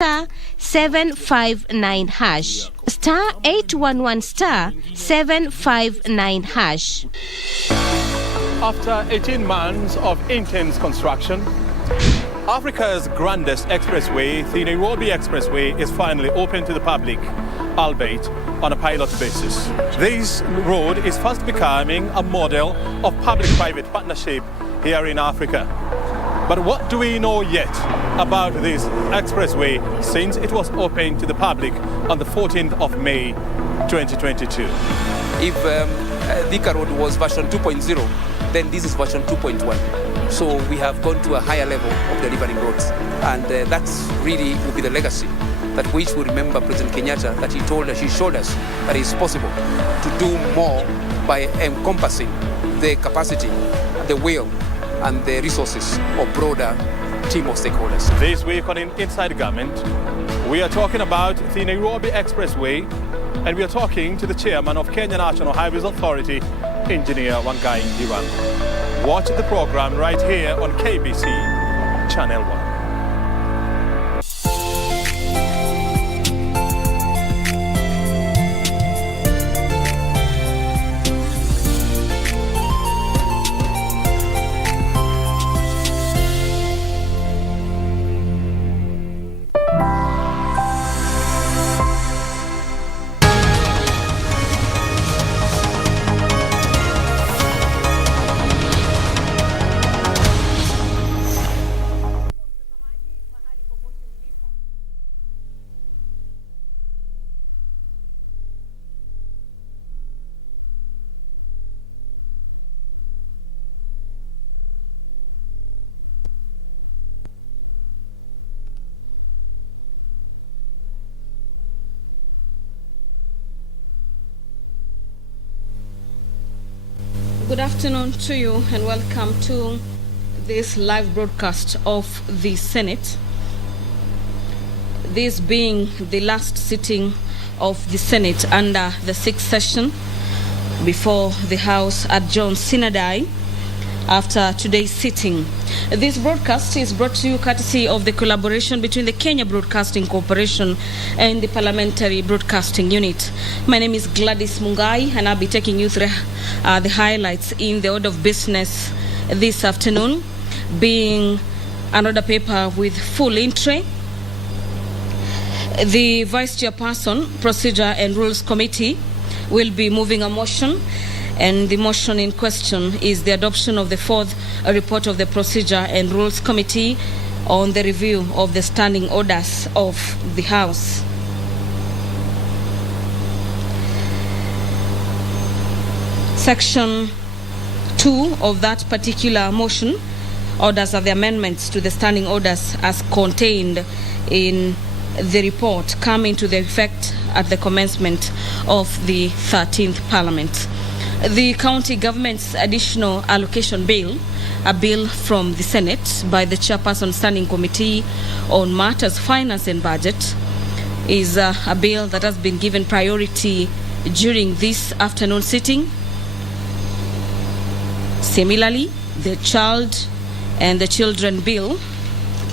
star 759 hash star 811 star 759 hash. After 18 months of intense construction, Africa's grandest expressway, the Nairobi Expressway, is finally open to the public, albeit on a pilot basis. This road is fast becoming a model of public-private partnership here in Africa. But what do we know yet about this expressway since it was opened to the public on the 14th of May 2022? If Thika Road was version 2.0, then this is version 2.1. So we have gone to a higher level of delivering roads. And that's really will be the legacy that which we remember President Kenyatta, that he showed us that it's possible to do more by encompassing the capacity, the will, and the resources of broader team of stakeholders. This week on Inside Government, we are talking about the Nairobi Expressway, and we are talking to the chairman of Kenya National Highways Authority, Engineer Wangai Ndiran. Watch the program right here on KBC Channel 1. Good afternoon to you and welcome to this live broadcast of the Senate. This being the last sitting of the Senate under the 6th session before the House adjourns synodically after today's sitting. This broadcast is brought to you courtesy of the collaboration between the Kenya Broadcasting Corporation and the Parliamentary Broadcasting Unit. My name is Gladys Mungai, and I'll be taking you through the highlights in the order of business this afternoon, being another paper with full entry. The Vice Chairperson, Procedure and Rules Committee, will be moving a motion, and the motion in question is the adoption of the fourth report of the Procedure and Rules Committee on the review of the standing orders of the House. Section 2 of that particular motion orders of the amendments to the standing orders as contained in the report come into the effect at the commencement of the 13th Parliament. The County Government's Additional Allocation Bill, a bill from the Senate by the Chairperson Standing Committee on Matters Finance and Budget, is a bill that has been given priority during this afternoon sitting. Similarly, the Child and the Children Bill,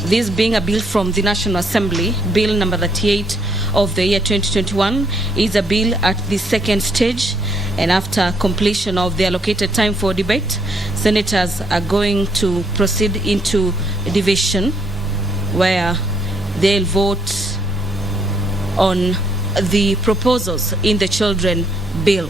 this being a bill from the National Assembly, Bill number 38 of the year 2021, is a bill at the second stage, and after completion of the allocated time for debate, senators are going to proceed into division where they'll vote on the proposals in the Children Bill.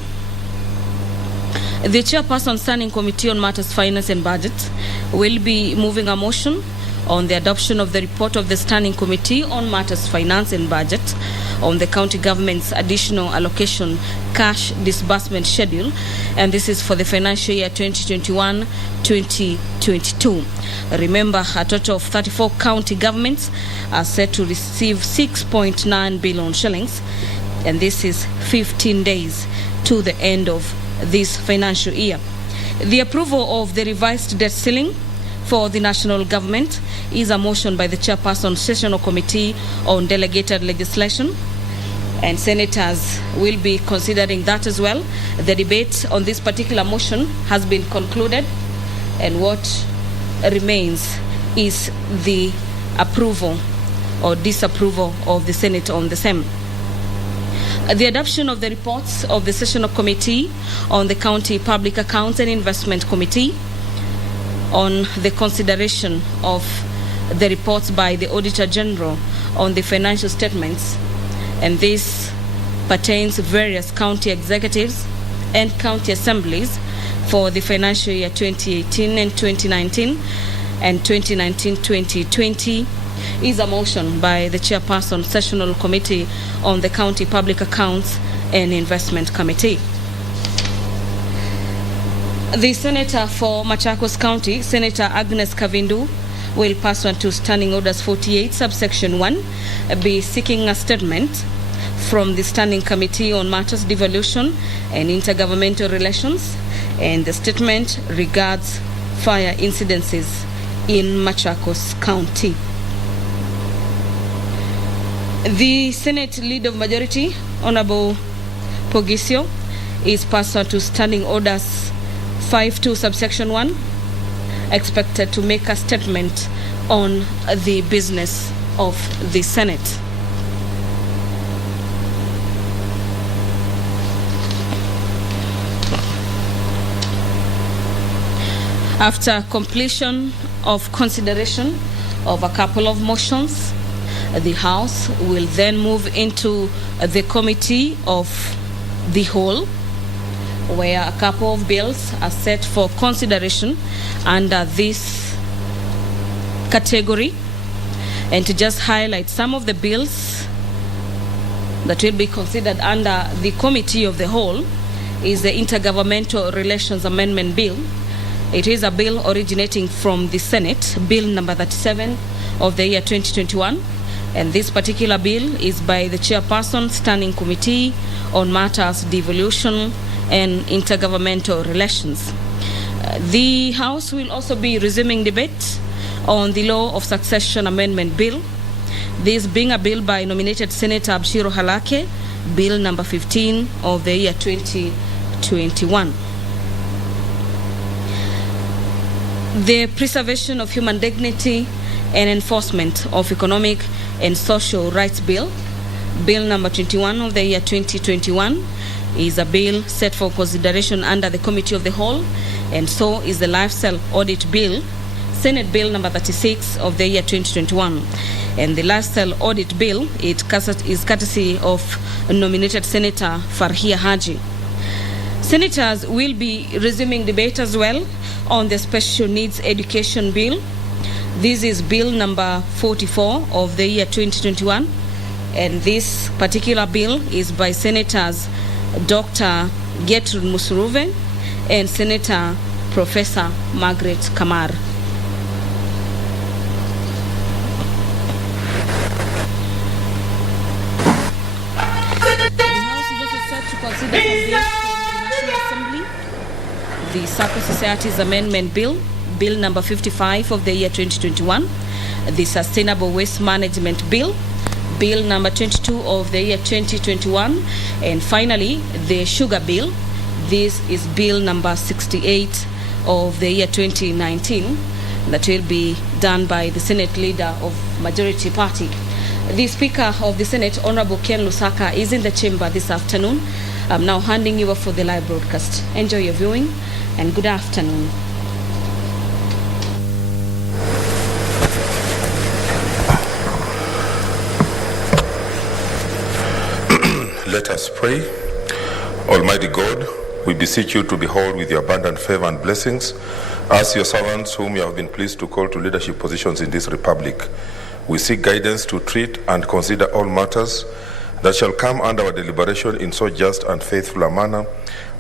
The Chairperson Standing Committee on Matters Finance and Budget will be moving a motion on the adoption of the report of the Standing Committee on Matters Finance and Budget on the County Government's Additional Allocation Cash Disbursement Schedule, and this is for the financial year 2021-2022. Remember, a total of 34 county governments are set to receive 6.9 billion shillings, and this is 15 days to the end of this financial year. The approval of the revised debt ceiling for the national government is a motion by the Chairperson Sessional Committee on Delegated Legislation, and senators will be considering that as well. The debate on this particular motion has been concluded, and what remains is the approval or disapproval of the Senate on the same. The adoption of the reports of the Sessional Committee on the County Public Accounts and Investment Committee on the consideration of the reports by the Auditor General on the financial statements, and this pertains to various county executives and county assemblies for the financial year 2018 and 2019 and 2019-2020 is a motion by the Chairperson, Sessional Committee on the County Public Accounts and Investment Committee. The Senator for Machakos County, Senator Agnes Kavindu, will pursuant to Standing Orders 48, subsection 1, be seeking a statement from the Standing Committee on Matters Devolution and Intergovernmental Relations, and the statement regards fire incidences in Machakos County. The Senate Leader of Majority, Honorable Pogisio, is pursuant to Standing Orders 5.2 subsection 1, expected to make a statement on the business of the Senate. After completion of consideration of a couple of motions, the House will then move into the Committee of the Whole, where a couple of bills are set for consideration under this category. And to just highlight some of the bills that will be considered under the Committee of the Whole is the Intergovernmental Relations Amendment Bill. It is a bill originating from the Senate, Bill number 37 of the year 2021. And this particular bill is by the Chairperson, Standing Committee on Matters Devolution and Intergovernmental Relations. The House will also be resuming debate on the Law of Succession Amendment Bill, this being a bill by nominated Senator Abshiro Halake, Bill number 15 of the year 2021. The Preservation of Human Dignity and Enforcement of Economic and Social Rights Bill, Bill number 21 of the year 2021, is a bill set for consideration under the Committee of the Whole, and so is the Lifestyle Audit Bill, Senate Bill number 36 of the year 2021. And the Lifestyle Audit Bill is courtesy of nominated Senator Farhia Haji. Senators will be resuming debate as well on the Special Needs Education Bill. This is Bill number 44 of the year 2021, and this particular bill is by Senators Dr. Gertrude Musuruve and Senator Professor Margaret Kamar. The House is also set to consider a bill from the National Assembly, the Circle Societies Amendment Bill, Bill number 55 of the year 2021, the Sustainable Waste Management Bill, Bill number 22 of the year 2021, and finally the Sugar Bill. This is Bill number 68 of the year 2019 that will be done by the Senate Leader of Majority Party. The Speaker of the Senate, Honorable Ken Lusaka, is in the chamber this afternoon. I'm now handing you over for the live broadcast. Enjoy your viewing and good afternoon. Let us pray. Almighty God, we beseech you to behold with your abundant favor and blessings us, your servants, whom you have been pleased to call to leadership positions in this republic. We seek guidance to treat and consider all matters that shall come under our deliberation in so just and faithful a manner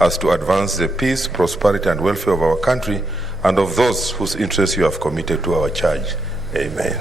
as to advance the peace, prosperity, and welfare of our country and of those whose interests you have committed to our charge. Amen.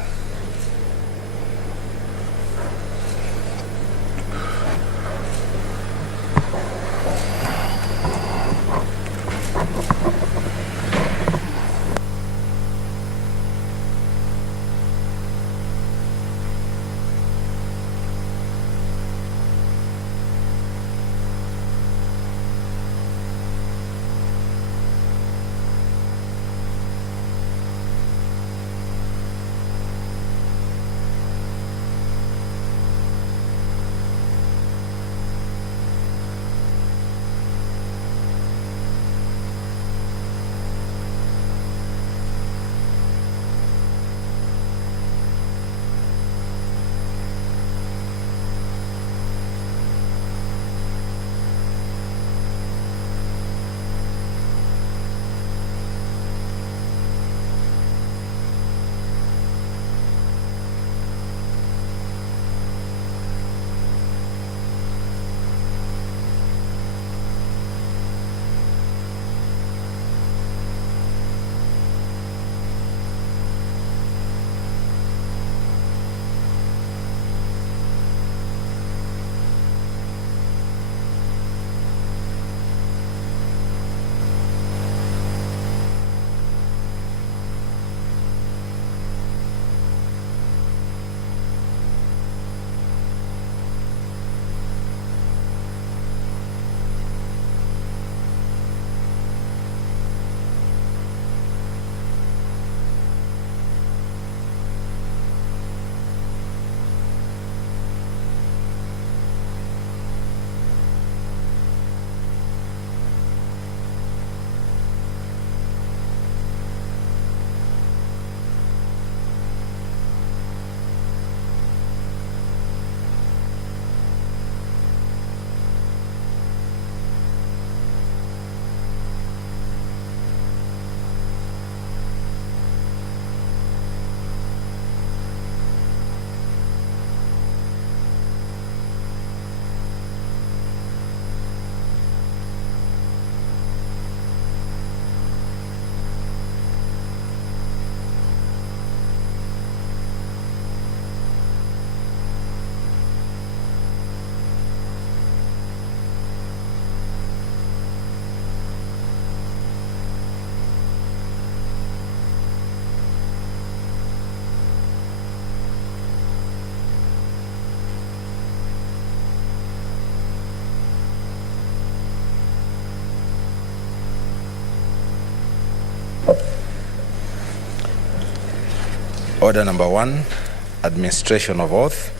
Order number 1, administration of oath.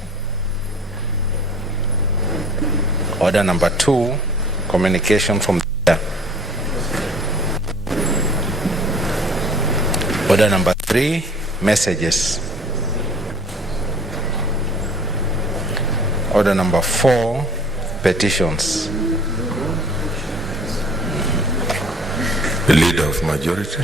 Order number 2, communication from the chair. Order number 3, messages. Order number 4, petitions. The leader of majority.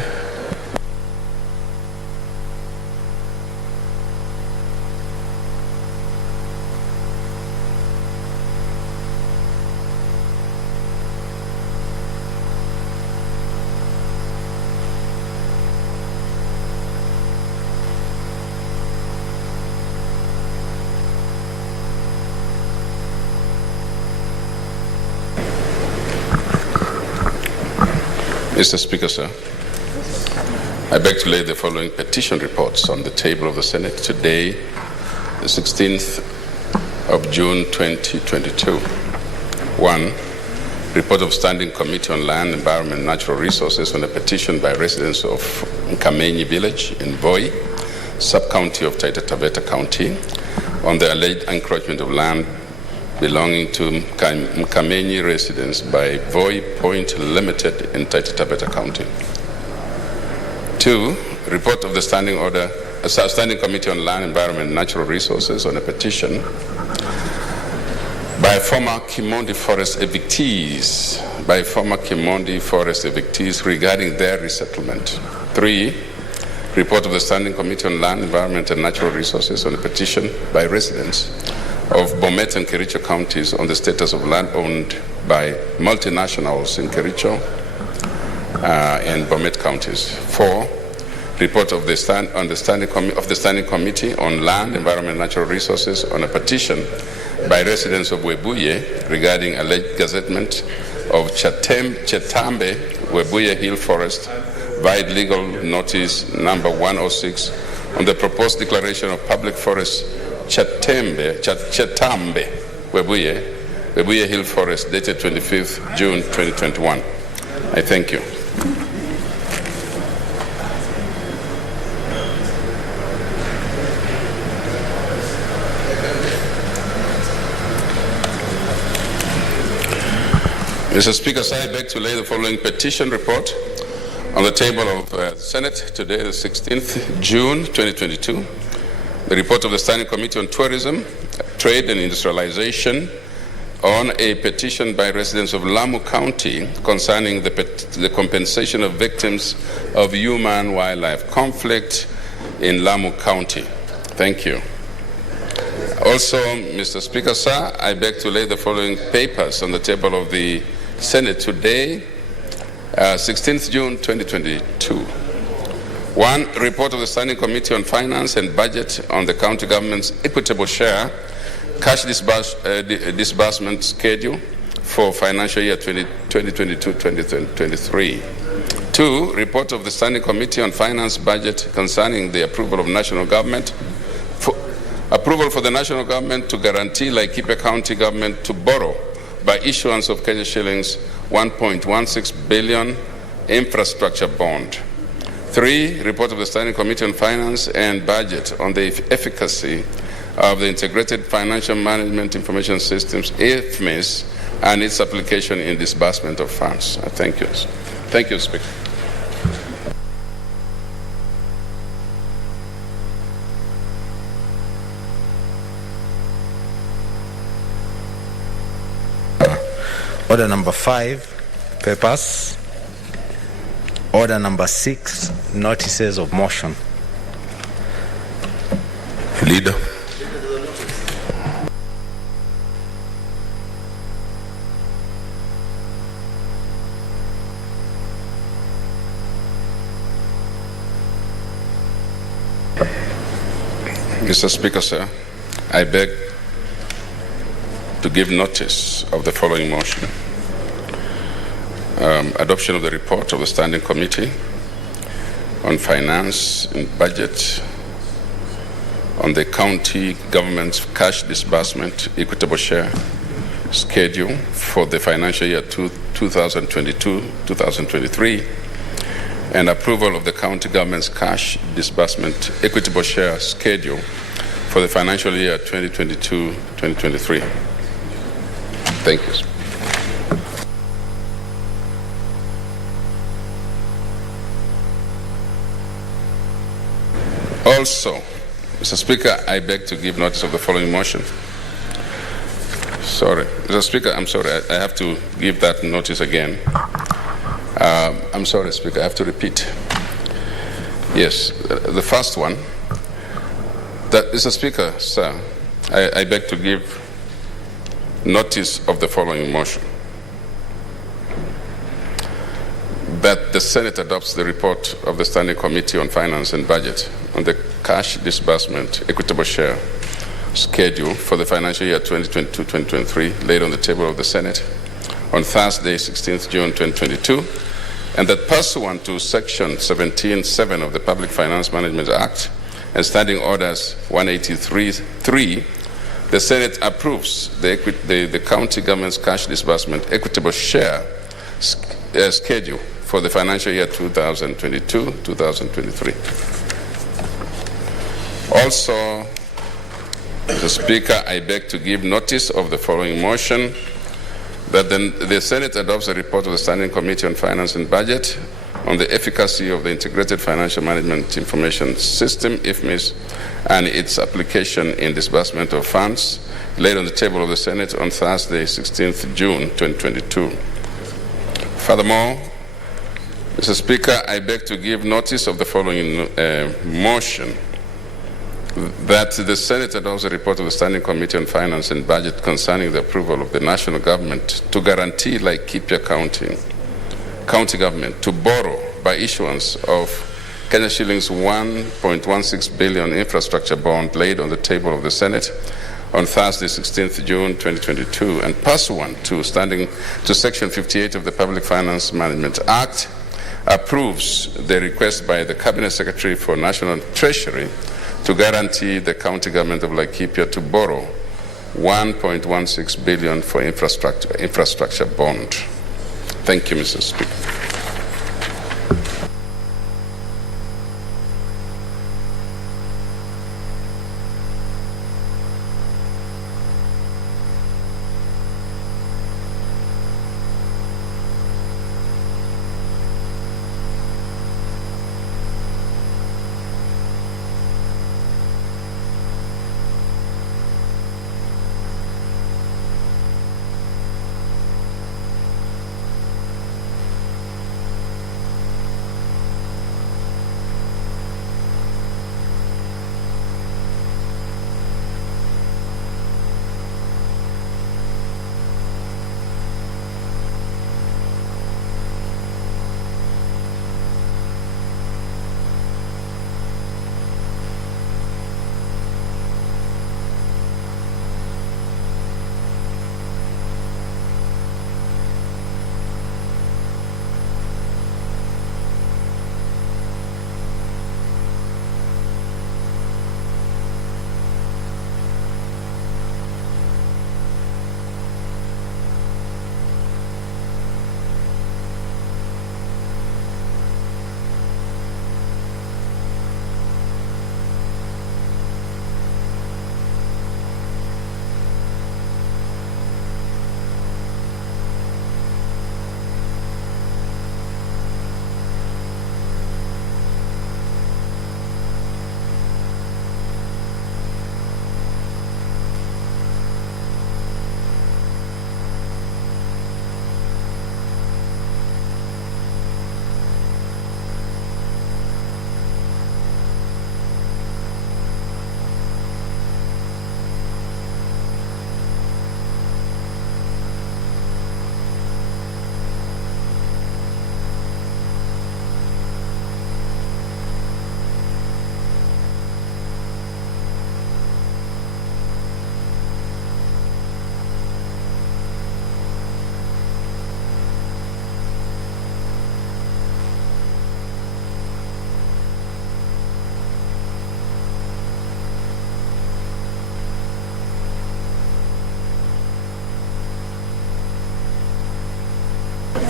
Mr. Speaker, sir, I beg to lay the following petition reports on the table of the Senate today, the 16th of June 2022. 1. Report of Standing Committee on Land, Environment and Natural Resources on a petition by residents of Mkamenyi Village in Voi, sub-county of Taita Taveta County, on the alleged encroachment of land belonging to Mkamenyi residents by Voi Point Limited in Taita Taveta County. 2. Report of the Standing Committee on Land, Environment and Natural Resources on a petition by former Kimondi Forest evictees regarding their resettlement. 3. Report of the Standing Committee on Land, Environment and Natural Resources on a petition by residents of Bomet and Kericho counties on the status of land owned by multinationals in Kericho and Bomet counties. 4. Report of the Standing Committee on Land, Environment and Natural Resources on a petition by residents of Webuye regarding alleged gazettement of Chetambe, Webuye Hill Forest, via legal notice number 106 on the proposed declaration of public forest Chetambe, Webuye Hill Forest, dated 25th June 2021. I thank you. Mr. Speaker, I beg to lay the following petition report on the table of the Senate today, the 16th June 2022. The report of the Standing Committee on Tourism, Trade and Industrialization on a petition by residents of Lamu County concerning the compensation of victims of human-wildlife conflict in Lamu County. Thank you. Also, Mr. Speaker, sir, I beg to lay the following papers on the table of the Senate today, 16th June 2022. 1. Report of the Standing Committee on Finance and Budget on the county government's equitable share cash disbursement schedule for financial year 2022-2023. 2. Report of the Standing Committee on Finance Budget concerning the approval of national government approval for the national government to guarantee Laikipia County government to borrow by issuance of Kenya shillings 1.16 billion infrastructure bond. 3. Report of the Standing Committee on Finance and Budget on the efficacy of the Integrated Financial Management Information Systems, IFMIS, and its application in disbursement of funds. Thank you. Thank you, Speaker. Order number 5, papers. Order number 6, notices of motion. Leader. Mr. Speaker, sir, I beg to give notice of the following motion. Adoption of the report of the Standing Committee on Finance and Budget on the county government's cash disbursement equitable share schedule for the financial year 2022-2023, and approval of the county government's cash disbursement equitable share schedule for the financial year 2022-2023. Thank you. Also, Mr. Speaker, I beg to give notice of the following motion. Sorry, Mr. Speaker, I'm sorry, I have to give that notice again. I'm sorry, Speaker, I have to repeat. Yes, the first one, that, Mr. Speaker, sir, I beg to give notice of the following motion. That the Senate adopts the report of the Standing Committee on Finance and Budget on the cash disbursement equitable share schedule for the financial year 2022-2023 laid on the table of the Senate on Thursday, 16th June 2022, and that pursuant to Section 17(7) of the Public Finance Management Act and Standing Orders 183.3, the Senate approves the county government's cash disbursement equitable share schedule for the financial year 2022-2023. Also, Mr. Speaker, I beg to give notice of the following motion, that the Senate adopts a report of the Standing Committee on Finance and Budget on the efficacy of the Integrated Financial Management Information System, IFMIS, and its application in disbursement of funds, laid on the table of the Senate on Thursday, 16th June 2022. Furthermore, Mr. Speaker, I beg to give notice of the following motion, that the Senate adopts a report of the Standing Committee on Finance and Budget concerning the approval of the national government to guarantee Laikipia County government to borrow by issuance of Kenya shillings 1.16 billion infrastructure bond laid on the table of the Senate on Thursday, 16th June 2022, and pursuant to Section 58 of the Public Finance Management Act, approves the request by the Cabinet Secretary for National Treasury to guarantee the county government of Laikipia to borrow 1.16 billion for infrastructure bond. Thank you, Mr. Speaker.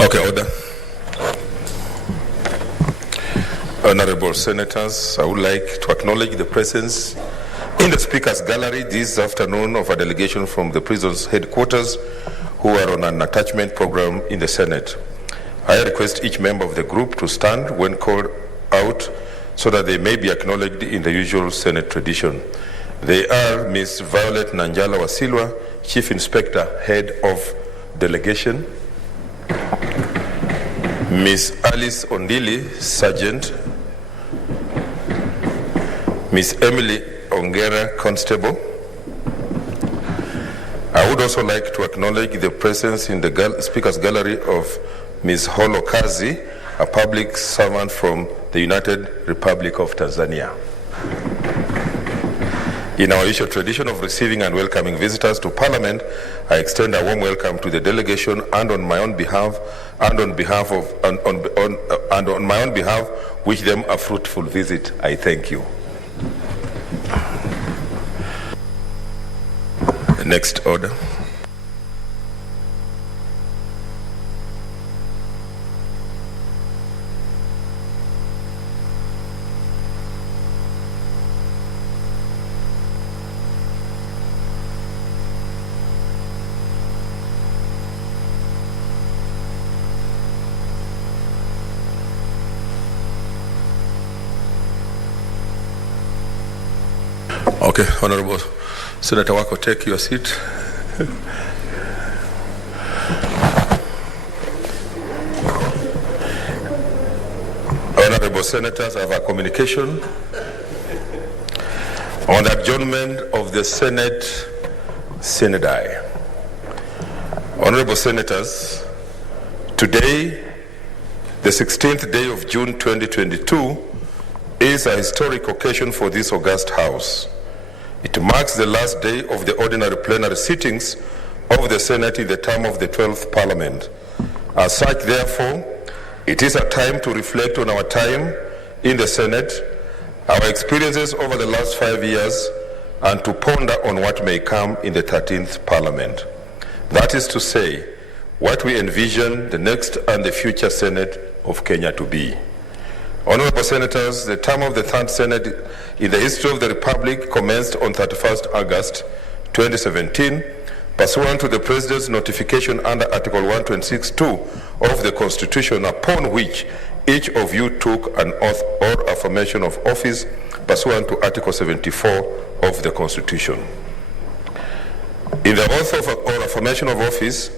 Okay, order. Honorable Senators, I would like to acknowledge the presence in the Speaker's Gallery this afternoon of a delegation from the prison's headquarters who are on an attachment program in the Senate. I request each member of the group to stand when called out so that they may be acknowledged in the usual Senate tradition. They are Ms. Violet Nanjala Wasilwa, Chief Inspector, Head of Delegation; Ms. Alice Ondili, Sergeant; Ms. Emily Ongera, Constable. I would also like to acknowledge the presence in the Speaker's Gallery of Ms. Holo Kazi, a public servant from the United Republic of Tanzania. In our usual tradition of receiving and welcoming visitors to Parliament, I extend a warm welcome to the delegation, and on my own behalf, wish them a fruitful visit. I thank you. Next order. Okay, Honorable Senator Wako, take your seat. Honorable Senators, I have a communication on the adjournment of the Senate Synodi. Honorable Senators, today, the 16th day of June 2022, is a historic occasion for this august House. It marks the last day of the ordinary plenary sittings of the Senate in the term of the 12th Parliament. As such, therefore, it is a time to reflect on our time in the Senate, our experiences over the last 5 years, and to ponder on what may come in the 13th Parliament. That is to say, what we envision the next and the future Senate of Kenya to be. Honorable Senators, the term of the Third Senate in the history of the Republic commenced on 31st August 2017, pursuant to the President's notification under Article 126(2) of the Constitution, upon which each of you took an oath or affirmation of office pursuant to Article 74 of the Constitution. In the oath or affirmation of office,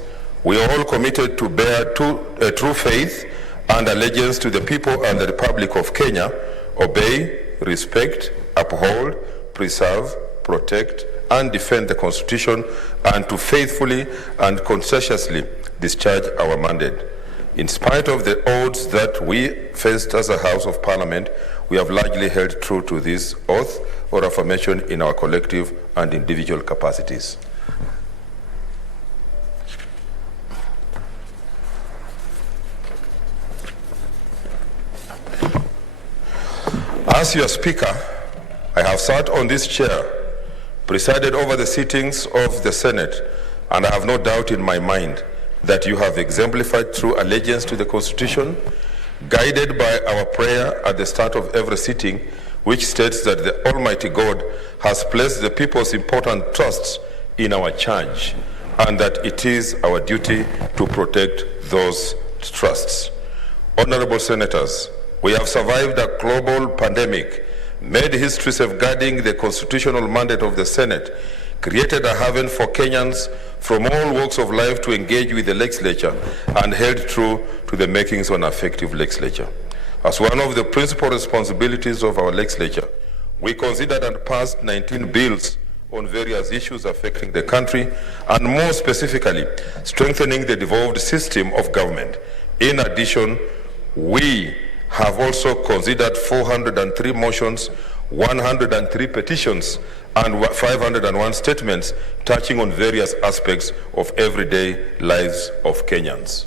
we are all committed to bear true faith and allegiance to the people and the Republic of Kenya, obey, respect, uphold, preserve, protect, and defend the Constitution, and to faithfully and conscientiously discharge our mandate. In spite of the odds that we faced as a House of Parliament, we have largely held true to this oath or affirmation in our collective and individual capacities. As your Speaker, I have sat on this chair, presided over the sittings of the Senate, and I have no doubt in my mind that you have exemplified true allegiance to the Constitution, guided by our prayer at the start of every sitting, which states that the Almighty God has placed the people's important trusts in our charge, and that it is our duty to protect those trusts. Honorable Senators, we have survived a global pandemic, made history safeguarding the constitutional mandate of the Senate, created a haven for Kenyans from all walks of life to engage with the legislature, and held true to the makings of an effective legislature. As one of the principal responsibilities of our legislature, we considered and passed 19 bills on various issues affecting the country, and more specifically, strengthening the devolved system of government. In addition, we have also considered 403 motions, 103 petitions, and 501 statements touching on various aspects of everyday lives of Kenyans.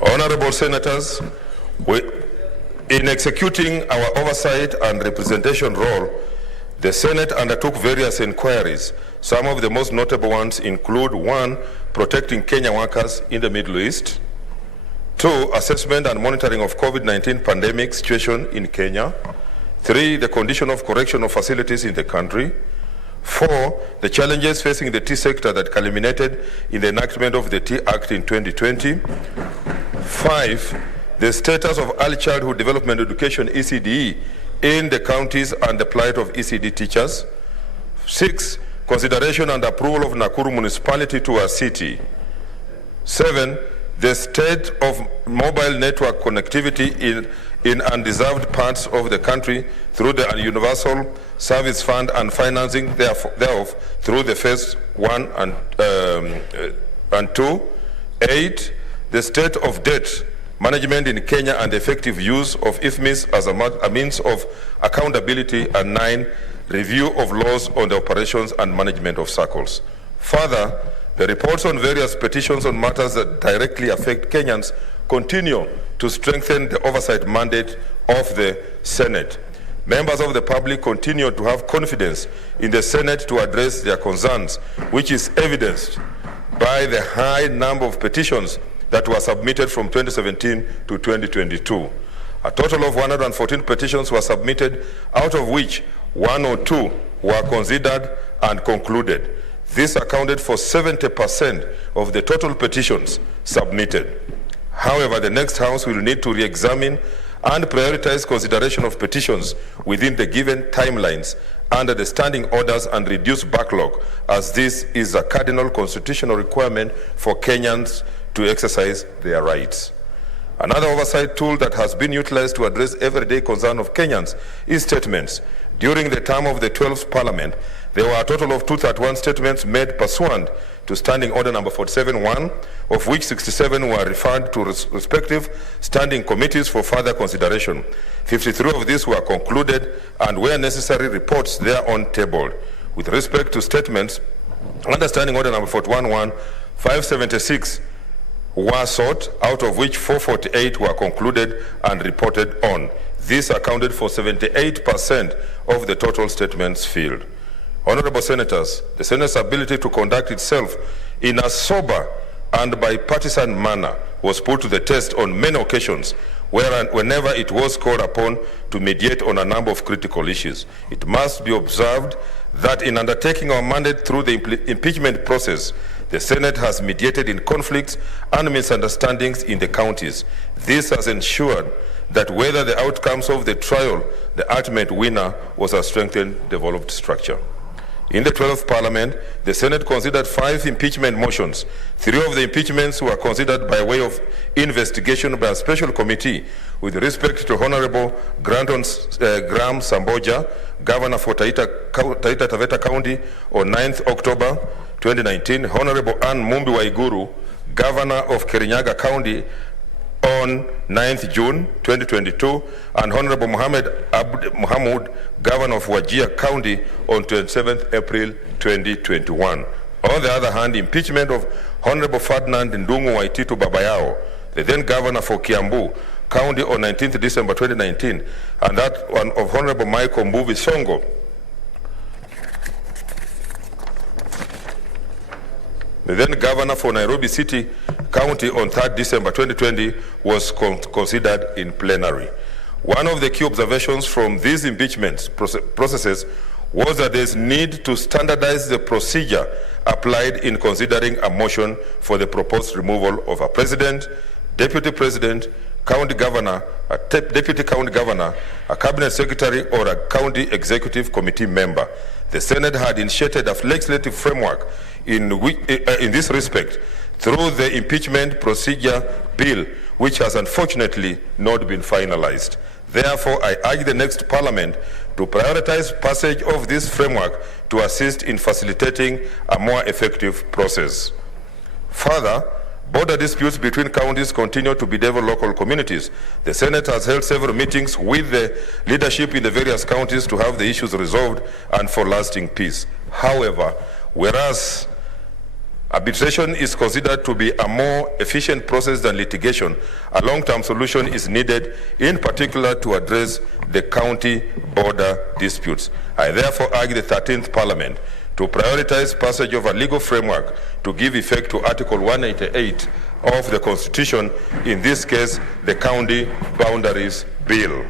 Honorable Senators, in executing our oversight and representation role, The Senate undertook various inquiries. Some of the most notable ones include: 1, protecting Kenya workers in the Middle East; 2, assessment and monitoring of COVID-19 pandemic situation in Kenya; 3, the condition of correctional facilities in the country; 4, the challenges facing the tea sector that culminated in the enactment of the Tea Act in 2020; 5, the status of early childhood development education ECDE in the counties and the plight of ECD teachers; 6, consideration and approval of Nakuru municipality to a city; 7, the state of mobile network connectivity in undeserved parts of the country through the Universal Service Fund and financing thereof through the phase 1 and 2; 8, the state of debt management in Kenya and the effective use of IFMIS as a means of accountability; and 9, review of laws on the operations and management of circles. Further, the reports on various petitions on matters that directly affect Kenyans continue to strengthen the oversight mandate of the Senate. Members of the public continue to have confidence in the Senate to address their concerns, which is evidenced by the high number of petitions that were submitted from 2017 to 2022. A total of 114 petitions were submitted, out of which 102 were considered and concluded. This accounted for 70% of the total petitions submitted. However, the next House will need to re-examine and prioritize consideration of petitions within the given timelines under the standing orders and reduce backlog, as this is a cardinal constitutional requirement for Kenyans to exercise their rights. Another oversight tool that has been utilized to address everyday concern of Kenyans is statements. During the term of the 12th Parliament, there were a total of 231 statements made pursuant to Standing Order number 47-1, of which 67 were referred to respective standing committees for further consideration. 53 of these were concluded, and where necessary, reports thereon tabled. With respect to statements under Standing Order number 41-1, 576 were sought, out of which 448 were concluded and reported on. This accounted for 78% of the total statements filed. Honorable Senators, the Senate's ability to conduct itself in a sober and bipartisan manner was put to the test on many occasions, whenever it was called upon to mediate on a number of critical issues. It must be observed that in undertaking our mandate through the impeachment process, the Senate has mediated in conflicts and misunderstandings in the counties. This has ensured that whether the outcomes of the trial, the ultimate winner was a strengthened, developed structure. In the 12th Parliament, the Senate considered 5 impeachment motions. 3 of the impeachments were considered by way of investigation by a special committee with respect to Honorable Graham Samboja, Governor for Taita Taveta County, on 9th October 2019, Honorable Ann Mumbi Waiguru, Governor of Kirinyaga County, on 9th June 2022, and Honorable Mohammed Governor of Wajir County, on 27th April 2021. On the other hand, impeachment of Honorable Ferdinand Ndungu Waititu Babayao, the then Governor for Kiambu County, on 19th December 2019, and that one of Honorable Michael Mbuvi Songo, the then Governor for Nairobi City County, on 3rd December 2020, was considered in plenary. One of the key observations from these impeachment processes was that there is need to standardize the procedure applied in considering a motion for the proposed removal of a president, deputy president, county governor, a deputy county governor, a cabinet secretary, or a county executive committee member. The Senate had initiated a legislative framework in this respect through the impeachment procedure bill, which has unfortunately not been finalized. Therefore, I urge the next Parliament to prioritize passage of this framework to assist in facilitating a more effective process. Further, border disputes between counties continue to bedevil local communities. The Senate has held several meetings with the leadership in the various counties to have the issues resolved and for lasting peace. However, whereas Arbitration is considered to be a more efficient process than litigation. A long-term solution is needed, in particular to address the county border disputes. I therefore urge the 13th Parliament to prioritize passage of a legal framework to give effect to Article 188 of the Constitution, in this case, the County Boundaries Bill.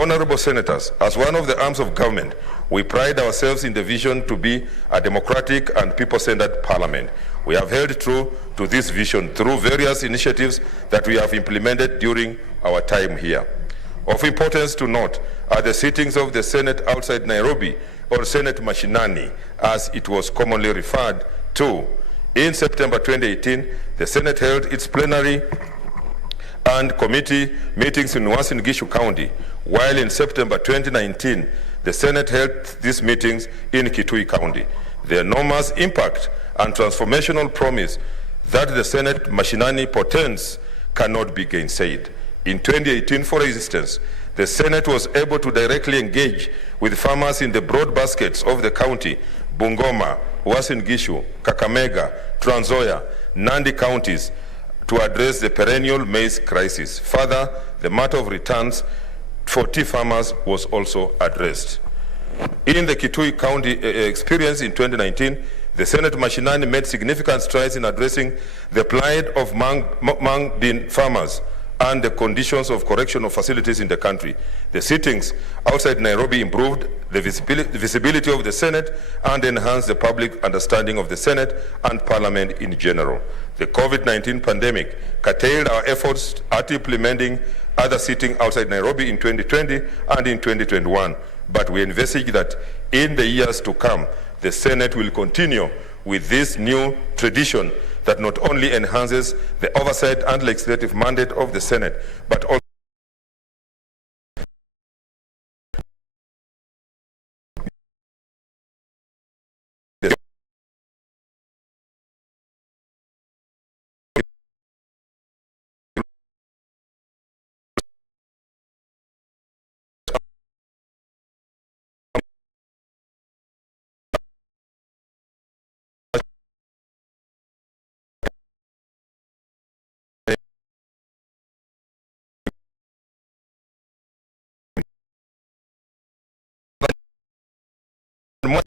Honorable Senators, as one of the arms of government, we pride ourselves in the vision to be a democratic and people-centered parliament. We have held true to this vision through various initiatives that we have implemented during our time here. Of importance to note are the sittings of the Senate outside Nairobi, or Senate Mashinani, as it was commonly referred to. In September 2018, the Senate held its plenary and committee meetings in Uasin Gishu County, while in September 2019, the Senate held these meetings in Kitui County. The enormous impact and transformational promise that the Senate Mashinani portends cannot be gainsaid. In 2018, for instance, the Senate was able to directly engage with farmers in the broad baskets of the county, Bungoma, Uasin Gishu, Kakamega, Trans Nzoia, Nandi counties, to address the perennial maize crisis. Further, the matter of returns for tea farmers was also addressed. In the Kitui County experience in 2019, the Senate Mashinani made significant strides in addressing the plight of mung bean farmers and the conditions of correctional facilities in the country. The sittings outside Nairobi improved the visibility of the Senate and enhanced the public understanding of the Senate and Parliament in general. The COVID-19 pandemic curtailed our efforts at implementing other sitting outside Nairobi in 2020 and in 2021, but we envisage that in the years to come, the Senate will continue with this new tradition that not only enhances the oversight and legislative mandate of the Senate, but also much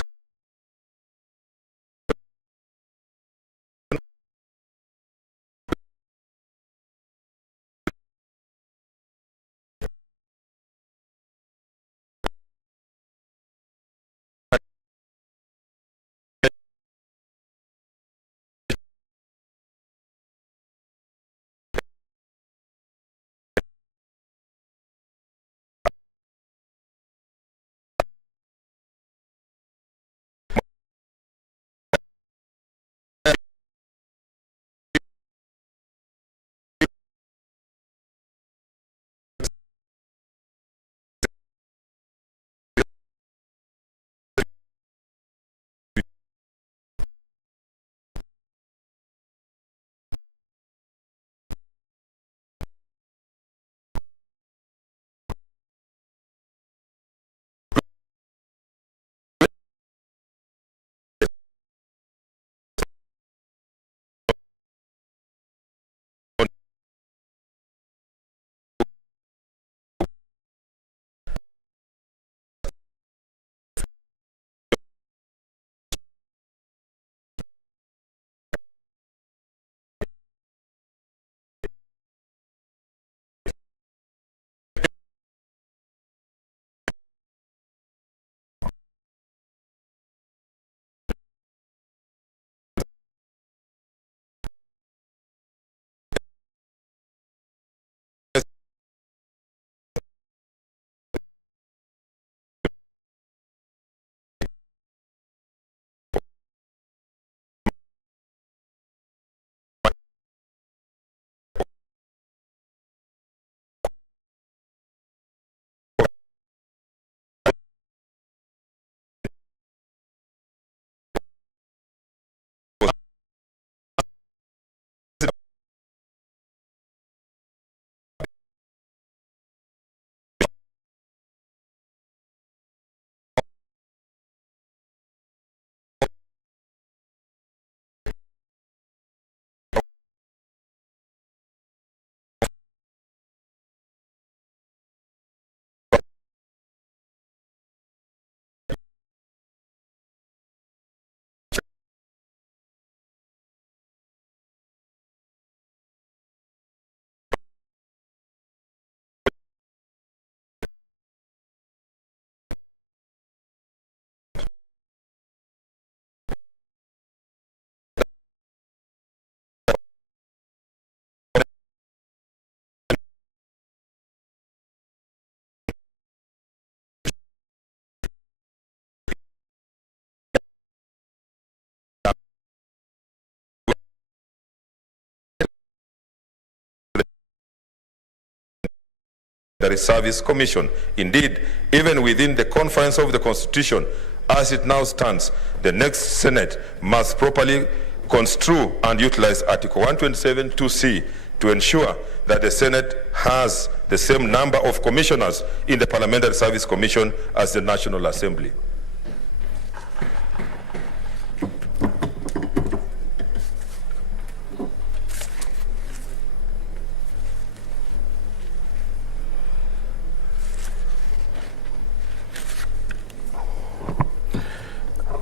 Service Commission. Indeed, even within the confines of the Constitution, as it now stands, the next Senate must properly construe and utilize Article 127(2)(c) to ensure that the Senate has the same number of commissioners in the Parliamentary Service Commission as the National Assembly.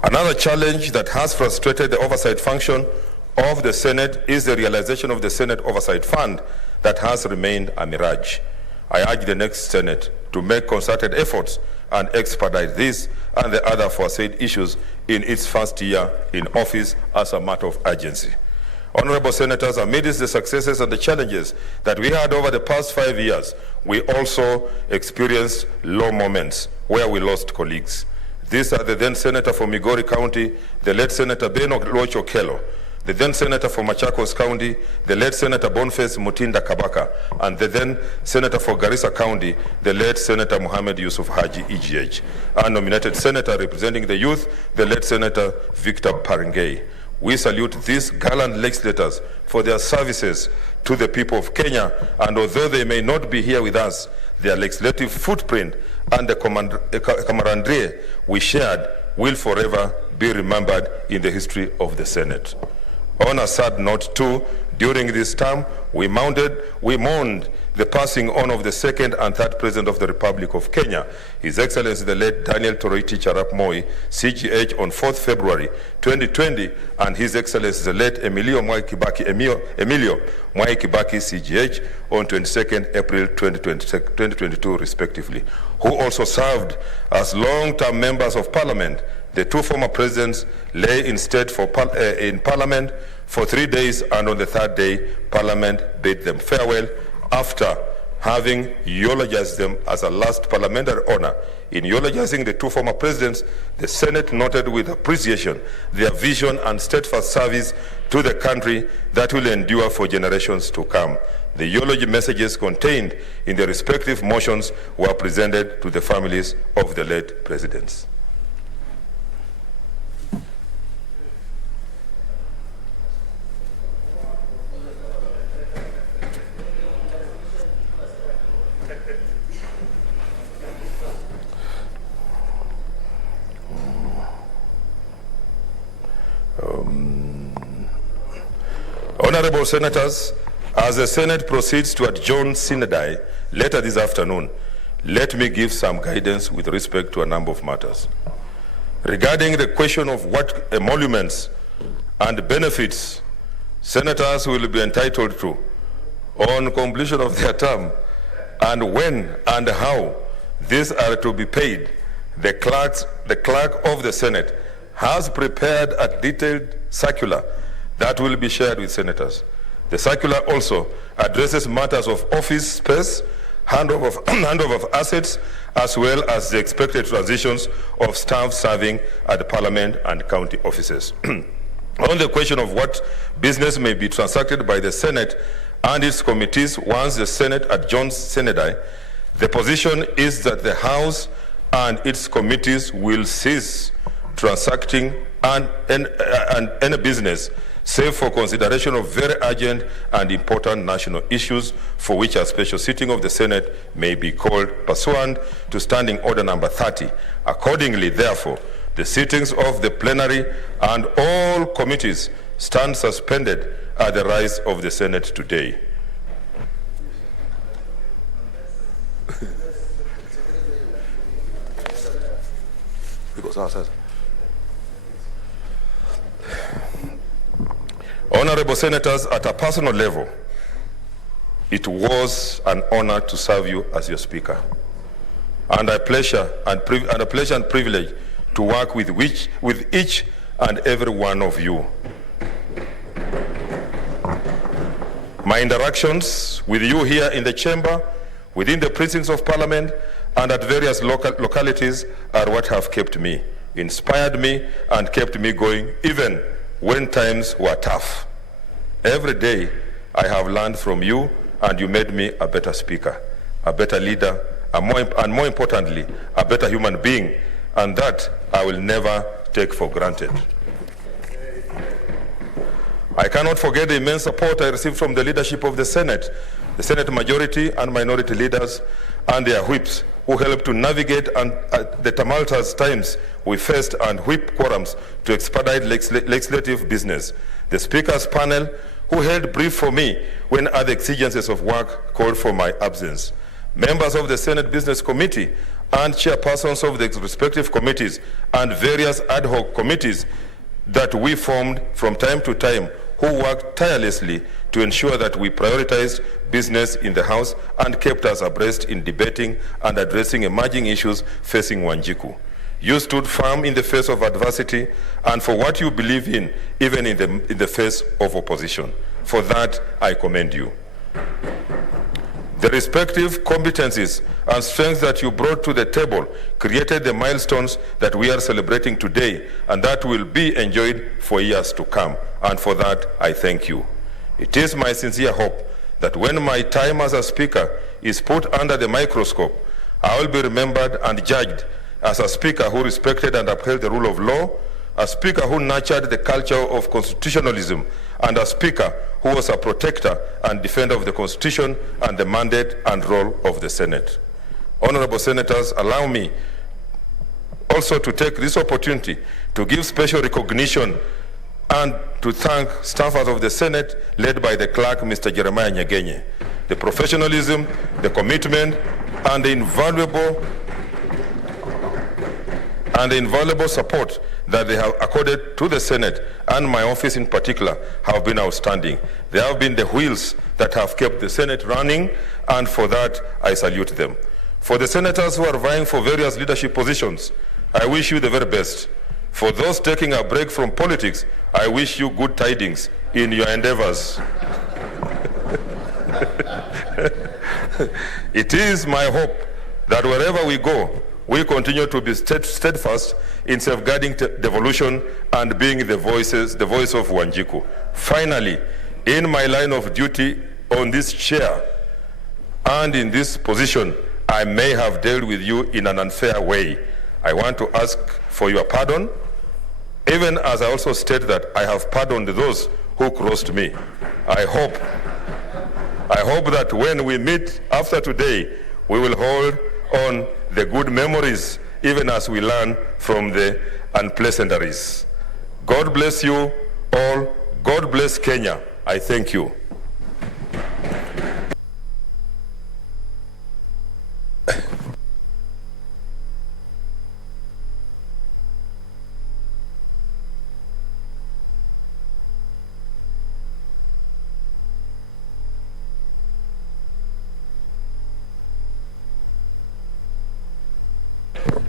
Another challenge that has frustrated the oversight function of the Senate is the realization of the Senate Oversight Fund that has remained a mirage. I urge the next Senate to make concerted efforts and expedite this and the other foresaid issues in its first year in office as a matter of urgency. Honorable Senators, amidst the successes and the challenges that we had over the past 5 years, we also experienced low moments where we lost colleagues. These are the then Senator for Migori County, the late Senator Beno Locho Kelo, the then Senator for Machakos County, the late Senator Boniface Mutinda Kabaka, and the then Senator for Garissa County, the late Senator Mohamed Yusuf Haji EGH, and nominated Senator representing the youth, the late Senator Victor Parengei. We salute these gallant legislators for their services to the people of Kenya, and although they may not be here with us, their legislative footprint and the camaraderie we shared will forever be remembered in the history of the Senate. On a sad note too, during this term, we mourned the passing on of the second and third President of the Republic of Kenya, His Excellency the late Daniel Toroitich Arap Moi, CGH, on 4th February 2020, and His Excellency the late Emilio Mwai Kibaki, CGH, on 22nd April 2022, respectively, who also served as long-term members of Parliament. The two former presidents lay in state in Parliament for 3 days, and on the third day, Parliament bade them farewell after having eulogized them as a last parliamentary honor. In eulogizing the two former presidents, the Senate noted with appreciation their vision and steadfast service to the country that will endure for generations to come. The eulogy messages contained in the respective motions were presented to the families of the late presidents. Honorable Senators, as the Senate proceeds to adjourn Synodi later this afternoon, let me give some guidance with respect to a number of matters. Regarding the question of what emoluments and benefits Senators will be entitled to on completion of their term, and when and how these are to be paid, the clerk of the Senate has prepared a detailed circular that will be shared with Senators. The circular also addresses matters of office space, handover of assets, as well as the expected transitions of staff serving at Parliament and county offices. On the question of what business may be transacted by the Senate and its committees once the Senate adjourns Synodi, the position is that the House and its committees will cease transacting any business save for consideration of very urgent and important national issues for which a special sitting of the Senate may be called pursuant to Standing Order number 30. Accordingly, therefore, the sittings of the plenary and all committees stand suspended at the rise of the Senate today. Honorable Senators, at a personal level, it was an honor to serve you as your Speaker, and a pleasure and privilege to work with each and every one of you. My interactions with you here in the chamber, within the precincts of Parliament, and at various localities are what have kept me, inspired me, and kept me going even when times were tough. Every day I have learned from you, and you made me a better speaker. a better leader, and more importantly, a better human being, and that I will never take for granted. I cannot forget the immense support I received from the leadership of the Senate majority and minority leaders, and their whips, who helped to navigate the tumultuous times we faced and whip quorums to expedite legislative business. The Speaker's panel, who held brief for me when other exigencies of work called for my absence. Members of the Senate Business Committee and chairpersons of the respective committees and various ad hoc committees that we formed from time to time, who worked tirelessly to ensure that we prioritized business in the House and kept us abreast in debating and addressing emerging issues facing Wanjiku. You stood firm in the face of adversity and for what you believe in, even in the face of opposition. For that, I commend you. The respective competencies and strengths that you brought to the table created the milestones that we are celebrating today and that will be enjoyed for years to come. And for that, I thank you. It is my sincere hope that when my time as a speaker is put under the microscope, I will be remembered and judged as a speaker who respected and upheld the rule of law, a speaker who nurtured the culture of constitutionalism, and a speaker who was a protector and defender of the Constitution and the mandate and role of the Senate. Honorable Senators, allow me also to take this opportunity to give special recognition and to thank staffers of the Senate led by the clerk, Mr. Jeremiah Nyegenye. The professionalism, the commitment, and the invaluable support that they have accorded to the Senate and my office in particular have been outstanding. They have been the wheels that have kept the Senate running, and for that I salute them. For the senators who are vying for various leadership positions, I wish you the very best. For those taking a break from politics, I wish you good tidings in your endeavors. It is my hope that wherever we go, we continue to be steadfast in safeguarding devolution and being the voice of Wanjiku. Finally, in my line of duty on this chair and in this position, I may have dealt with you in an unfair way. I want to ask for your pardon, even as I also state that I have pardoned those who crossed me. I hope that when we meet after today, we will hold on the good memories, even as we learn from the unpleasantries. God bless you all. God bless Kenya. I thank you.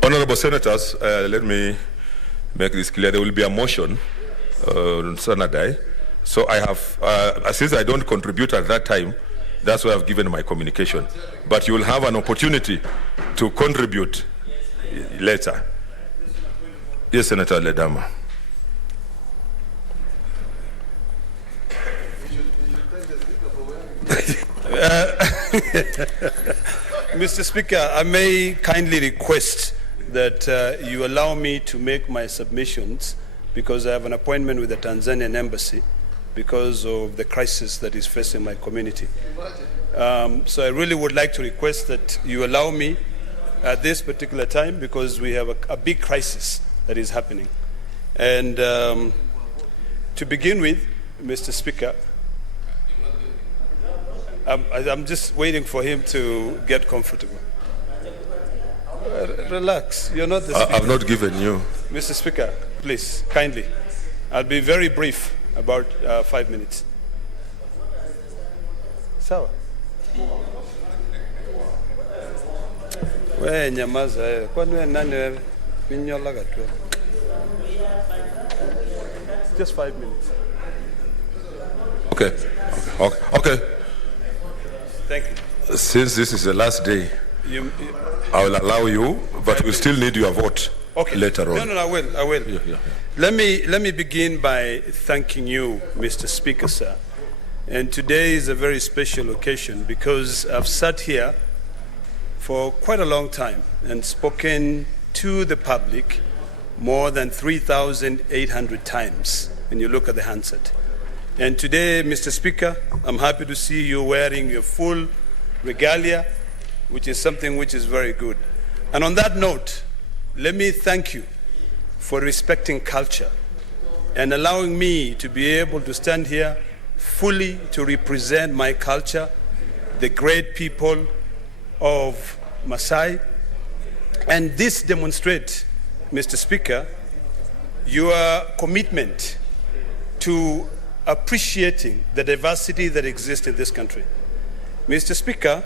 Honorable Senators, let me make this clear. There will be a motion on Saturday. So I have, since I don't contribute at that time, that's why I've given my communication. But you will have an opportunity to contribute later. Yes, Senator Ledama. Mr. Speaker, I may kindly request that you allow me to make my submissions because I have an appointment with the Tanzanian embassy because of the crisis that is facing my community. So I really would like to request that you allow me at this particular time because we have a big crisis that is happening. And to begin with, Mr. Speaker, I'm just waiting for him to get comfortable. Relax, you're not the speaker. I've not given you. Mr. Speaker, please, kindly. I'll be very brief, about 5 minutes. Sawa. We nyamaza, kwani wewe nani wewe? Minyola gatwe. Just 5 minutes. Okay. Thank you. Since this is the last day, I will allow you, but we still need your vote later on. No, I will. Yeah. Let me begin by thanking you, Mr. Speaker, sir. And today is a very special occasion because I've sat here for quite a long time and spoken to the public more than 3,800 times when you look at the handset. And today, Mr. Speaker, I'm happy to see you wearing your full regalia, which is something which is very good. And on that note, let me thank you for respecting culture and allowing me to be able to stand here fully to represent my culture, the great people of Maasai. And this demonstrates, Mr. Speaker, your commitment to appreciating the diversity that exists in this country. Mr. Speaker,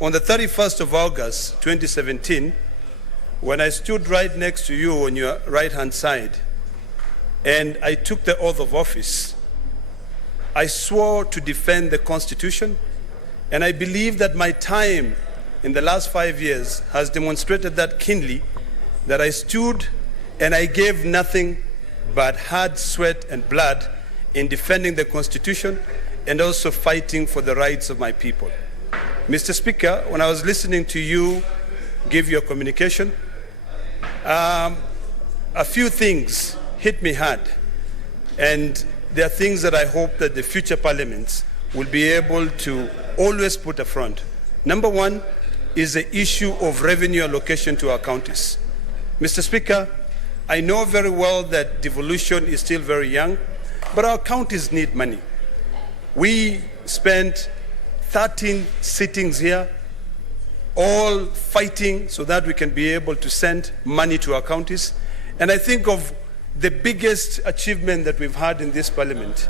on the 31st of August 2017, when I stood right next to you on your right-hand side and I took the oath of office, I swore to defend the Constitution, and I believe that my time in the last 5 years has demonstrated that keenly, that I stood and I gave nothing but hard sweat and blood in defending the Constitution and also fighting for the rights of my people. Mr. Speaker, when I was listening to you give your communication, a few things hit me hard, and there are things that I hope that the future parliaments will be able to always put up front. Number one is the issue of revenue allocation to our counties. Mr. Speaker, I know very well that devolution is still very young, but our counties need money. We spent 13 sittings here, all fighting so that we can be able to send money to our counties. And I think of the biggest achievement that we've had in this parliament,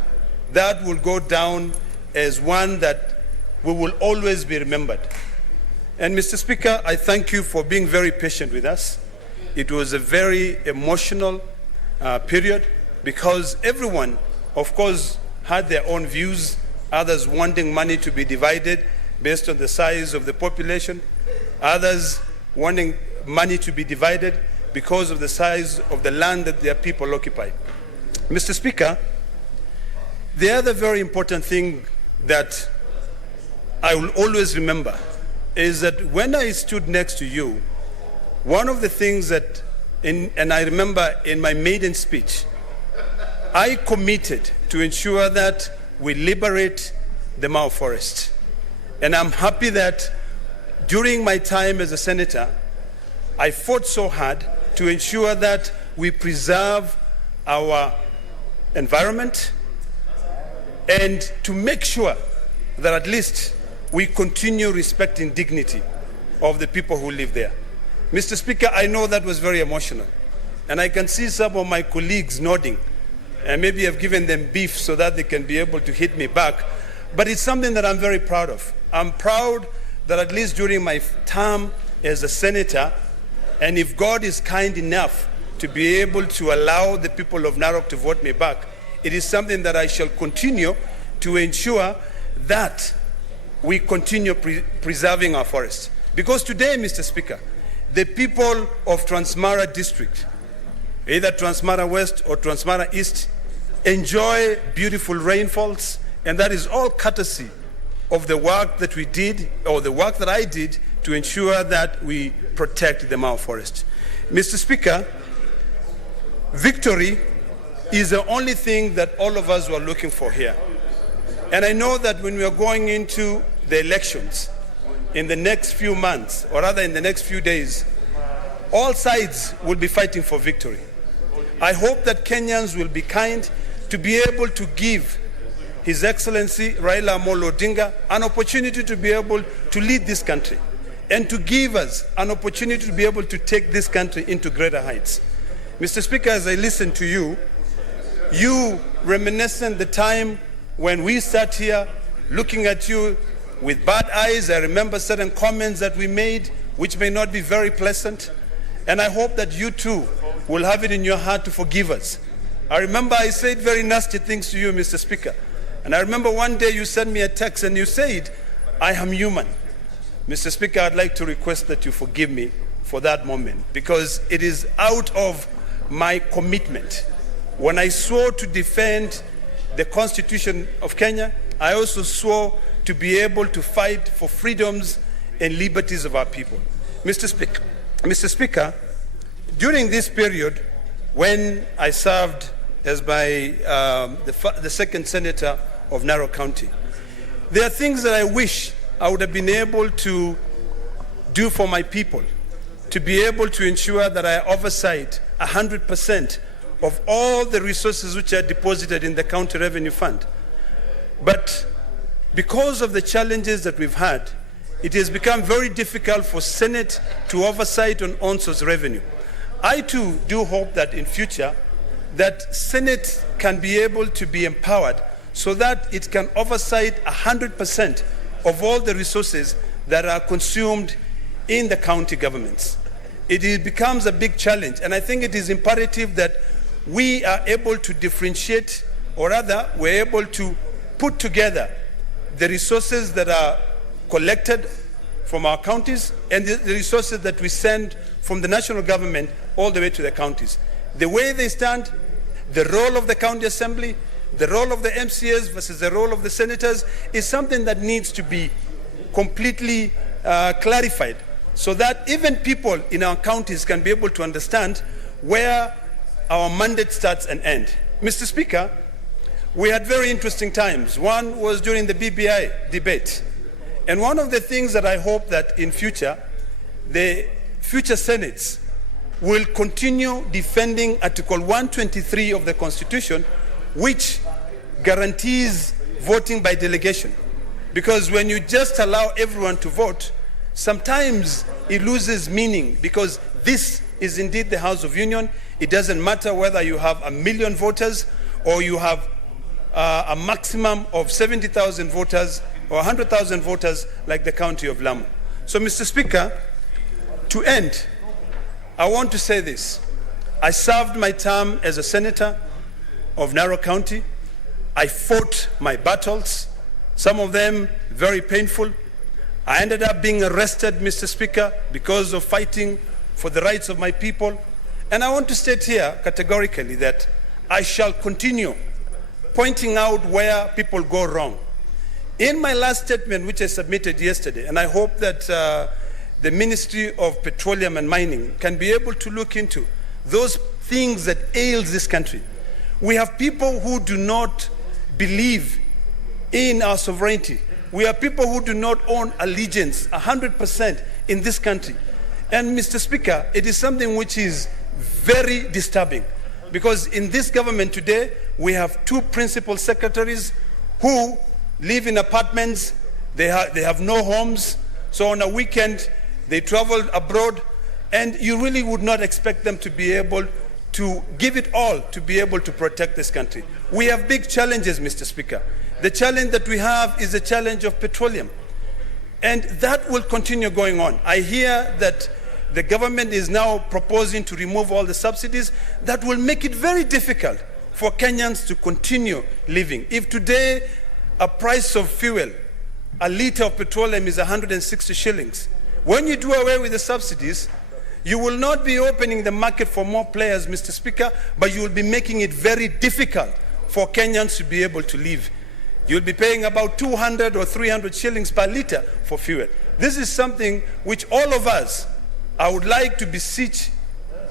that will go down as one that we will always be remembered. And Mr. Speaker, I thank you for being very patient with us. It was a very emotional period because everyone, of course, had their own views, others wanting money to be divided based on the size of the population, others wanting money to be divided because of the size of the land that their people occupy. Mr. Speaker, the other very important thing that I will always remember is that when I stood next to you, one of the things that, and I remember in my maiden speech, I committed to ensure that we liberate the Mau forest. And I'm happy that during my time as a senator, I fought so hard to ensure that we preserve our environment and to make sure that at least we continue respecting dignity of the people who live there. Mr. Speaker, I know that was very emotional, and I can see some of my colleagues nodding, and maybe I've given them beef so that they can be able to hit me back, but it's something that I'm very proud of. I'm proud that at least during my term as a senator, and if God is kind enough to be able to allow the people of Narok to vote me back, it is something that I shall continue to ensure that we continue preserving our forests. Because today, Mr. Speaker, the people of Transmara district, either Transmara West or Transmara East, enjoy beautiful rainfalls, and that is all courtesy of the work that we did, or the work that I did, to ensure that we protect the Mau forest. Mr. Speaker, victory is the only thing that all of us were looking for here. And I know that when we are going into the elections in the next few months, or rather in the next few days, all sides will be fighting for victory. I hope that Kenyans will be kind to be able to give His Excellency Raila Amolo Odinga an opportunity to be able to lead this country and to give us an opportunity to be able to take this country into greater heights. Mr. Speaker, as I listen to you, you reminiscent the time when we sat here looking at you with bad eyes. I remember certain comments that we made which may not be very pleasant, and I hope that you too will have it in your heart to forgive us. I remember I said very nasty things to you, Mr. Speaker, and I remember one day you sent me a text and you said, I am human. Mr. Speaker, I'd like to request that you forgive me for that moment, because it is out of my commitment. When I swore to defend the Constitution of Kenya, I also swore to be able to fight for freedoms and liberties of our people. Mr. Speaker, during this period, when I served as the second senator of Narok County, there are things that I wish I would have been able to do for my people, to be able to ensure that I oversight 100% of all the resources which are deposited in the county revenue fund. But because of the challenges that we've had, it has become very difficult for Senate to oversight on source revenue. I too do hope that in future that Senate can be able to be empowered so that it can oversight 100% of all the resources that are consumed in the county governments. It becomes a big challenge, and I think it is imperative that we are able to differentiate, or rather, we're able to put together the resources that are collected from our counties and the resources that we send from the national government all the way to the counties. The way they stand, the role of the county assembly, the role of the MCAs versus the role of the senators is something that needs to be completely clarified, so that even people in our counties can be able to understand where our mandate starts and ends. Mr. Speaker, we had very interesting times. One was during the BBI debate. And one of the things that I hope that in future, the future Senates will continue defending Article 123 of the Constitution, which guarantees voting by delegation. Because when you just allow everyone to vote, sometimes it loses meaning, because this is indeed the House of Union. It doesn't matter whether you have 1 million voters or you have a maximum of 70,000 voters or 100,000 voters like the county of Lamu. So, Mr. Speaker, to end, I want to say this. I served my term as a senator of Narok County. I fought my battles, some of them very painful. I ended up being arrested, Mr. Speaker, because of fighting for the rights of my people. And I want to state here categorically that I shall continue pointing out where people go wrong. In my last statement, which I submitted yesterday, and I hope that the Ministry of Petroleum and Mining can be able to look into those things that ails this country. We have people who do not believe in our sovereignty. We have people who do not own allegiance 100% in this country. And Mr. Speaker, it is something which is very disturbing, because in this government today, we have 2 principal secretaries who live in apartments. They have no homes. So on a weekend, they travel abroad, and you really would not expect them to be able to give it all to be able to protect this country. We have big challenges, Mr. Speaker. The challenge that we have is the challenge of petroleum, and that will continue going on. I hear that the government is now proposing to remove all the subsidies. That will make it very difficult for Kenyans to continue living. If today a price of fuel, a litre of petroleum is 160 shillings, when you do away with the subsidies, you will not be opening the market for more players, Mr. Speaker, but you will be making it very difficult for Kenyans to be able to live. You'll be paying about 200 or 300 shillings per litre for fuel. This is something which all of us, I would like to beseech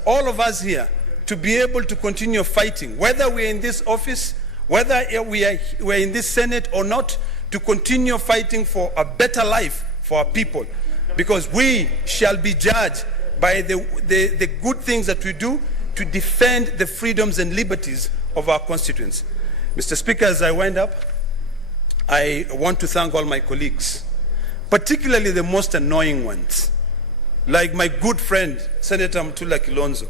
all of us here to be able to continue fighting, whether we're in this office, whether we're in this Senate or not, to continue fighting for a better life for our people, because we shall be judged by the good things that we do to defend the freedoms and liberties of our constituents. Mr. Speaker, as I wind up, I want to thank all my colleagues, particularly the most annoying ones, like my good friend, Senator Mtula Kilonzo.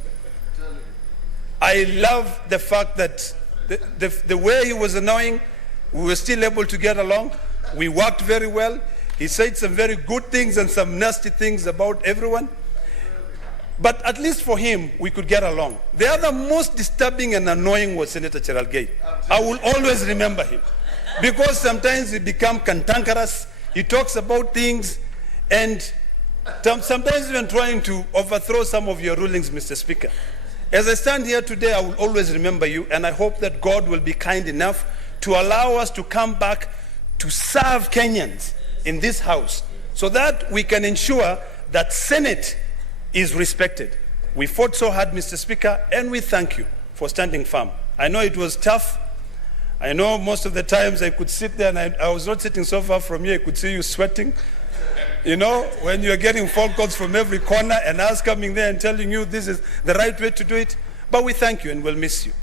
I love the fact that the way he was annoying, we were still able to get along. We worked very well. He said some very good things and some nasty things about everyone. But at least for him, we could get along. The other most disturbing and annoying was Senator Cherargei. I will always remember him, because sometimes he becomes cantankerous. He talks about things and sometimes even trying to overthrow some of your rulings, Mr. Speaker. As I stand here today, I will always remember you, and I hope that God will be kind enough to allow us to come back to serve Kenyans in this house, so that we can ensure that Senate is respected. We fought so hard, Mr. Speaker, and we thank you for standing firm. I know it was tough. I know most of the times I could sit there, and I was not sitting so far from you, I could see you sweating. You know, when you're getting phone calls from every corner and us coming there and telling you this is the right way to do it. But we thank you and we'll miss you.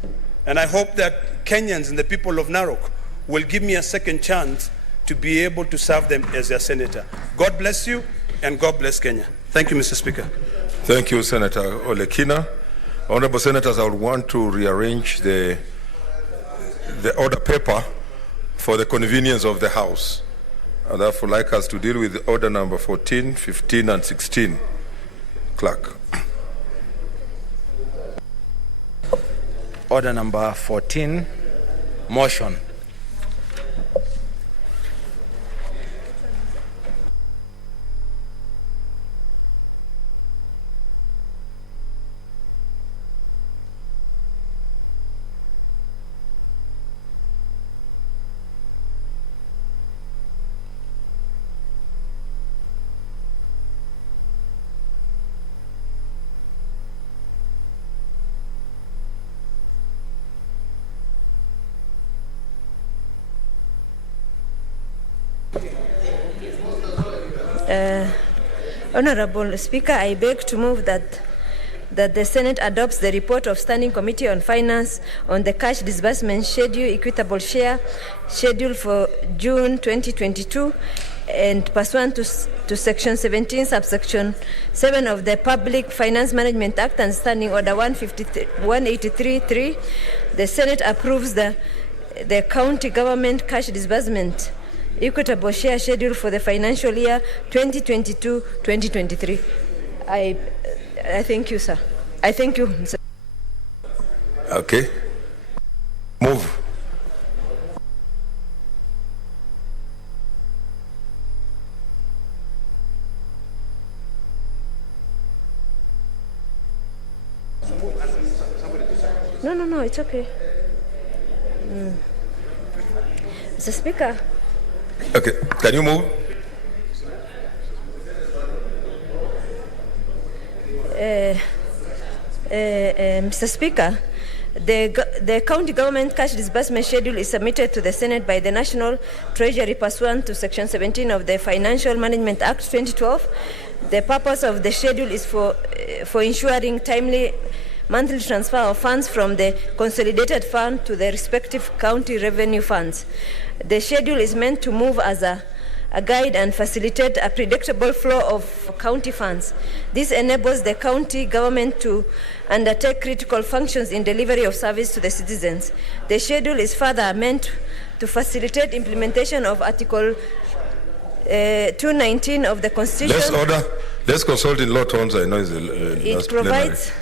And I hope that Kenyans and the people of Narok will give me a second chance to be able to serve them as their senator. God bless you and God bless Kenya. Thank you, Mr. Speaker. Thank you, Senator Olekina. Honorable Senators, I would want to rearrange the order paper for the convenience of the House. I'd therefore like us to deal with order number 14, 15, and 16. Clerk. Order number 14, motion. Honorable Speaker, I beg to move that the Senate adopts the report of Standing Committee on Finance on the cash disbursement schedule, equitable share schedule for June 2022, and pursuant to Section 17, subsection 7 of the Public Finance Management Act and Standing Order 183.3, the Senate approves the county government cash disbursement equitable share schedule for the financial year 2022-2023. I thank you, sir. I thank you, sir. Okay. Move. No, it's okay. Mr. Speaker. Okay, can you move? Mr. Speaker, the county government cash disbursement schedule is submitted to the Senate by the National Treasury pursuant to Section 17 of the Financial Management Act 2012. The purpose of the schedule is for ensuring timely monthly transfer of funds from the consolidated fund to the respective county revenue funds. The schedule is meant to move as a guide and facilitate a predictable flow of county funds. This enables the county government to undertake critical functions in delivery of service to the citizens. The schedule is further meant to facilitate implementation of Article 219 of the Constitution. Let's order. Let's consult in law tones. I know it's it provides.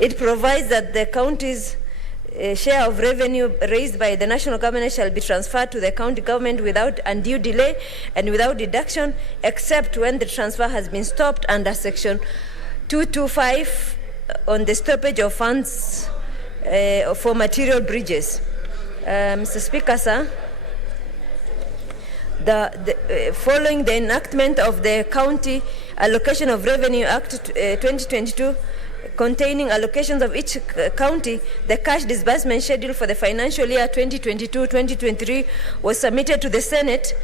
It provides that the county's share of revenue raised by the national government shall be transferred to the county government without undue delay and without deduction, except when the transfer has been stopped under Section 225 on the stoppage of funds for material breaches. Mr. Speaker, sir, following the enactment of the County Allocation of Revenue Act 2022, containing allocations of each county, the cash disbursement schedule for the financial year 2022-2023 was submitted to the Senate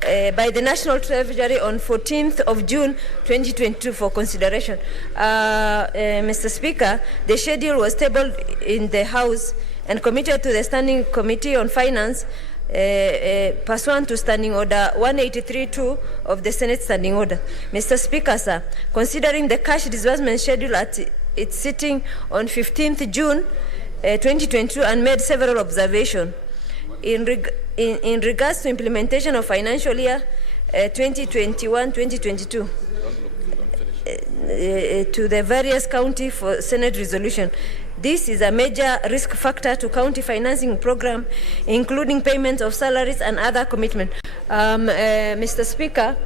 by the National Treasury on 14th of June 2022 for consideration. Mr. Speaker, the schedule was tabled in the House and committed to the Standing Committee on Finance pursuant to Standing Order 183.2 of the Senate Standing Order. Mr. Speaker, sir, considering the cash disbursement schedule at its sitting on 15th June 2022 and made several observations in regards to implementation of financial year 2021-2022 to the various county for Senate resolution. This is a major risk factor to county financing program, including payments of salaries and other commitments. Mr. Speaker,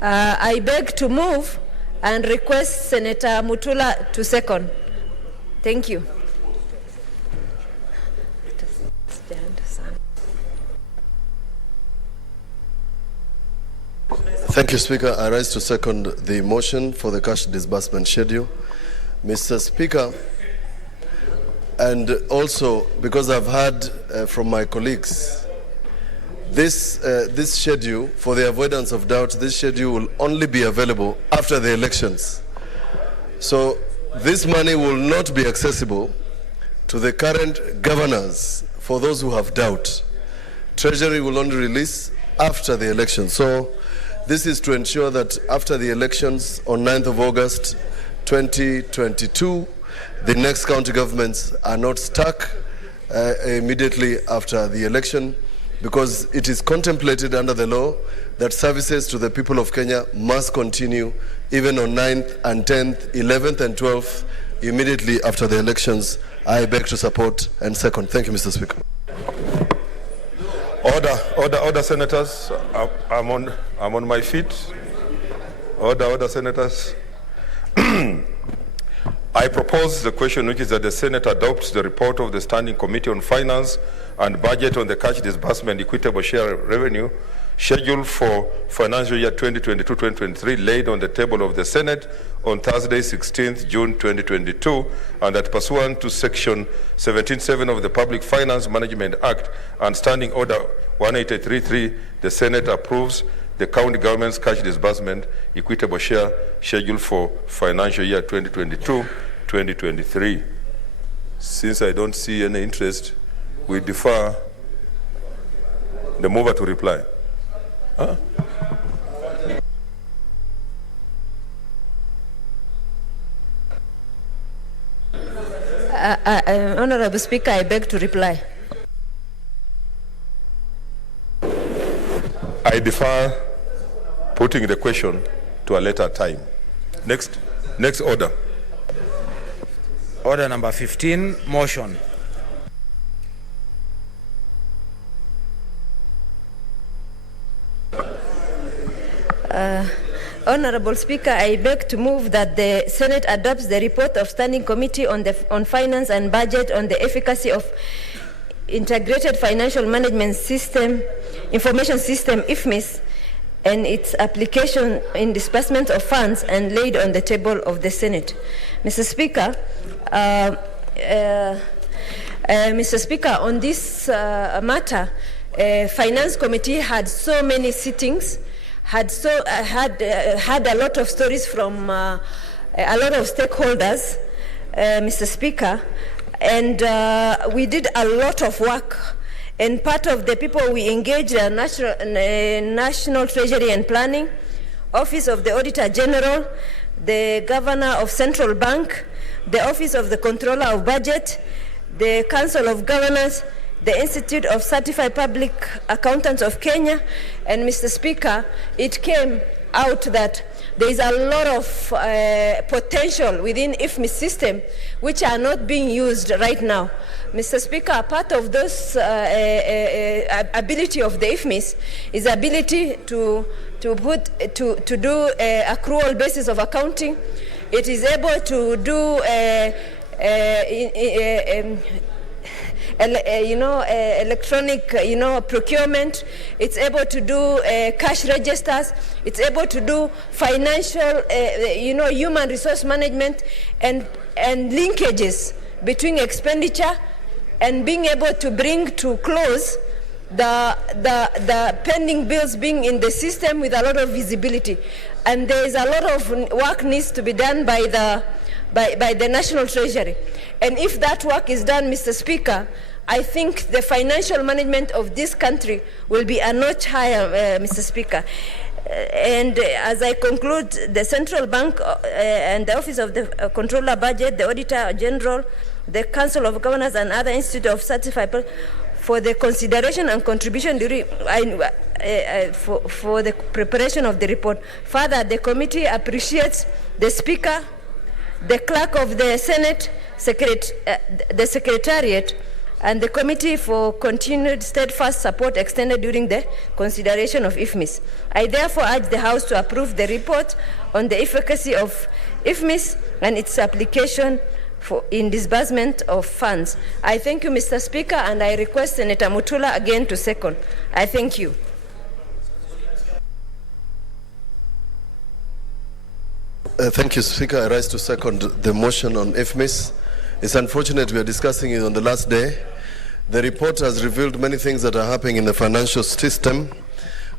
I beg to move and request Senator Mutula to second. Thank you. Thank you, Speaker. I rise to second the motion for the cash disbursement schedule. Mr. Speaker, and also because I've heard from my colleagues, this schedule, for the avoidance of doubt, this schedule will only be available after the elections. So this money will not be accessible to the current governors for those who have doubt. Treasury will only release after the election. So this is to ensure that after the elections on 9th of August 2022, the next county governments are not stuck immediately after the election, because it is contemplated under the law that services to the people of Kenya must continue even on 9th and 10th, 11th and 12th, immediately after the elections. I beg to support and second. Thank you, Mr. Speaker. Order, senators. I'm on my feet. Order, senators. I propose the question, which is that the Senate adopts the report of the Standing Committee on Finance and Budget on the cash disbursement equitable share revenue scheduled for financial year 2022-2023, laid on the table of the Senate on Thursday, 16th June 2022, and that pursuant to Section 17.7 of the Public Finance Management Act and Standing Order 18833, the Senate approves the county government's cash disbursement equitable share scheduled for financial year 2022-2023. Since I don't see any interest, we defer the mover to reply. Huh? Honorable Speaker, I beg to reply. I defer putting the question to a later time. Next order. Order number 15, motion. Honorable Speaker, I beg to move that the Senate adopts the report of Standing Committee on Finance and Budget on the efficacy of Integrated Financial Management System, Information System, IFMIS, and its application in disbursement of funds, and laid on the table of the Senate. Mr. Speaker, on this matter, Finance Committee had so many sittings, had a lot of stories from a lot of stakeholders, Mr. Speaker, and we did a lot of work. And part of the people we engaged are National Treasury and Planning, Office of the Auditor General, the Governor of Central Bank, the Office of the Controller of Budget, the Council of Governors, the Institute of Certified Public Accountants of Kenya. And Mr. Speaker, it came out that there is a lot of potential within IFMIS system which are not being used right now. Mr. Speaker, part of those ability of the IFMIS is ability to do accrual basis of accounting. It is able to do electronic, procurement. It's able to do cash registers. It's able to do financial, human resource management and linkages between expenditure and being able to bring to close the pending bills being in the system with a lot of visibility. And there is a lot of work needs to be done by the National Treasury. And if that work is done, Mr. Speaker, I think the financial management of this country will be a notch higher, Mr. Speaker. And as I conclude, the Central Bank and the Office of the Controller Budget, the Auditor General, the Council of Governors and other Institute of Certified for the consideration and contribution during for the preparation of the report. Further, the committee appreciates the Speaker, the Clerk of the Senate, the Secretariat, and the committee for continued steadfast support extended during the consideration of IFMIS. I therefore urge the House to approve the report on the efficacy of IFMIS and its application in disbursement of funds. I thank you, Mr. Speaker, and I request Senator Mutula again to second. I thank you. Thank you, Speaker. I rise to second the motion on IFMIS. It's unfortunate we are discussing it on the last day. The report has revealed many things that are happening in the financial system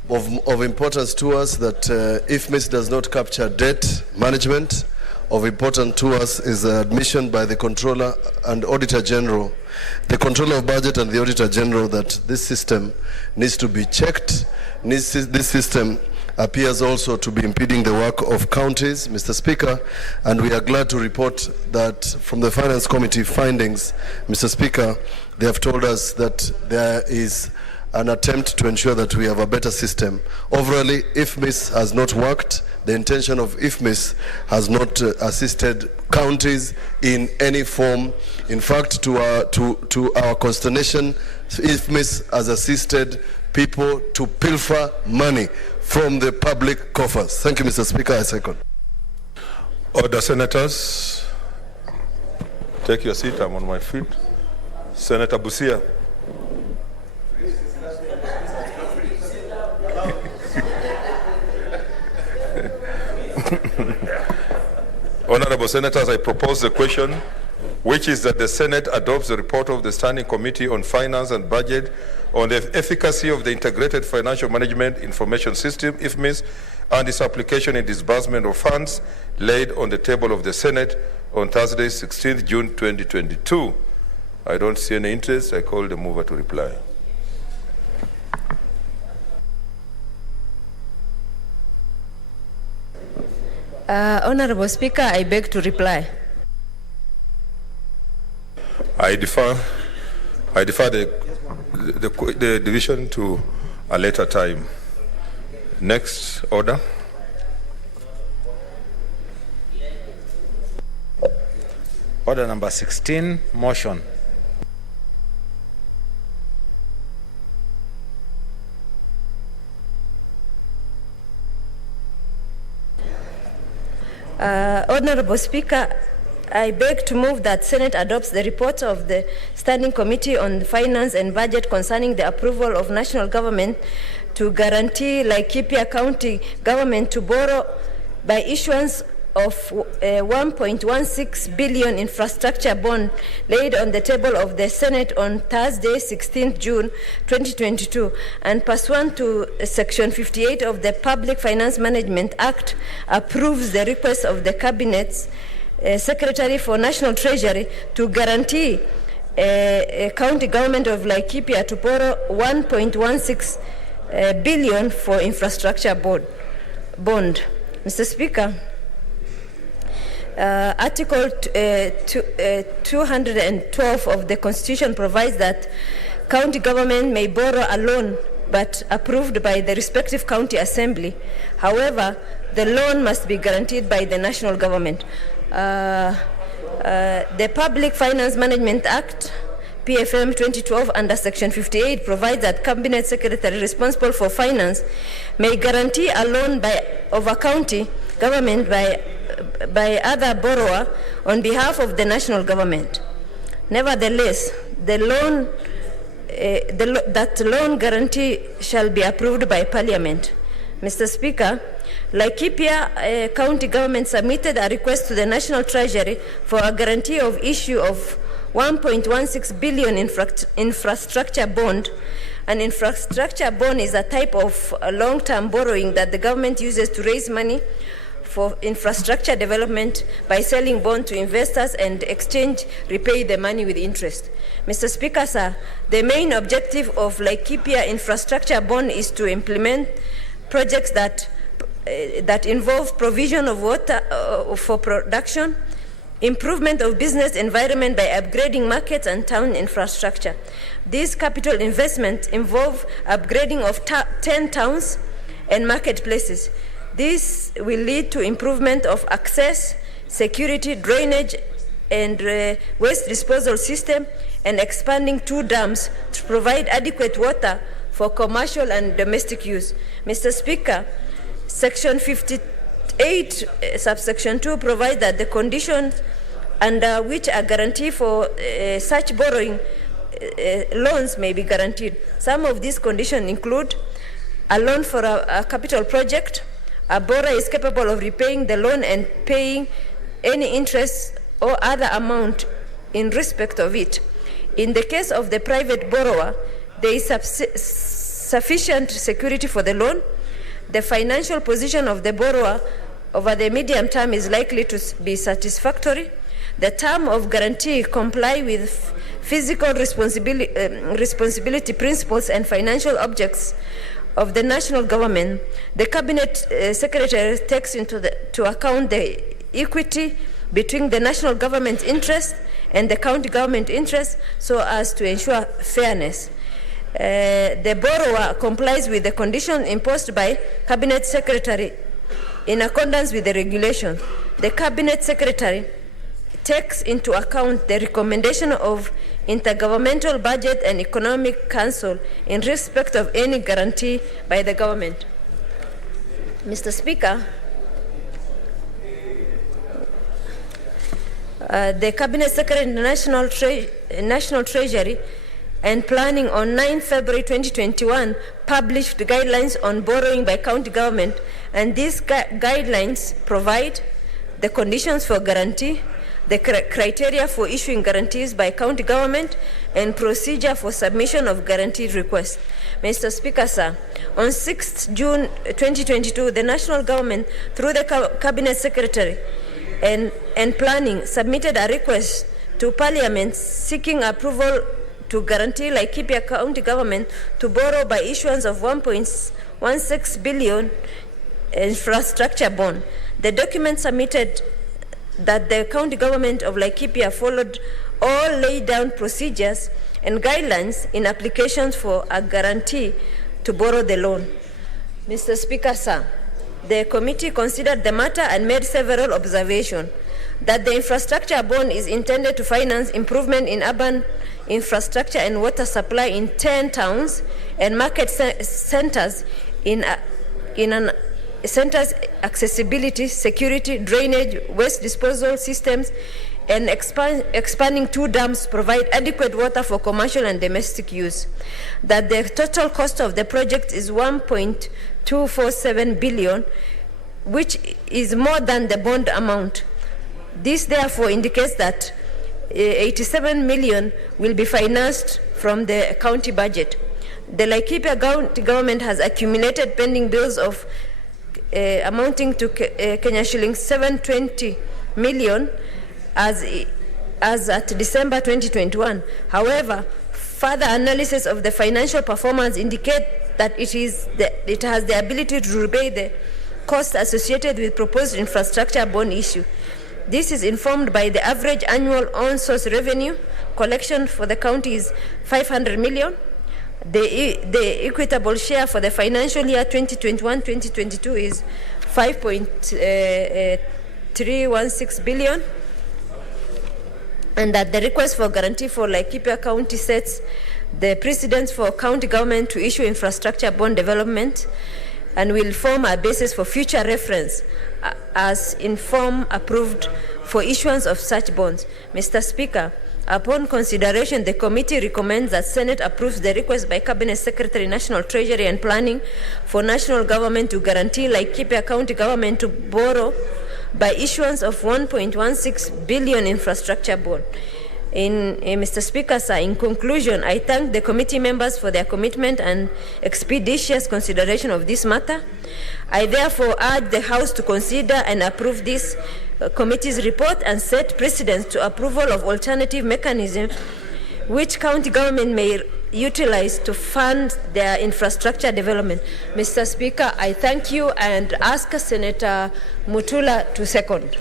of importance to us, that IFMIS does not capture debt management. Of importance to us is the admission by the Controller and Auditor General, the Controller of Budget and the Auditor General, that this system needs to be checked. This system appears also to be impeding the work of counties, Mr. Speaker, and we are glad to report that from the Finance Committee findings, Mr. Speaker, they have told us that there is an attempt to ensure that we have a better system. Overall, IFMIS has not worked. The intention of IFMIS has not assisted counties in any form. In fact, to our consternation, IFMIS has assisted people to pilfer money from the public coffers. Thank you, Mr. Speaker. I second. Order, senators. Take your seat. I'm on my feet. Senator Busia. Honorable Senators, I propose the question, which is that the Senate adopts the report of the Standing Committee on Finance and Budget on the efficacy of the Integrated Financial Management Information System, IFMIS, and its application in disbursement of funds laid on the table of the Senate on Thursday, 16th June 2022. I don't see any interest. I call the mover to reply. Honorable Speaker, I beg to reply. I defer the division to a later time. Next order. Order number 16, motion. Honorable Speaker, I beg to move that Senate adopts the report of the Standing Committee on Finance and Budget concerning the approval of national government to guarantee Laikipia County government to borrow by issuance of 1.16 billion infrastructure bond laid on the table of the Senate on Thursday, 16th June 2022, and pursuant to Section 58 of the Public Finance Management Act, approves the request of the Cabinet's Secretary for National Treasury to guarantee county government of Laikipia to borrow 1.16 billion for infrastructure bond. Mr. Speaker, Article 212 of the Constitution provides that county government may borrow a loan but approved by the respective county assembly. However, the loan must be guaranteed by the national government. The Public Finance Management Act, PFM 2012, under Section 58, provides that Cabinet Secretary responsible for finance may guarantee a loan of a county government by other borrower on behalf of the national government. Nevertheless, that loan guarantee shall be approved by Parliament. Mr. Speaker, Laikipia County government submitted a request to the National Treasury for a guarantee of issue of 1.16 billion infrastructure bond. An infrastructure bond is a type of long-term borrowing that the government uses to raise money for infrastructure development by selling bond to investors and repay the money with interest. Mr. Speaker, sir, the main objective of Laikipia infrastructure bond is to implement projects that involve provision of water for production, improvement of business environment by upgrading markets and town infrastructure. These capital investments involve upgrading of 10 towns and marketplaces. This will lead to improvement of access, security, drainage, and waste disposal system, and expanding 2 dams to provide adequate water for commercial and domestic use. Mr. Speaker, Section 58, subsection 2 provides that the conditions under which a guarantee for such borrowing loans may be guaranteed. Some of these conditions include a loan for a capital project, a borrower is capable of repaying the loan and paying any interest or other amount in respect of it. In the case of the private borrower, there is sufficient security for the loan. The financial position of the borrower over the medium term is likely to be satisfactory. The term of guarantee comply with physical responsibility principles and financial objects of the national government. The Cabinet Secretary takes to account the equity between the national government interest and the county government interest so as to ensure fairness. The borrower complies with the conditions imposed by Cabinet Secretary in accordance with the regulation. The Cabinet Secretary takes into account the recommendation of Intergovernmental Budget and Economic Council in respect of any guarantee by the government. Mr. Speaker, the Cabinet Secretary in the National Treasury and Planning on 9 February 2021 published guidelines on borrowing by county government, and these guidelines provide the conditions for guarantee, the criteria for issuing guarantees by county government, and procedure for submission of guaranteed requests. Mr. Speaker, sir, on 6th June 2022, the national government, through the Cabinet Secretary and Planning, submitted a request to Parliament seeking approval to guarantee Laikipia County Government to borrow by issuance of 1.16 billion infrastructure bond. The document submitted that the county government of Laikipia followed all laid down procedures and guidelines in applications for a guarantee to borrow the loan. Mr. Speaker, sir, the committee considered the matter and made several observations. That the infrastructure bond is intended to finance improvement in urban infrastructure and water supply in 10 towns and market centers centers accessibility, security, drainage, waste disposal systems, and expanding 2 dams provide adequate water for commercial and domestic use. That the total cost of the project is 1.247 billion, which is more than the bond amount. This therefore indicates that 87 million will be financed from the county budget. The Laikipia County government has accumulated pending bills of amounting to Kenya shillings 720 million as at December 2021. However, further analysis of the financial performance indicate that it has the ability to repay the costs associated with proposed infrastructure bond issue. This is informed by the average annual on-source revenue collection for the county is 500 million. The equitable share for the financial year 2021-2022 is 5.316 billion, and that the request for guarantee for Laikipia County sets the precedence for county government to issue infrastructure bond development and will form a basis for future reference as in form approved for issuance of such bonds. Mr. Speaker, upon consideration, the committee recommends that Senate approves the request by Cabinet Secretary, National Treasury and Planning for national government to guarantee Laikipia County government to borrow by issuance of 1.16 billion infrastructure bond. Mr. Speaker, sir, in conclusion, I thank the committee members for their commitment and expeditious consideration of this matter. I therefore urge the House to consider and approve this committee's report and set precedents to approval of alternative mechanisms which county government may utilize to fund their infrastructure development. Mr. Speaker, I thank you and ask Senator Mutula to second.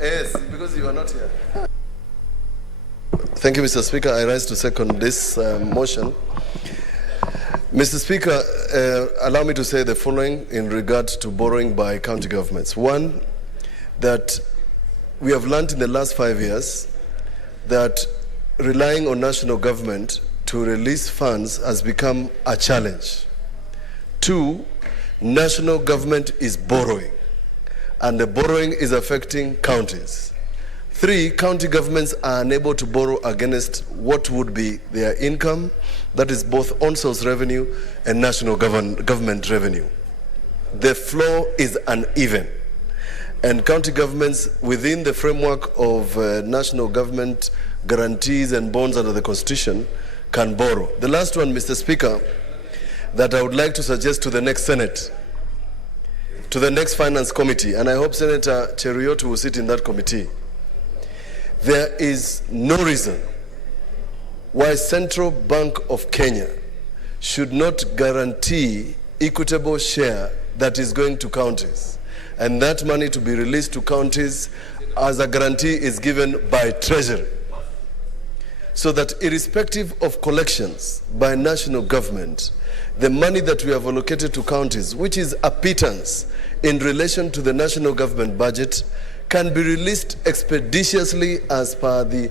Yes, because you are not here. Thank you, Mr. Speaker. I rise to second this motion. Mr. Speaker, allow me to say the following in regard to borrowing by county governments. One, that we have learned in the last 5 years that relying on national government to release funds has become a challenge. Two, national government is borrowing, and the borrowing is affecting counties. 3, county governments are unable to borrow against what would be their income, that is both on-source revenue and national government revenue. The flow is uneven, and county governments within the framework of national government guarantees and bonds under the Constitution can borrow. The last one, Mr. Speaker, that I would like to suggest to the next Senate, to the next Finance Committee, and I hope Senator Cheruiyot will sit in that committee. There is no reason why Central Bank of Kenya should not guarantee equitable share that is going to counties, and that money to be released to counties as a guarantee is given by Treasury, so that irrespective of collections by national government, the money that we have allocated to counties, which is a pittance in relation to the national government budget, can be released expeditiously as per the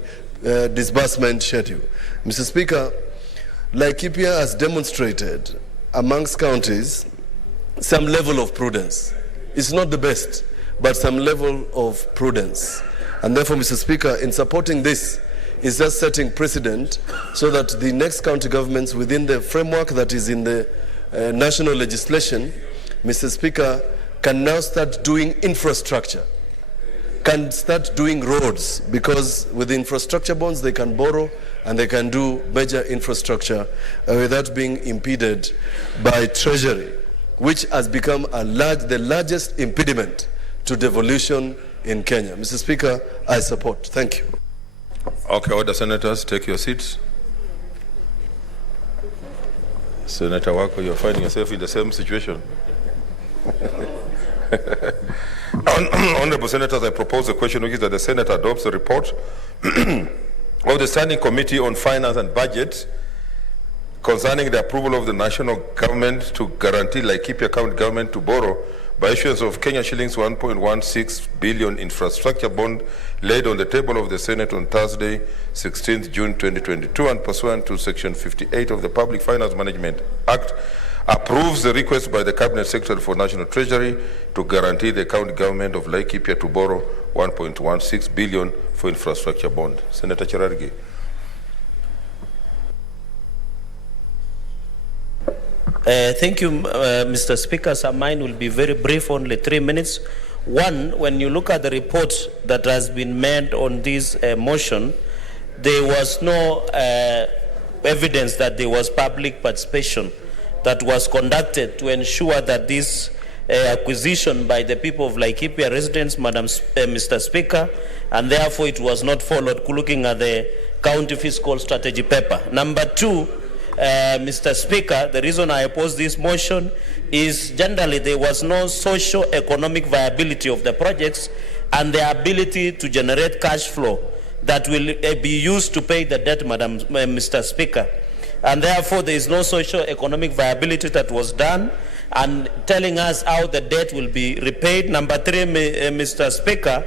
disbursement schedule. Mr. Speaker, Laikipia has demonstrated amongst counties some level of prudence. It's not the best, but some level of prudence. And therefore, Mr. Speaker, in supporting this, is just setting precedent so that the next county governments within the framework that is in the national legislation, Mr. Speaker, can now start doing infrastructure, can start doing roads, because with the infrastructure bonds they can borrow and they can do major infrastructure without being impeded by Treasury, which has become the largest impediment to devolution in Kenya. Mr. Speaker, I support. Thank you. Okay, order, senators, take your seats. Senator Wako, you're finding yourself in the same situation. Honorable senators, I propose a question which is that the Senate adopts the report of the Standing Committee on Finance and Budget concerning the approval of the national government to guarantee Laikipia County government to borrow by issuance of Kenya shillings 1.16 billion infrastructure bond laid on the table of the Senate on Thursday, 16th June 2022, and pursuant to Section 58 of the Public Finance Management Act, approves the request by the Cabinet Secretary for National Treasury to guarantee the county government of Laikipia to borrow 1.16 billion for infrastructure bond. Senator Cherargei. Thank you, Mr. Speaker. So mine will be very brief, only 3 minutes. One, when you look at the report that has been made on this motion, there was no evidence that there was public participation that was conducted to ensure that this acquisition by the people of Laikipia residents, Mr. Speaker, and therefore it was not followed looking at the county fiscal strategy paper. Number two, Mr. Speaker, the reason I oppose this motion is generally there was no socio-economic viability of the projects and the ability to generate cash flow that will be used to pay the debt, Mr. Speaker. And therefore there is no socio-economic viability that was done and telling us how the debt will be repaid. Number three, Mr. Speaker,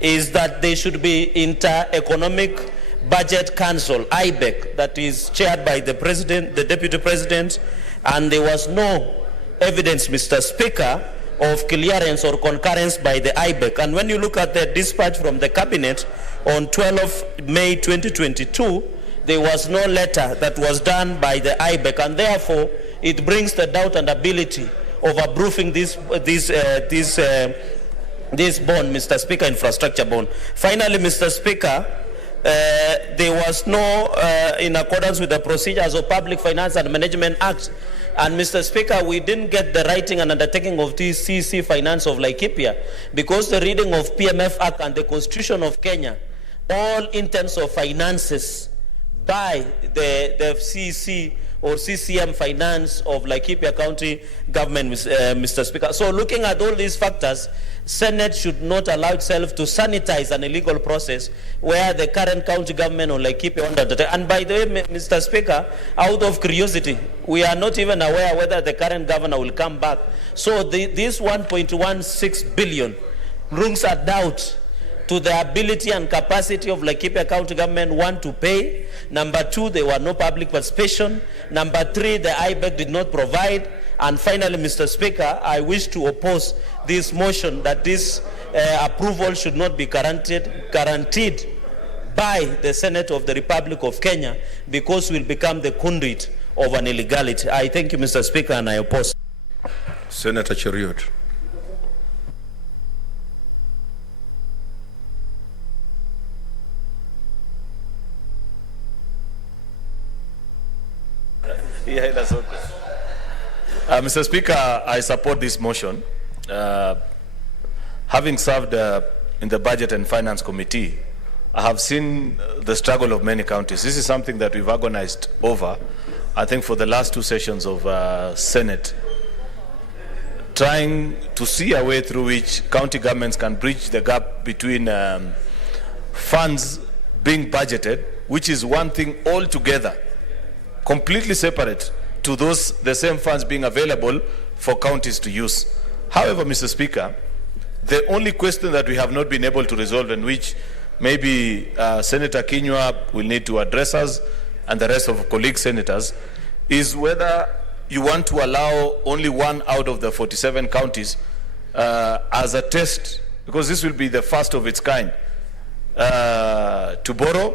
is that there should be inter-economic Budget Council, IBEC, that is chaired by the President, the Deputy President, and there was no evidence, Mr. Speaker, of clearance or concurrence by the IBEC. And when you look at the dispatch from the Cabinet on 12th May 2022, there was no letter that was done by the IBEC, and therefore it brings the doubt and ability of approving this bond, Mr. Speaker, infrastructure bond. Finally, Mr. Speaker, there was no, in accordance with the procedures of Public Finance and Management Act, and Mr. Speaker, we didn't get the writing and undertaking of the CC Finance of Laikipia, because the reading of PMF Act and the Constitution of Kenya, all intents of finances by the CC or CCM finance of Laikipia County government, Mr. Speaker. So looking at all these factors, Senate should not allow itself to sanitize an illegal process where the current county government of Laikipia, and by the way, Mr. Speaker, out of curiosity, we are not even aware whether the current governor will come back. So this 1.16 billion rooms a doubt to the ability and capacity of Laikipia County government, one, to pay. Number two, there were no public participation. Number three, the IBEC did not provide. And finally, Mr. Speaker, I wish to oppose this motion that this approval should not be guaranteed by the Senate of the Republic of Kenya, because we'll become the conduit of an illegality. I thank you, Mr. Speaker, and I oppose. Senator Cheriot. Mr. Speaker, I support this motion. Having served in the Budget and Finance Committee, I have seen the struggle of many counties. This is something that we've agonized over, I think, for the last two sessions of Senate, trying to see a way through which county governments can bridge the gap between funds being budgeted, which is one thing altogether, completely separate, to those the same funds being available for counties to use. However, Mr. Speaker, the only question that we have not been able to resolve, and which maybe Senator Kinyua will need to address us and the rest of colleague senators, is whether you want to allow only one out of the 47 counties as a test, because this will be the first of its kind, to borrow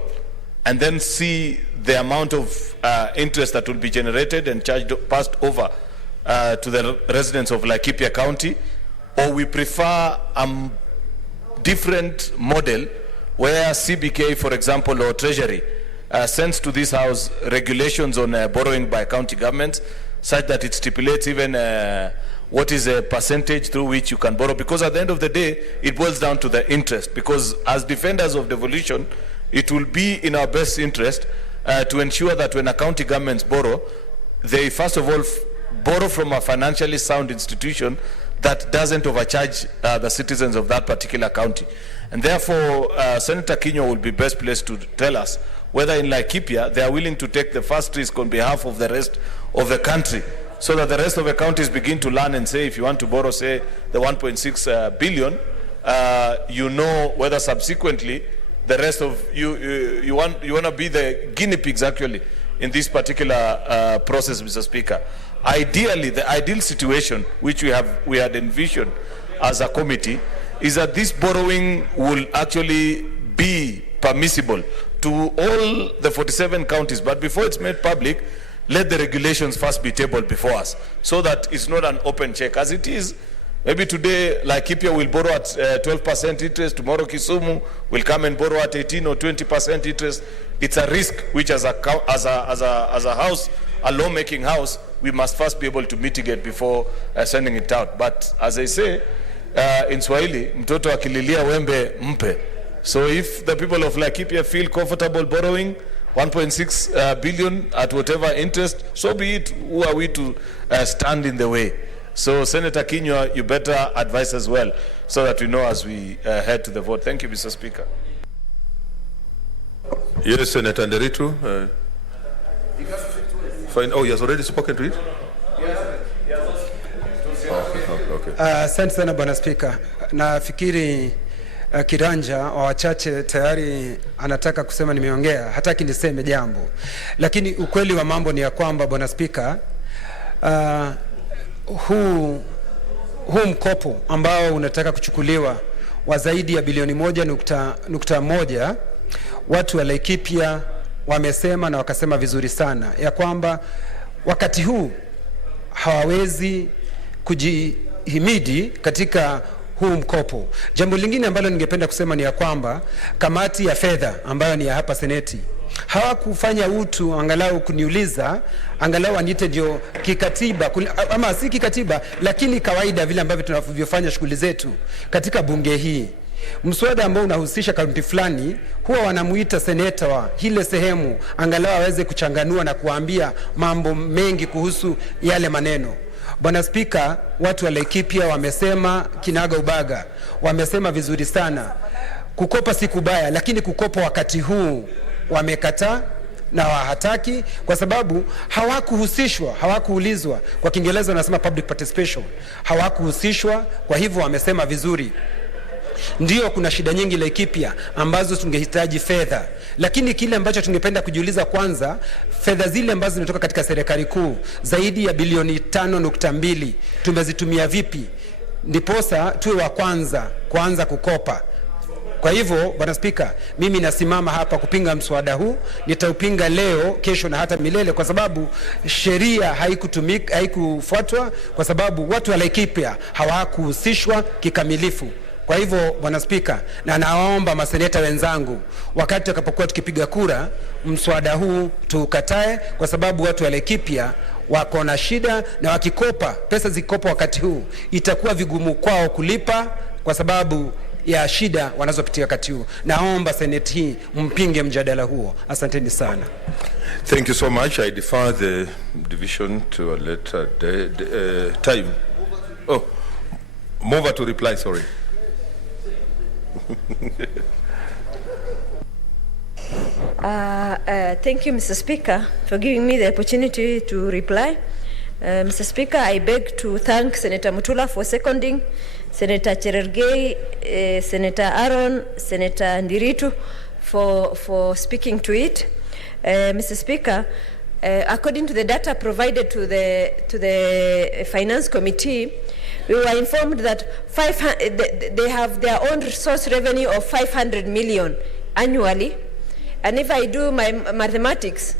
and then see the amount of interest that will be generated and passed over to the residents of Laikipia County, or we prefer a different model where CBK, for example, or Treasury sends to this House regulations on borrowing by county governments, such that it stipulates even what is a percentage through which you can borrow, because at the end of the day, it boils down to the interest. Because as defenders of devolution, it will be in our best interest to ensure that when a county governments borrow, they first of all borrow from a financially sound institution that doesn't overcharge the citizens of that particular county. And therefore, Senator Kinyua will be best placed to tell us whether in Laikipia they are willing to take the first risk on behalf of the rest of the country, so that the rest of the counties begin to learn and say, if you want to borrow, say, the 1.6 billion, you know whether subsequently the rest of you want to be the guinea pigs actually in this particular process, Mr. Speaker. Ideally, the ideal situation which we had envisioned as a committee is that this borrowing will actually be permissible to all the 47 counties, but before it's made public, let the regulations first be tabled before us, so that it's not an open check as it is. Maybe today, Laikipia will borrow at 12% interest. Tomorrow, Kisumu will come and borrow at 18 or 20% interest. It's a risk which, as a house, a lawmaking house, we must first be able to mitigate before sending it out. But as I say in Swahili, mtoto akililia wembe mpe. So if the people of Laikipia feel comfortable borrowing 1.6 billion at whatever interest, so be it. Who are we to stand in the way? So, Senator Kinyua, you better advise as well, so that we know as we head to the vote. Thank you, Mr. Speaker. Yes, Senator Nderitu. Fine. Oh, he has already spoken to it? Okay. Asante sana Bwana Spika. Nafikiri Kiranja wa wachache tayari anataka kusema nimeongea, hataki niseme jambo. Lakini ukweli wa mambo ni ya kwamba Bwana Spika, huu mkopo ambao unataka kuchukuliwa wa zaidi ya bilioni 1.1, watu wa Laikipia wamesema na wakasema vizuri sana ya kwamba wakati huu hawawezi kujihimidi katika huu mkopo. Jambo lingine ambalo ningependa kusema ni ya kwamba kamati ya fedha ambayo ni ya hapa Seneti hawakufanya utu angalau kuniuliza, angalau anite ndio kikatiba, ama si kikatiba lakini kawaida vile ambavyo tunavyofanya shughuli zetu katika bunge hii. Mswada ambao unahusisha kaunti fulani huwa wanamuita seneta wa ile sehemu angalau aweze kuchanganua na kuambia mambo mengi kuhusu yale maneno. Bwana Spika, watu wa Laikipia wamesema kinaga ubaga, wamesema vizuri sana. Kukopa si kubaya, lakini kukopa wakati huu wamekataa na wahataki, kwa sababu hawakuhusishwa, hawakuulizwa. Kwa Kiingereza wanasema public participation. Hawakuhusishwa, kwa hivyo wamesema vizuri. Ndio kuna shida nyingi Laikipia ambazo tungehitaji fedha, lakini kile ambacho tungependa kujiuliza kwanza, fedha zile ambazo zinatoka katika serikali kuu zaidi ya bilioni 5.2 tumezitumia vipi, ndiposa tuwe wa kwanza kukopa. Kwa hivyo Bwana Spika, mimi nasimama hapa kupinga mswada huu. Nitaupinga leo, kesho na hata milele, kwa sababu sheria haikufuatwa, kwa sababu watu wa Laikipia hawakuhusishwa kikamilifu. Kwa hivyo Bwana Spika, na naomba maseneta wenzangu, wakati tutakapokuwa tukipiga kura, mswada huu tukatae, kwa sababu watu wa Laikipia wako na shida, na wakikopa pesa zikopa wakati huu itakuwa vigumu kwao kulipa kwa sababu ya shida wanazopitia wakati huu. Naomba Senate hii mpinge mjadala huo. Asanteni sana. Thank you so much. I defer the division to a later time. Oh, mover to reply, sorry. Thank you, Mr. Speaker, for giving me the opportunity to reply. Mr. Speaker, I beg to thank Senator Mutula for seconding, Senator Cherargei, Senator Aaron, Senator Ndiritu for speaking to it. Mr. Speaker, according to the data provided to the Finance Committee, we were informed that they have their own source revenue of 500 million annually, and if I do my mathematics,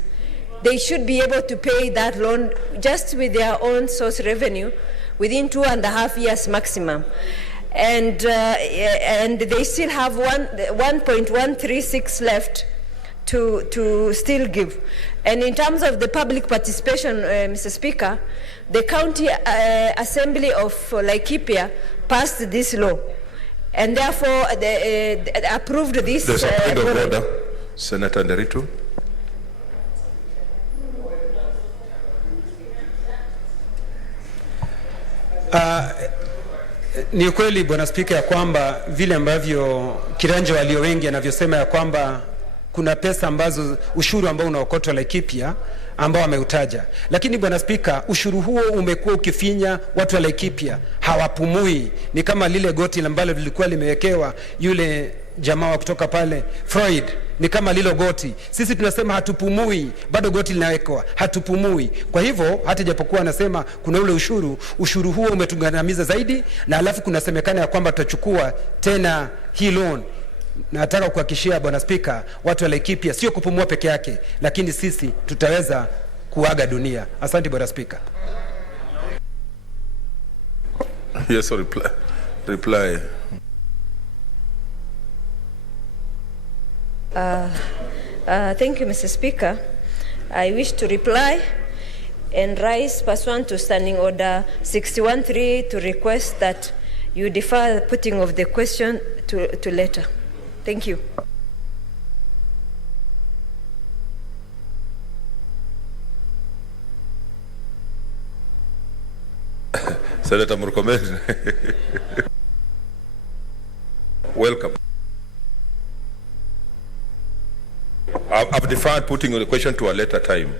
they should be able to pay that loan just with their own source revenue within 2.5 years maximum. And they still have 1.136 left to still give. And in terms of the public participation, Mr. Speaker, the County Assembly of Laikipia passed this law, and therefore they approved this. There's a point of order, Senator Nderitu. Ni kweli Bwana Spika ya kwamba vile ambavyo kiranja walio wengi anavyosema ya kwamba kuna pesa ambazo ushuru ambao unaokotwa Laikipia ambao wameutaja, lakini Bwana Spika, ushuru huo umekuwa ukifinya watu wa Laikipia, hawapumui. Ni kama lile goti ambalo lilikuwa limewekewa yule jamaa kutoka pale Freud, ni kama lilo goti. Sisi tunasema hatupumui, bado goti linawekwa, hatupumui. Kwa hivyo hata japokuwa anasema kuna ule ushuru huo umetugandamiza zaidi, na alafu kunasemekana ya kwamba tutachukua tena hii loan. Nataka kuhakikishia Bwana Spika, watu wa Laikipia sio kupumua peke yake, lakini sisi tutaweza kuaga dunia. Asante Bwana Spika. Yes, reply. Thank you, Mr. Speaker. I wish to reply and rise pursuant to Standing Order 61.3 to request that you defer the putting of the question to later. Thank you. Senator Murkomen. Welcome. I've deferred putting the question to a later time.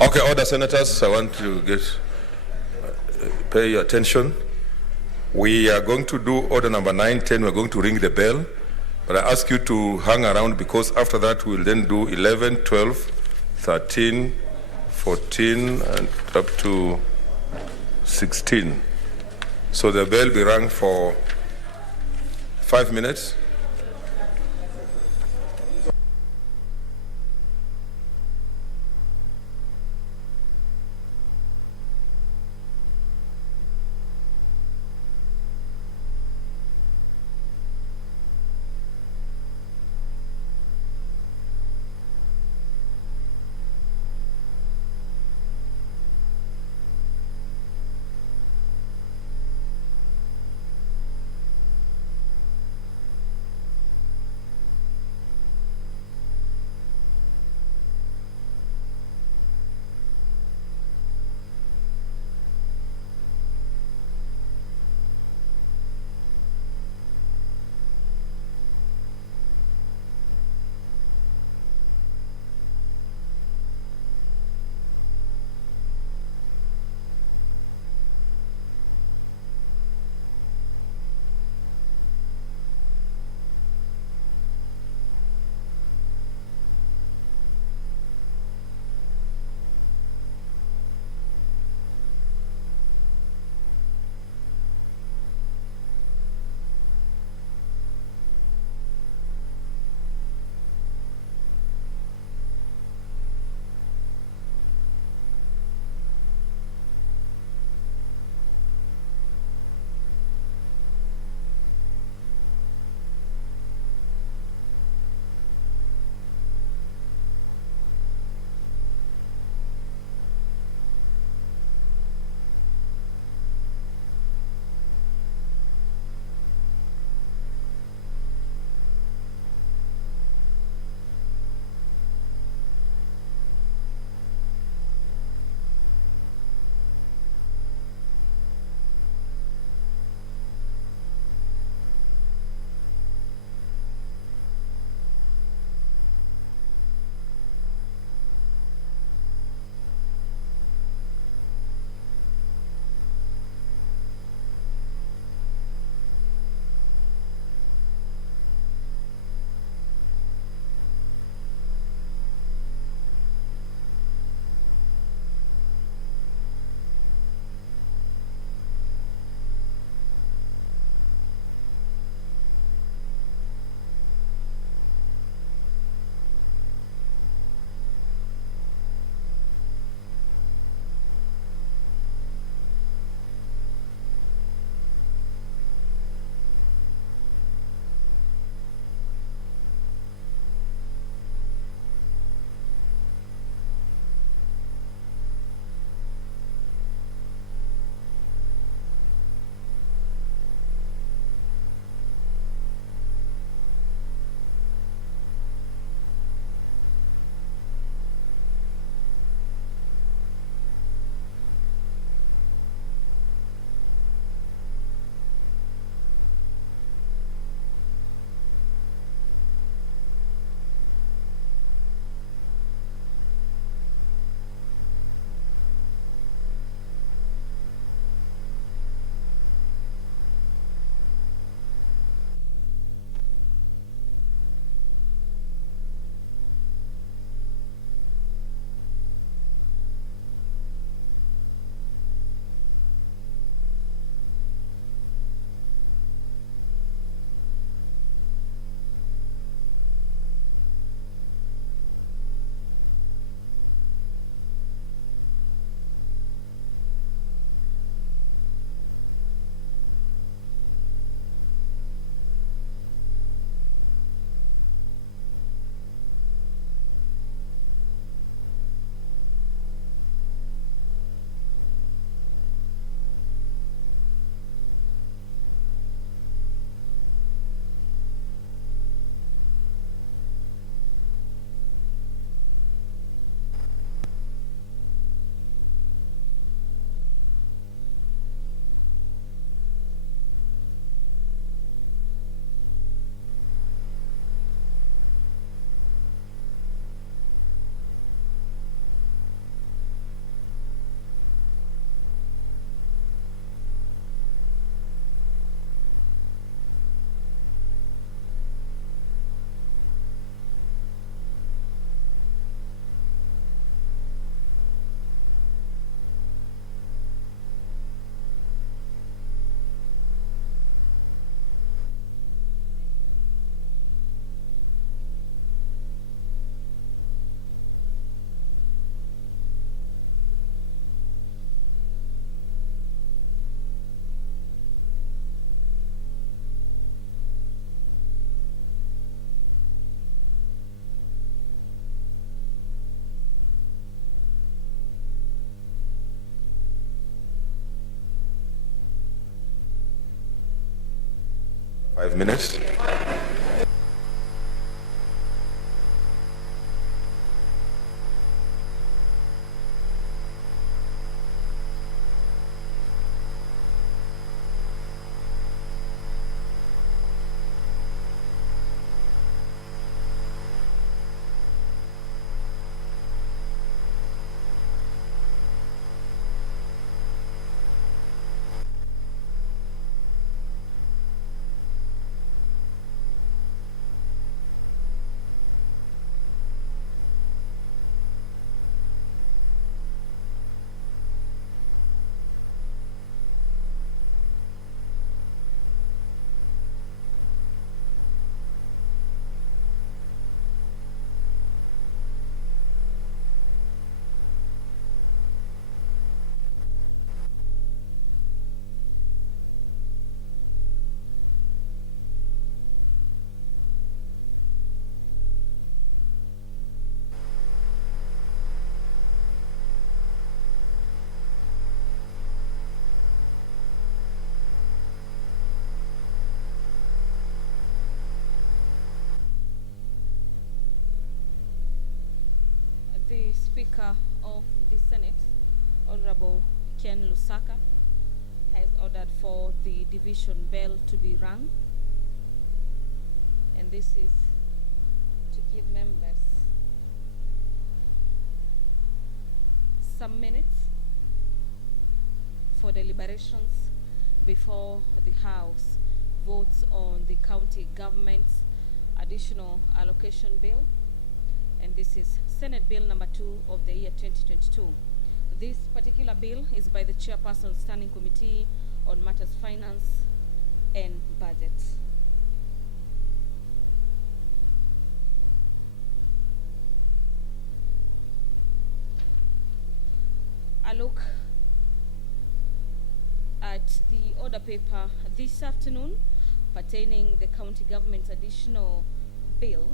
Okay, order, senators. I want to pay your attention. We are going to do order number 9, 10. We're going to ring the bell. But I ask you to hang around, because after that we'll then do 11, 12, 13, 14, and up to 16. So the bell will be rung for 5 minutes. 5 minutes. The Speaker of the Senate, Honorable Ken Lusaka, has ordered for the division bell to be rung, and this is to give members some minutes for deliberations before the House votes on the county government's additional allocation bill, and this is Senate Bill number 2 of the year 2022. This particular bill is by the Chairperson Standing Committee on Matters Finance and Budget. A look at the order paper this afternoon pertaining the county government's additional bill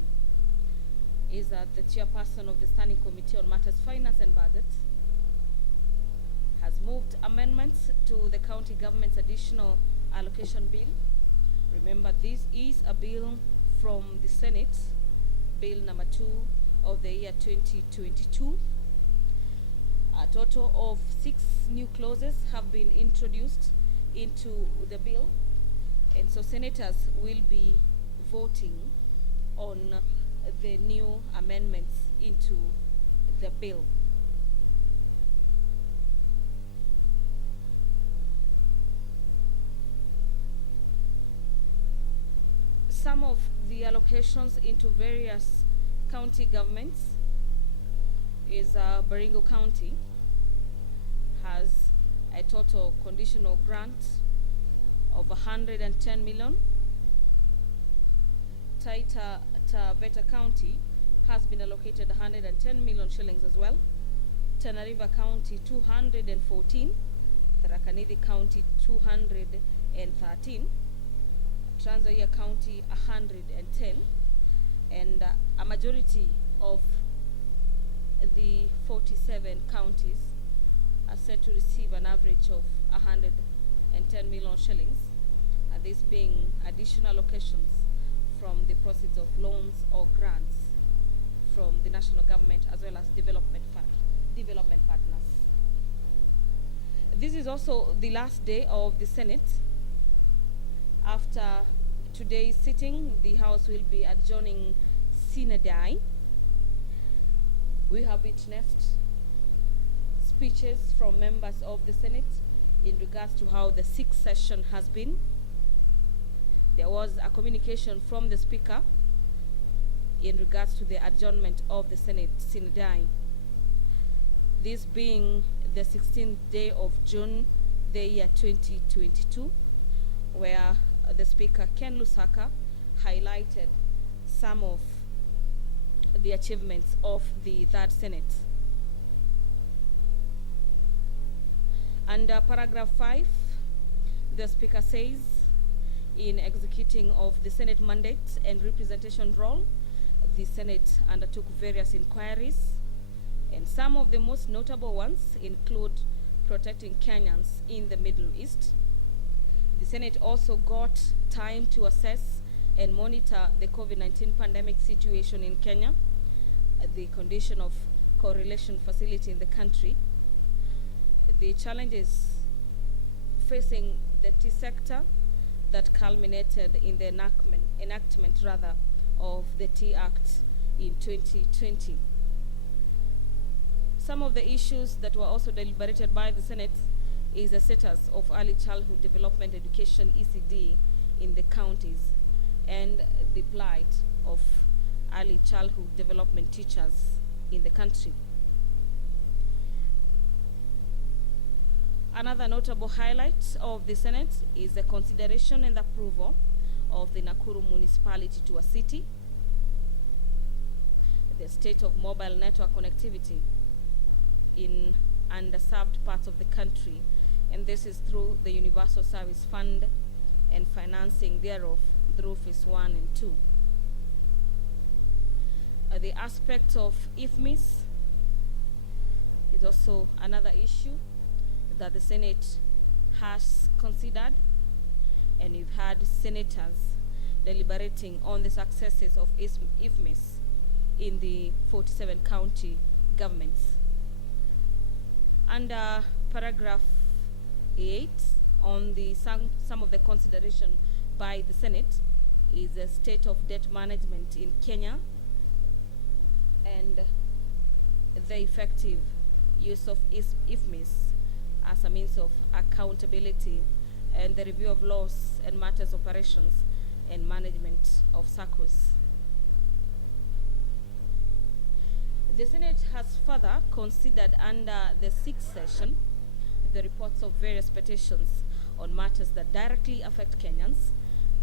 is that the chairperson of the Standing Committee on Matters Finance and Budget has moved amendments to the county government's additional allocation bill. Remember, this is a bill from the Senate, Bill number 2 of the year 2022. A total of 6 new clauses have been introduced into the bill, and so senators will be voting on the new amendments into the bill. Some of the allocations into various county governments is Baringo County has a total conditional grant of 110 million. Taita Taveta County has been allocated 110 million shillings as well. Tana River County 214, Tharaka Nithi County 213, Trans Nzoia County 110, and a majority of the 47 counties are set to receive an average of 110 million shillings, and this being additional allocations from the proceeds of loans or grants from the national government as well as development partners. This is also the last day of the Senate. After today's sitting, the House will be adjourning sine die. We have witnessed speeches from members of the Senate in regards to how the 6th session has been. There was a communication from the Speaker in regards to the adjournment of the Senate sine die. This being the 16th day of June, the year 2022, where the Speaker, Ken Lusaka, highlighted some of the achievements of the Third Senate. Under paragraph 5, the Speaker says, in executing of the Senate mandate and representation role, the Senate undertook various inquiries, and some of the most notable ones include protecting Kenyans in the Middle East, The Senate also got time to assess and monitor the COVID-19 pandemic situation in Kenya, the condition of correlation facility in the country, the challenges facing the tea sector that culminated in the enactment of the Tea Act in 2020. Some of the issues that were also deliberated by the Senate is the status of early childhood development education, ECD, in the counties, and the plight of early childhood development teachers in the country. Another notable highlight of the Senate is the consideration and approval of the Nakuru municipality to a city, the state of mobile network connectivity in underserved parts of the country, and this is through the Universal Service Fund and financing thereof through Phase 1 and 2. The aspect of IFMIS is also another issue that the Senate has considered, and we've had senators deliberating on the successes of IFMIS in the 47 county governments. Under paragraph 8, on the some of the consideration by the Senate is the state of debt management in Kenya and the effective use of IFMIS as a means of accountability and the review of laws and matters operations and management of SACCOs. The Senate has further considered under the 6th session the reports of various petitions on matters that directly affect Kenyans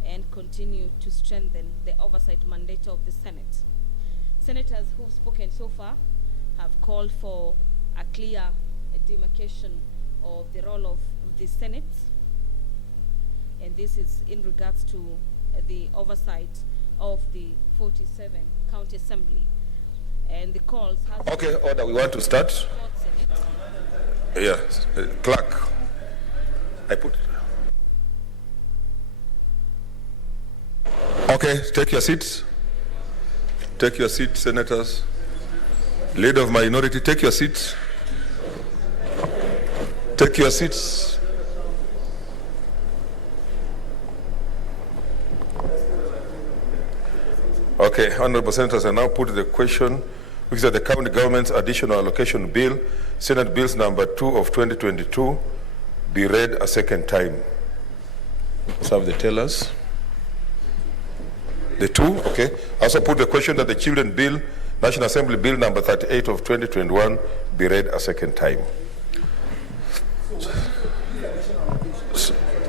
and continue to strengthen the oversight mandate of the Senate. Senators who've spoken so far have called for a clear demarcation of the role of the Senate, and this is in regards to the oversight of the 47 county assembly. And the calls has Okay, order, we want to start. Yes, clerk. I put. Okay, take your seats. Take your seats, senators. Leader of minority, take your seats. Take your seats. Okay, honorable senators, I now put the question, which is that the county government's additional allocation bill, Senate Bills number 2 of 2022, be read a second time. Serve the tellers. The 2, okay. I also put the question that the Children Bill, National Assembly Bill number 38 of 2021, be read a second time.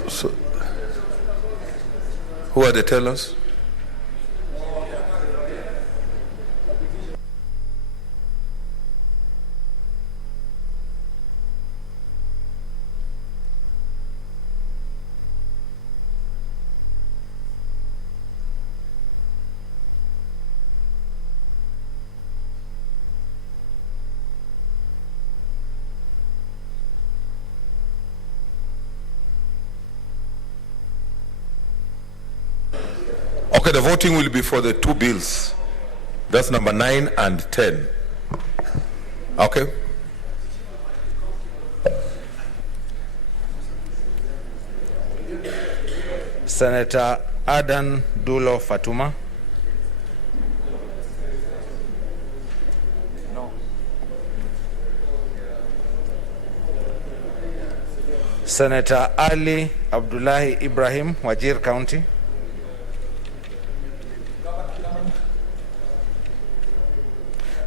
So, who are the tellers? Okay, the voting will be for the 2 bills. That's number 9 and 10. Okay. Senator Adan Dulo Fatuma. No. Senator Ali Abdullahi Ibrahim, Wajir County.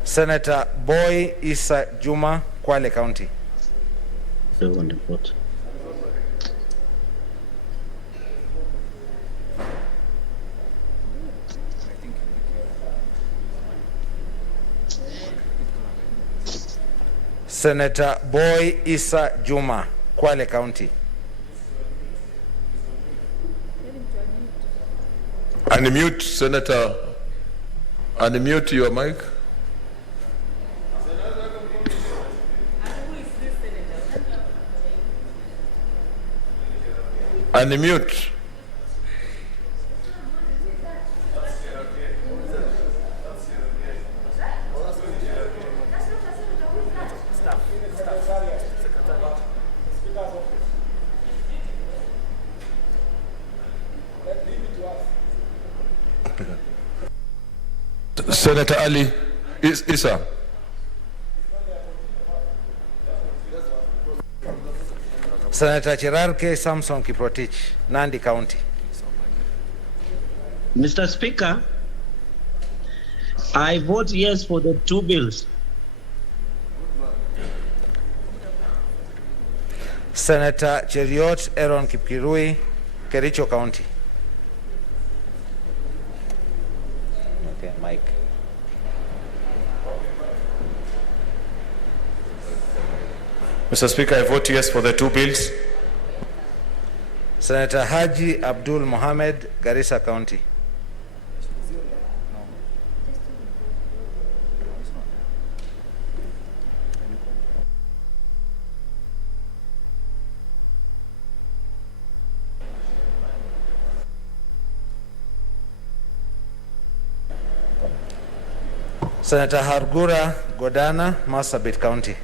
Senator Boy Isa Juma, Kwale County. Senator Boy Isa Juma, Kwale County. Unmute, Senator. Unmute your mic. Unmute. Senator Ali Issa. Senator Chirarke Samson Kiprotich, Nandi County. Mr. Speaker, I vote yes for the two bills. Senator Cheriot Aaron Kipkirui, Kericho County. Okay, Mike. Mr. Speaker, I vote yes for the two bills. Senator Haji Abdul Mohamed, Garissa County. Senator Hargura Godana, Marsabit County.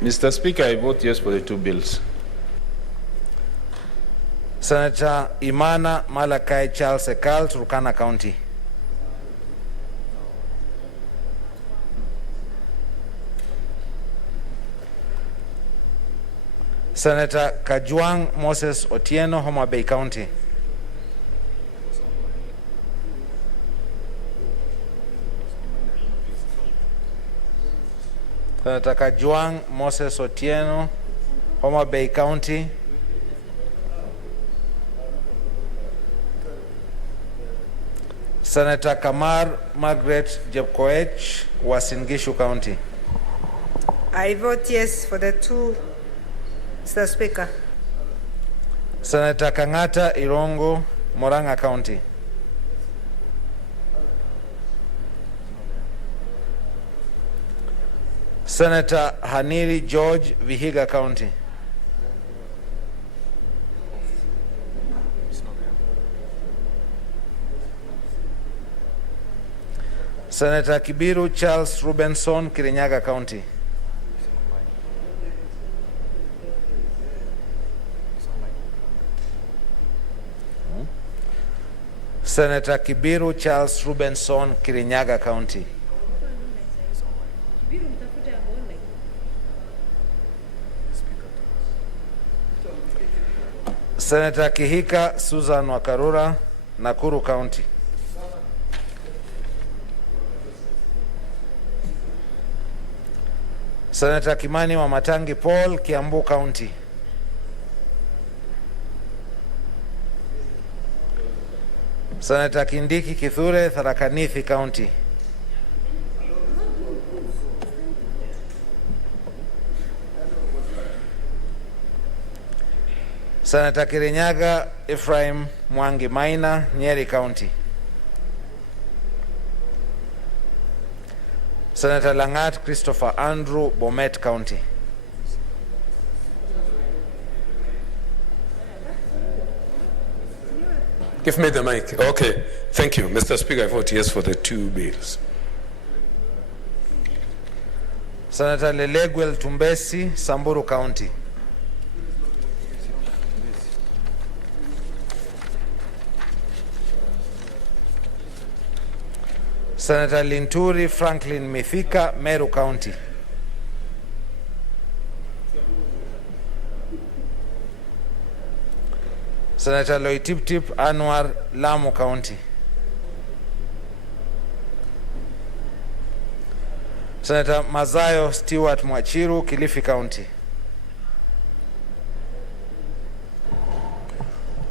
Mr. Speaker, I vote yes for the two bills. Senator Imana Malakai Charles Ekal, Turkana County. Senator Kajwang Moses Otieno, Homa Bay County. Senator Kajwang Moses Otieno, Homa Bay County. Senator Kamar Margaret Jepkoech, Uasin Gishu County. I vote yes for the two, Mr. Speaker. Senator Kangata Irongo, Moranga County. Senator Haniri George, Vihiga County. Senator Kibiru Charles Rubenson, Kirinyaga County. Senator Kibiru Charles Rubenson, Kirinyaga County. Senator Kihika Susan Wakarura, Nakuru County. Senator Kimani Wamatangi Paul, Kiambu County. Senator Kindiki Kithure, Tharaka Nithi County. Senator Kirinyaga Ephraim Mwangi Maina, Nyeri County. Senator Langat Christopher Andrew, Bomet County. Give me the mic. Okay. Thank you. Mr. Speaker, I vote yes for the two bills. Senator Leleguel Tumbesi, Samburu County. Senator Linturi Franklin Mithika, Meru County. Senator Loitiptip Anwar, Lamu County. Senator Mazayo Stewart Mwachiru, Kilifi County.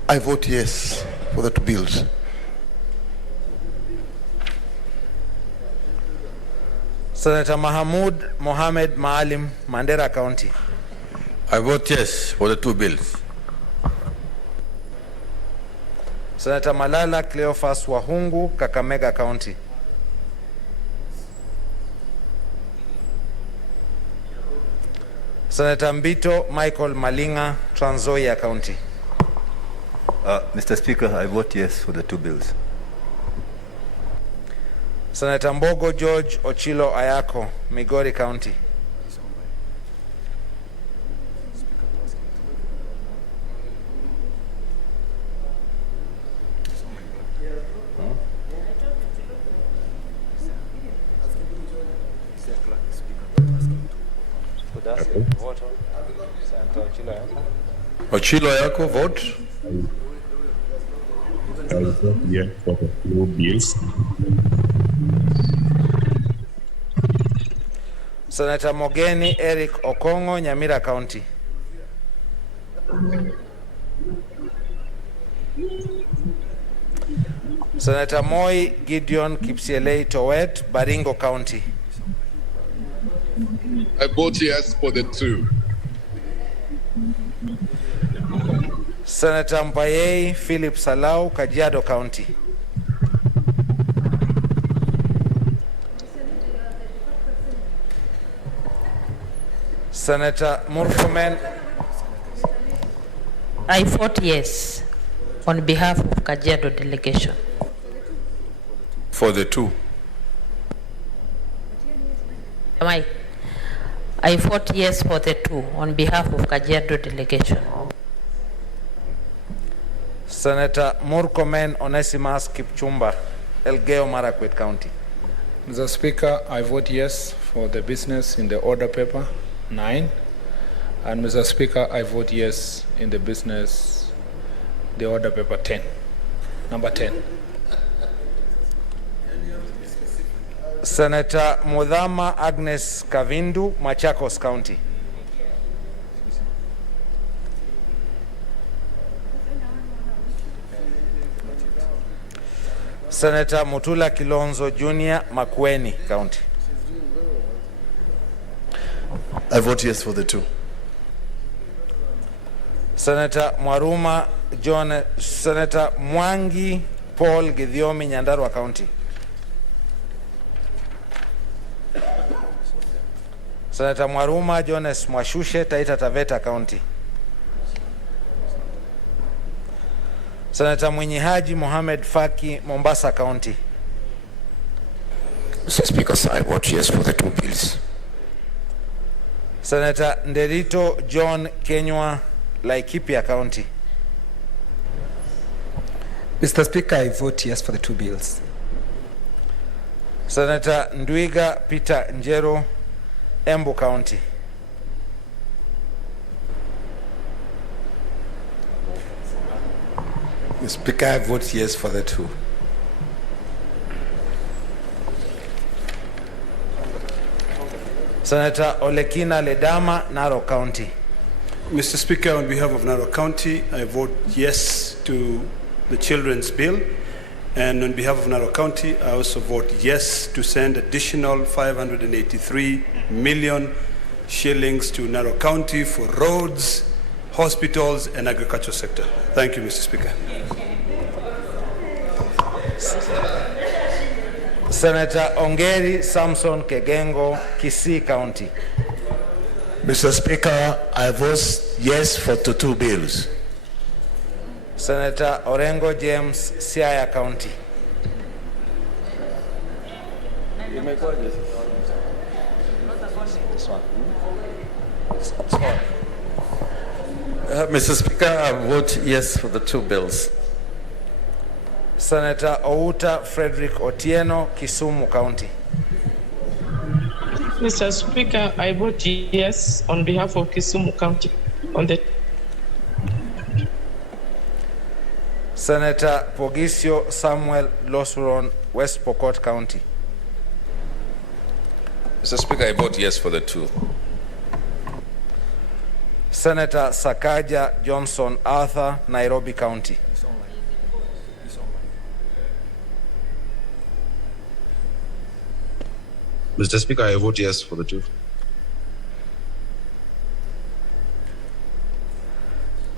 I vote yes for the two bills. Senator Mahamud Mohamed Maalim, Mandera County. I vote yes for the two bills. Senator Malala Cleophas Wahungu, Kakamega County. Senator Mbito Michael Malinga, Trans Nzoia County. Mr. Speaker, I vote yes for the two bills. Senator Mbogo George Ochilo Ayako, Migori County. Ochilo Ayako, vote. I vote yes for the two bills. Senator Mogeni Eric Okongo, Nyamira County. Senator Moi Gideon Kipsielei Towet, Baringo County. I vote yes for the two. Senator Mpayei Philip Salau, Kajiado County. Senator Murkomen. I vote yes on behalf of Kajiado delegation. For the two. I vote yes for the two on behalf of Kajiado delegation. Senator Murkomen Onesimus Kipchumba, Elgeyo Marakwet County. Mr. Speaker, I vote yes for the business in the order paper 9. And Mr. Speaker, I vote yes in the business, the order paper 10, number 10. Senator Mudhama Agnes Kavindu, Machakos County. Senator Mutula Kilonzo Jr., Makueni County. I vote yes for the two. Senator Mwaruma John, Senator Mwangi Paul Githiomi, Nyandarua County. Senator Mwaruma Jones Mwashushe, Taita Taveta County. Senator Mwinyi Haji Mohamed Faki, Mombasa County. Mr. Speaker, I vote yes for the two bills. Senator Nderito John Kenywa, Laikipia County. Mr. Speaker, I vote yes for the two bills. Senator Ndwiga Peter Njero, Embu County. Mr. Speaker, I vote yes for the two. Senator Olekina Ledama, Narok County. Mr. Speaker, on behalf of Narok County, I vote yes to the children's bill. And on behalf of Narok County, I also vote yes to send additional 583 million shillings to Narok County for roads, hospitals, and agriculture sector. Thank you, Mr. Speaker. Senator Ongeri Samson Kegengo, Kisii County. Mr. Speaker, I vote yes for the two bills. Senator Orengo James, Siaya County. Mr. Speaker, I vote yes for the two bills. Senator Outa Frederick Otieno, Kisumu County. Mr. Speaker, I vote yes on behalf of Kisumu County on the Senator Pogisio Samuel Losuron, West Pokot County. Mr. Speaker, I vote yes for the two. Senator Sakaja Johnson Arthur, Nairobi County. Mr. Speaker, I vote yes for the two.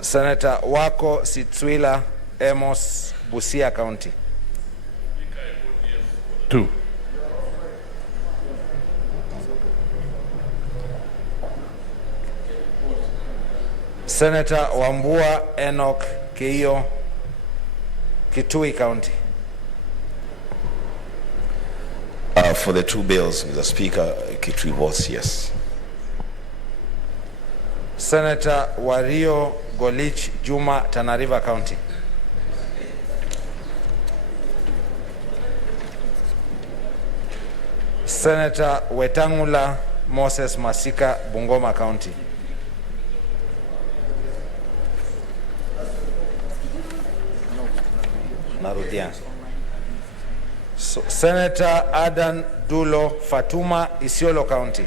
Senator Wako Sitswila Amos, Busia County. Two. Senator Wambua Enoch Keio, Kitui County. For the two bills, Mr. Speaker, Kitui votes yes. Senator Wario Golich Juma, Tana River County. Senator Wetangula Moses Masika, Bungoma County. Narudia. Senator Adan Dulo Fatuma, Isiolo County.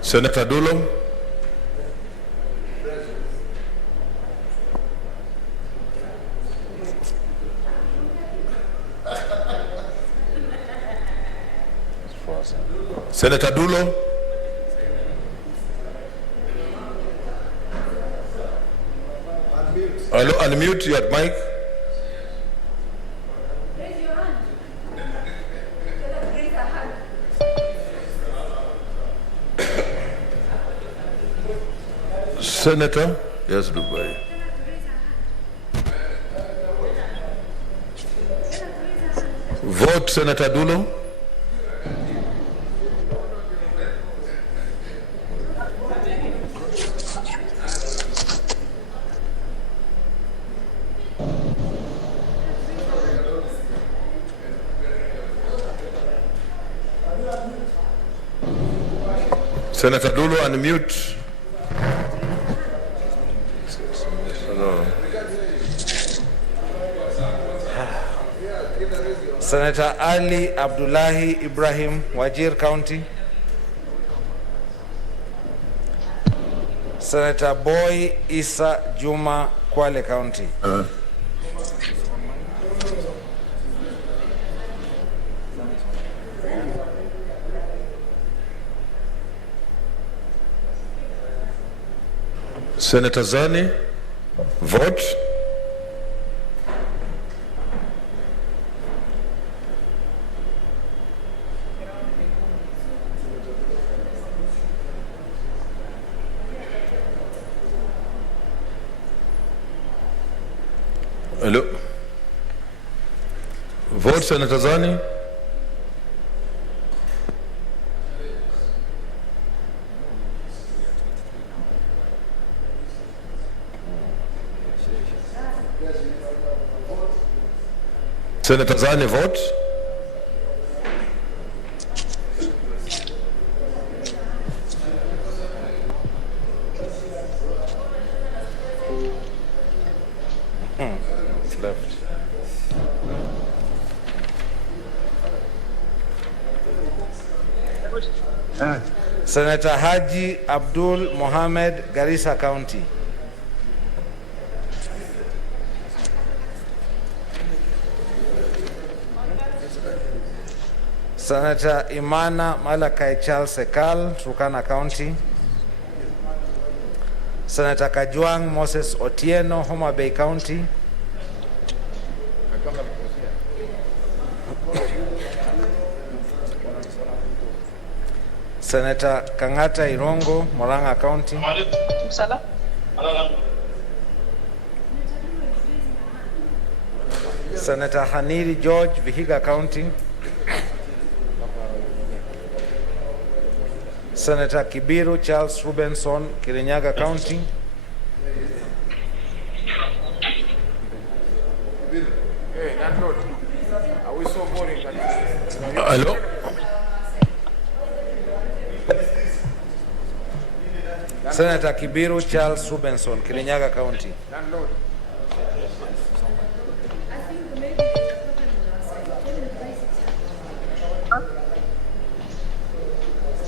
Senator Dulo. Senator Dulo. Hello, unmute your mic. Raise your hand. Raise a hand. Senator, yes, Dubai. Vote Senator Dulo. Senator Dulo, unmute. No. Senator Ali Abdullahi Ibrahim, Wajir County. Senator Boy Isa Juma, Kwale County. Senator Zani, vote. Hello. Vote Senator Zani. Senator Zani, vote. It's left. Senator Haji Abdul Mohammed, Garissa County. Senator Imana Malakai Charles Sekal, Turkana County. Senator Kajwang Moses Otieno, Homa Bay County. Senator Kangata Irongo, Moranga County. Senator Haniri George, Vihiga County. Senator Kibiru Charles Rubenson, Kirinyaga County. Hey, landlord, are we so boring? Hello. Senator Kibiru Charles Rubenson, Kirinyaga County. Landlord.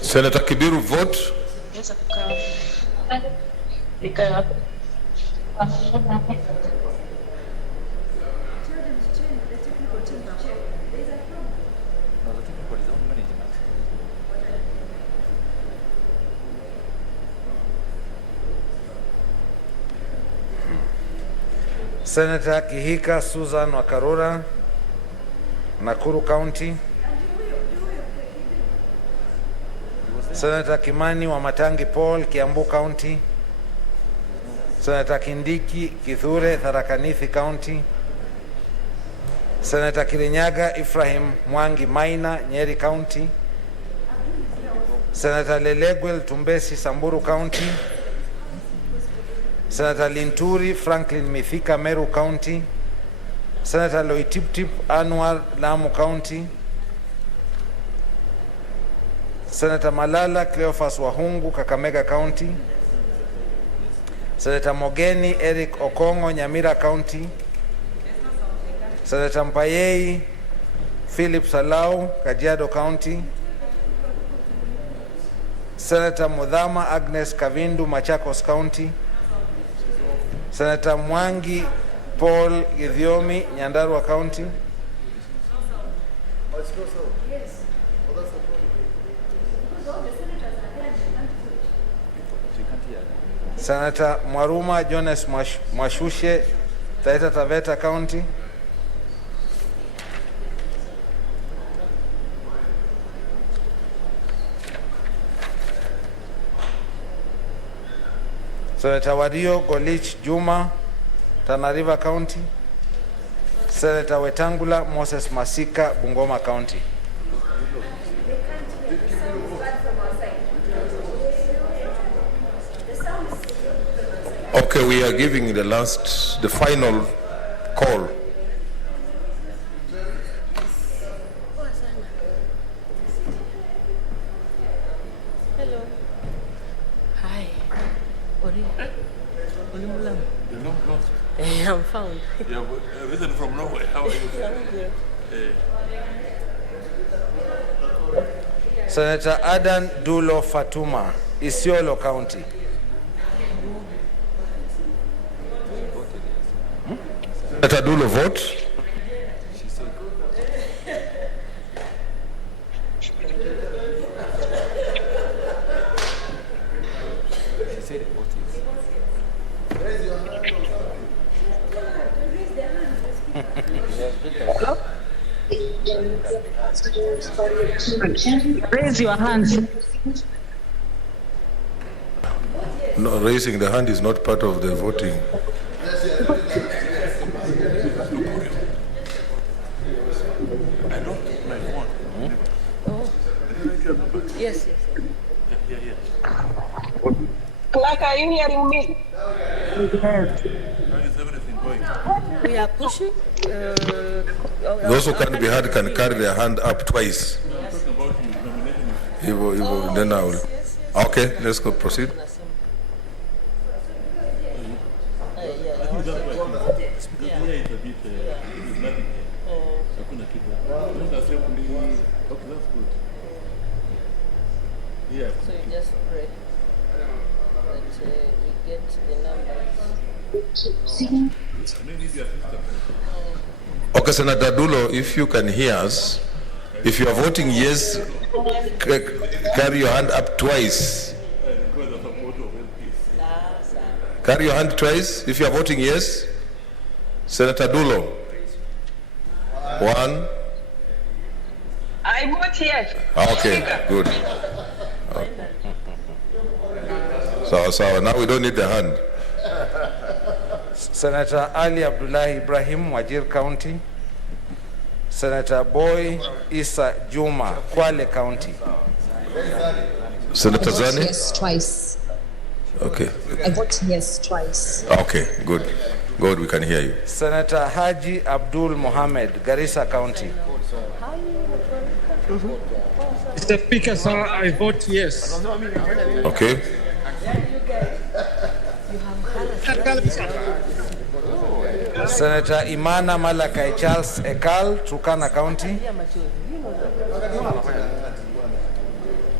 Senator Kibiru, vote. Senator Kihika Susan Wakarura, Nakuru County. Senator Kimani Wamatangi Paul, Kiambu County. Senator Kindiki Kithure, Tharaka Nithi County. Senator Kirinyaga Ephraim Mwangi Maina, Nyeri County. Senator Lelegwel Tumbesi, Samburu County. Senator Linturi Franklin Mithika, Meru County. Senator Loitiptip Anwar, Lamu County. Senator Malala Cleophas Wahungu, Kakamega County. Senator Mogeni Eric Okongo, Nyamira County. Senator Mpayei Philip Salau, Kajiado County. Senator Mudhama Agnes Kavindu, Machakos County. Senator Mwangi Paul Githiomi, Nyandarua County. Senator Mwaruma Jonas Mwashushe, Taita Taveta County. Senator Wario Golich Juma, Tana River County. Senator Wetangula Moses Masika, Bungoma County. Okay, we are giving the final call. Hello. Hi. I'm found. Yeah, written from Norway. How are you? Senator Adan Dulo Fatuma, Isiolo County. Senator Dulo, vote. Raise your hands. No, raising the hand is not part of the voting. Yes. Clark, are you hearing me? Yes. We are pushing. Those who can't be heard can carry their hand up twice. Then I will. Okay, let's go proceed. So you just pray that we get the numbers. Okay, Senator Dulo, if you can hear us, if you are voting yes, carry your hand up twice. Carry your hand twice if you are voting yes. Senator Dulo. 1. I vote yes. Okay, good. So now we don't need the hand. Senator Ali Abdullahi Ibrahim, Wajir County. Senator Boy Isa Juma, Kwale County. Senator Zani? Yes, twice. Okay. I vote yes twice. Okay, good. Good, we can hear you. Senator Haji Abdul Mohammed, Garissa County. Mr. Speaker, sir, I vote yes. Okay. Senator Imana Malakai Charles Ekal, Turkana County.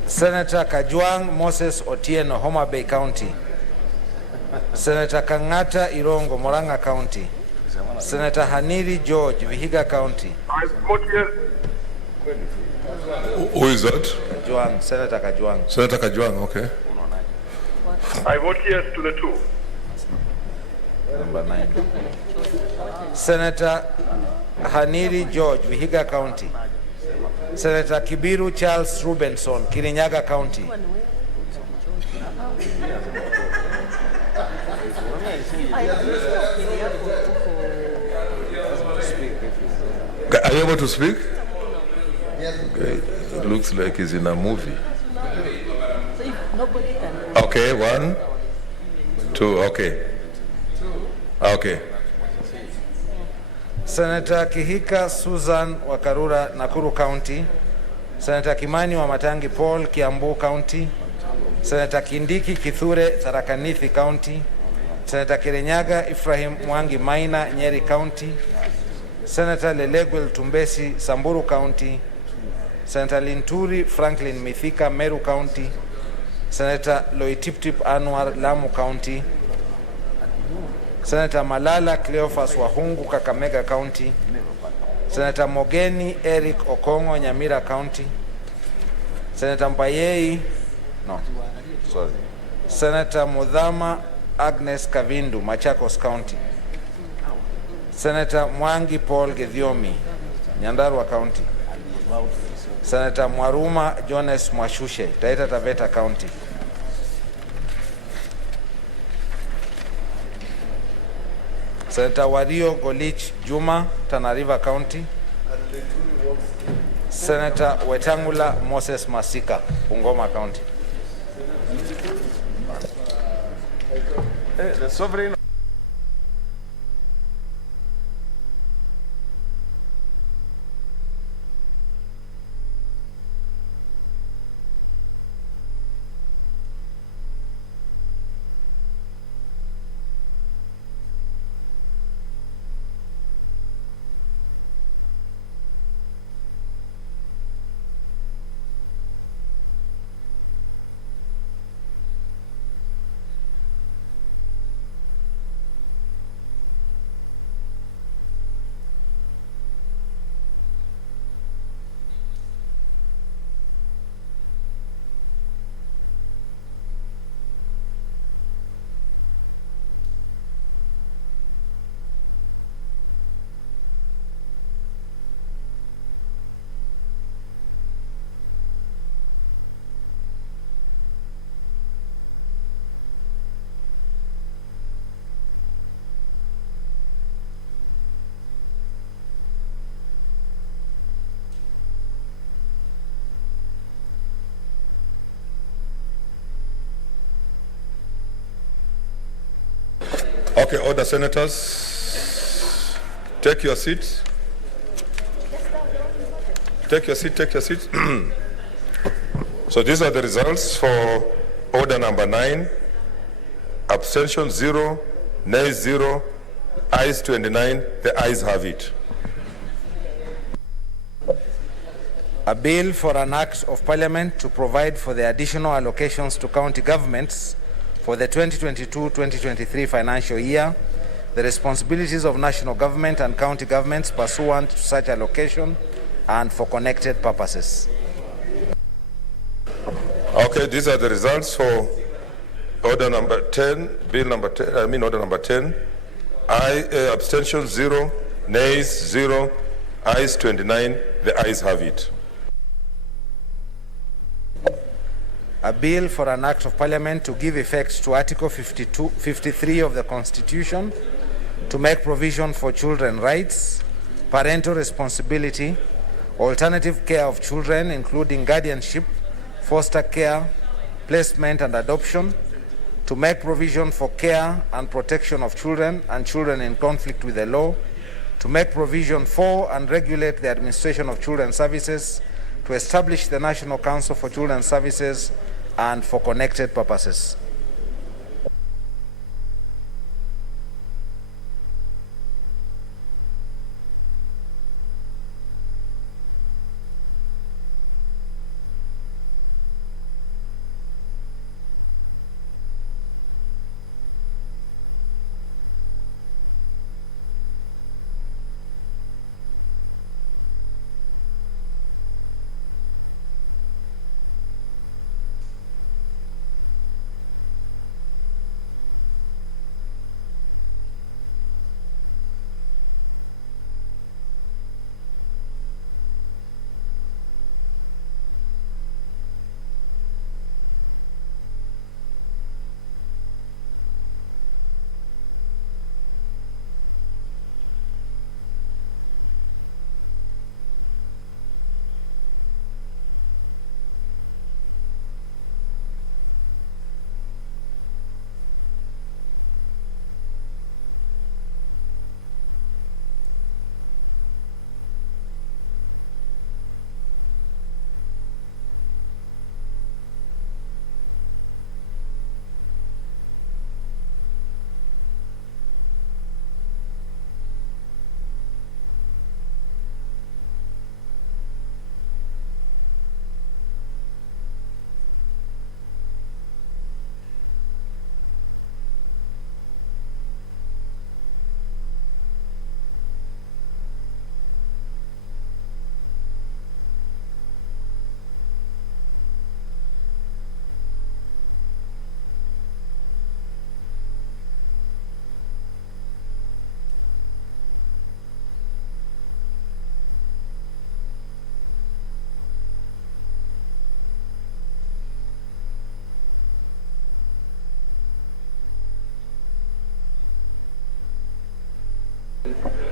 Senator Kajwang Moses Otieno, Homa Bay County. Senator Kangata Irongo, Moranga County. Senator Haniri George, Vihiga County. I vote yes. Who is that? Kajwang, Senator Kajwang. Senator Kajwang, okay. I vote yes to the 2. Number 9. Senator Haniri George, Vihiga County. Senator Kibiru Charles Rubenson, Kirinyaga County. Are you able to speak? Okay. It looks like he's in a movie. Okay, 1, 2, okay. Okay. Senator Kihika Susan wa Karura, Nakuru County. Senator Kimani wa Matangi Paul, Kiambu County. Senator Kindiki Kithure, Tharaka Nithi County. Senator Kirinyaga Ephraim Mwangi Maina, Nyeri County. Senator Lelegwel Tumbesi, Samburu County. Senator Linturi Franklin Mithika, Meru County. Senator Loitiptip Anwar, Lamu County. Senator Malala Cleophas Wahungu, Kakamega County. Senator Mogeni Eric Okongo, Nyamira County. Senator Mpayei, Senator Mudhama Agnes Kavindu, Machakos County. Senator Mwangi Paul Githiomi, Nyandarua County. Senator Mwaruma Jones Mwashushe, Taita Taveta County. Senator Wario Golich Juma, Tana River County. Senator Wetangula Moses Masika, Bungoma County. The sovereign Okay, order, senators. Take your seats. Take your seat, take your seat. So these are the results for order number 9. Abstention 0, nays 0, ayes 29. The ayes have it. A bill for an act of parliament to provide for the additional allocations to county governments for the 2022-2023 financial year, the responsibilities of national government and county governments pursuant to such allocation and for connected purposes. Okay, these are the results for order number 10, bill number 10, order number 10. Abstention 0, nays 0, ayes 29. The ayes have it. A bill for an act of parliament to give effect to Article 53 of the Constitution to make provision for children's rights, parental responsibility, alternative care of children, including guardianship, foster care, placement and adoption, to make provision for care and protection of children and children in conflict with the law, to make provision for and regulate the administration of children's services, to establish the National Council for Children's Services, and for connected purposes.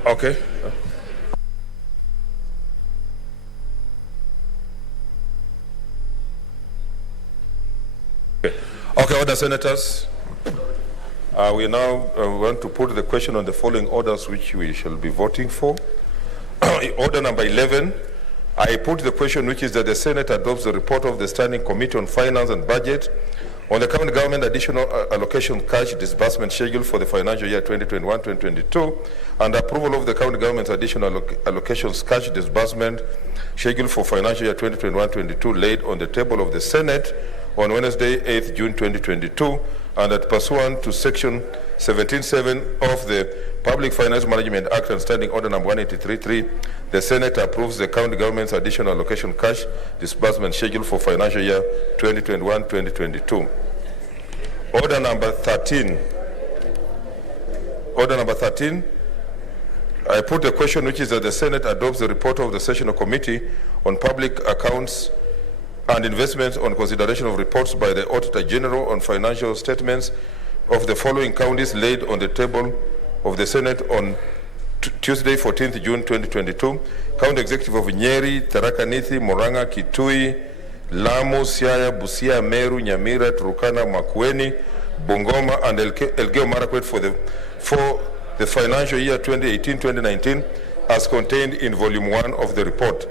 Okay. Okay, order, senators. We now want to put the question on the following orders which we shall be voting for. Order number 11, I put the question which is that the Senate adopts the report of the Standing Committee on Finance and Budget on the county government additional allocation cash disbursement schedule for the financial year 2021-2022 and approval of the county government's additional allocations cash disbursement schedule for financial year 2021-2022 laid on the table of the Senate on Wednesday, 8th June 2022, and that pursuant to Section 17.7 of the Public Finance Management Act and Standing Order number 183.3, the Senate approves the county government's additional allocation cash disbursement schedule for financial year 2021-2022. Order number 13. Order number 13. I put a question which is that the Senate adopts the report of the Sessional Committee on Public Accounts and Investments on consideration of reports by the Auditor General on financial statements of the following counties laid on the table of the Senate on Tuesday, 14th June 2022. County Executive of Nyeri, Tharaka Nithi, Murang'a, Kitui, Lamu, Siaya, Busia, Meru, Nyamira, Turkana, Makueni, Bungoma, and Elgeyo Marakwet for the financial year 2018-2019 as contained in Volume 1 of the report.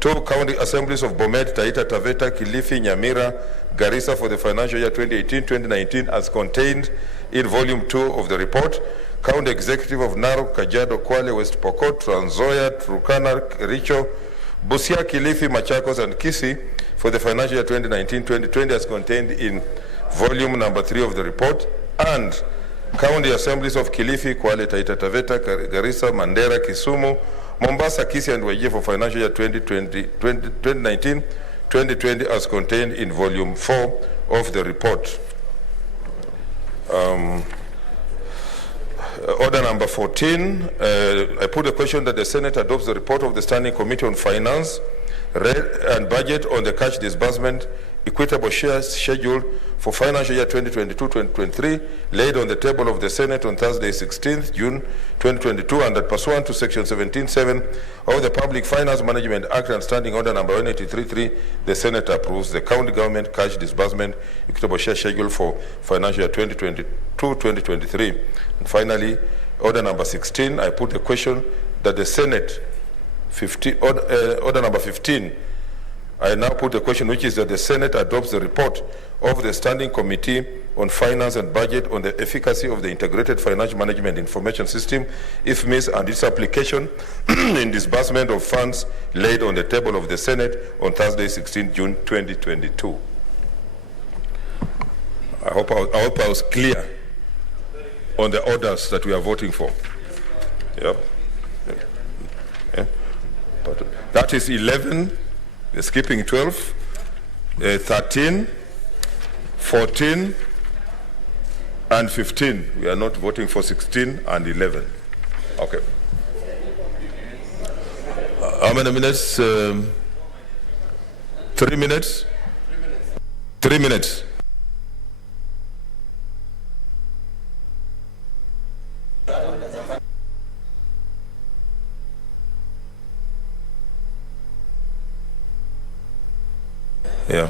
2 county assemblies of Bomet, Taita Taveta, Kilifi, Nyamira, Garissa for the financial year 2018-2019 as contained in Volume 2 of the report. County Executive of Narok, Kajiado, Kwale, West Pokot, Trans Nzoia, Turkana, Kericho, Busia, Kilifi, Machakos, and Kisii for the financial year 2019-2020 as contained in Volume number 3 of the report. And County Assemblies of Kilifi, Kwale, Taita Taveta, Garissa, Mandera, Kisumu, Mombasa, Kisii, and Wajir for financial year 2019-2020 as contained in Volume 4 of the report. Order number 14, I put a question that the Senate adopts the report of the Standing Committee on Finance and Budget on the cash disbursement equitable shares schedule for financial year 2022-2023 laid on the table of the Senate on Thursday, 16th June 2022, and that pursuant to Section 17.7 of the Public Finance Management Act and Standing Order number 183.3, the Senate approves the county government cash disbursement equitable share schedule for financial year 2022-2023. And finally, order number 16, I put a question that the Senate, order number 15, I now put a question which is that the Senate adopts the report of the Standing Committee on Finance and Budget on the efficacy of the Integrated Financial Management Information System, IFMIS, and its application in disbursement of funds laid on the table of the Senate on Thursday, 16 June 2022. I hope I was clear on the orders that we are voting for. Yep. Yeah. But that is 11. We're skipping 12, 13, 14, and 15. We are not voting for 16 and 11. Okay. How many minutes? 3 minutes? 3 minutes. Yeah.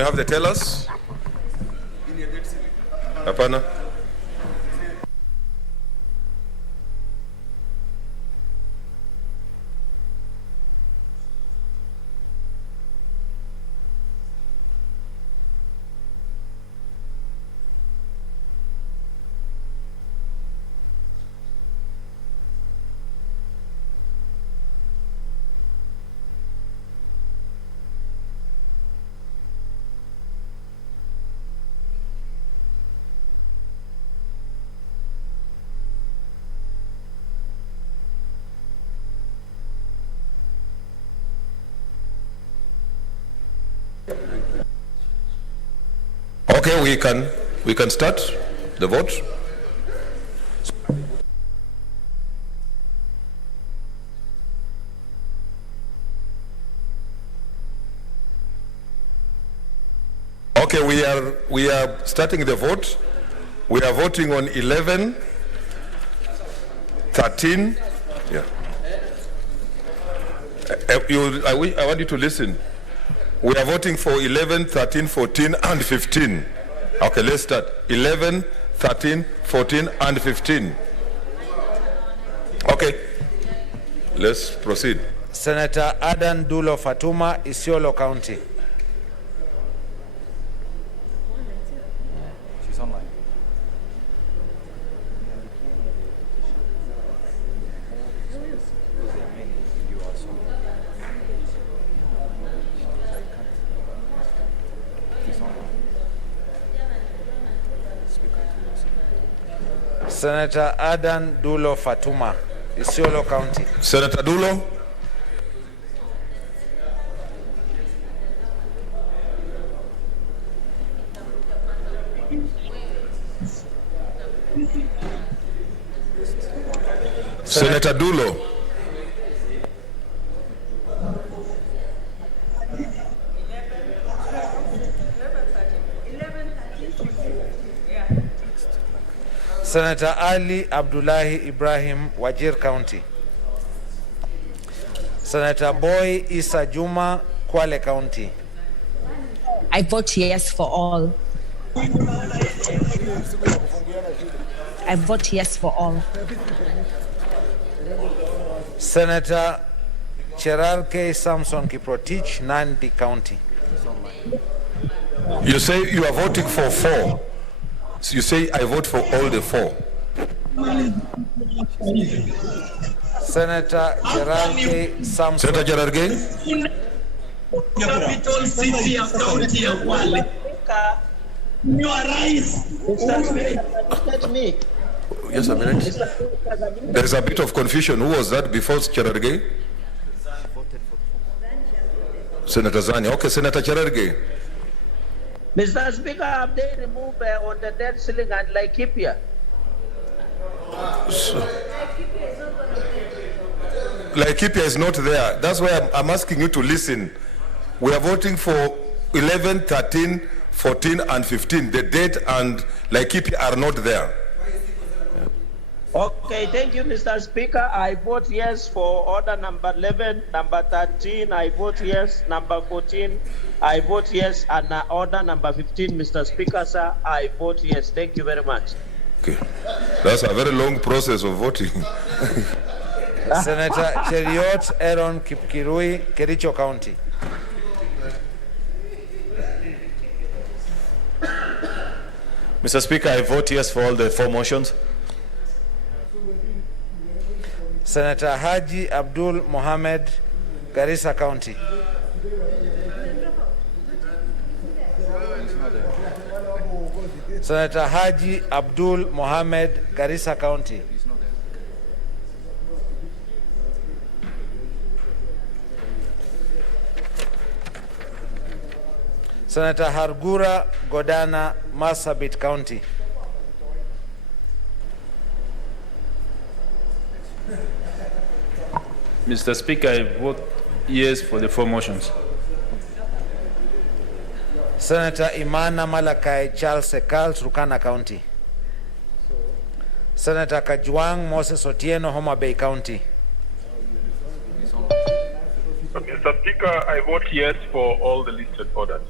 we have the tellers? Hapana. Okay, we can start the vote. Okay, we are starting the vote. We are voting on 11, 13. Yeah. I want you to listen. We are voting for 11, 13, 14, and 15. Okay, let's start. 11, 13, 14, and 15. Okay, let's proceed. Senator Adan Dulo Fatuma, Isiolo County. She's online. Senator Adan Dulo Fatuma, Isiolo County. Senator Dulo. Senator Dulo. Senator Ali Abdullahi Ibrahim, Wajir County. Senator Boy Isa Juma, Kwale County. I vote yes for all. I vote yes for all. Senator Cherarke Samson Kiprotich, Nandi County. You say you are voting for 4. So you say I vote for all the 4. Senator Cherarke Samson. Senator Cherarke. Capital city of county of Kwale. You are right. Yes, a minute. There's a bit of confusion. Who was that before Cherarge? Senator Zani. Okay, Senator Cherarge. Mr. Speaker, have they removed on the debt ceiling and Laikipia? Laikipia is not there. That's why I'm asking you to listen. We are voting for 11, 13, 14, and 15. The date and Laikipia are not there. Okay, thank you, Mr. Speaker. I vote yes for order number 11, number 13. I vote yes. Number 14, I vote yes. And order number 15, Mr. Speaker, sir, I vote yes. Thank you very much. Okay. That's a very long process of voting. Senator Cheriot Aaron Kipkirui, Kericho County. Mr. Speaker, I vote yes for all the 4 motions. Senator Haji Abdul Mohammed, Garissa County. Senator Haji Abdul Mohammed, Garissa County. Senator Hargura Godana, Marsabit County. Mr. Speaker, I vote yes for the 4 motions. Senator Imana Malakai Charles Sekal, Turkana County. Senator Kajwang Moses Otieno, Homa Bay County. Mr. Speaker, I vote yes for all the listed orders.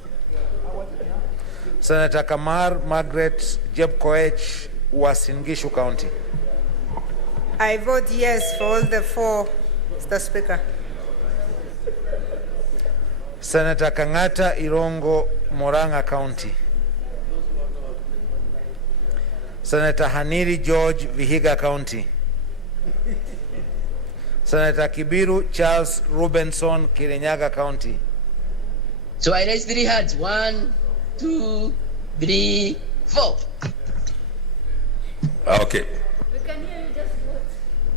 Senator Kamar Margaret Jebkoech, Uasin Gishu County. I vote yes for all the 4, Mr. Speaker. Senator Kangata Irongo, Moranga County. Senator Haniri George, Vihiga County. Senator Kibiru Charles Rubenson, Kirinyaga County. So I raise 3 hands. 1, 2, 3, 4. Okay. We can hear you, just vote.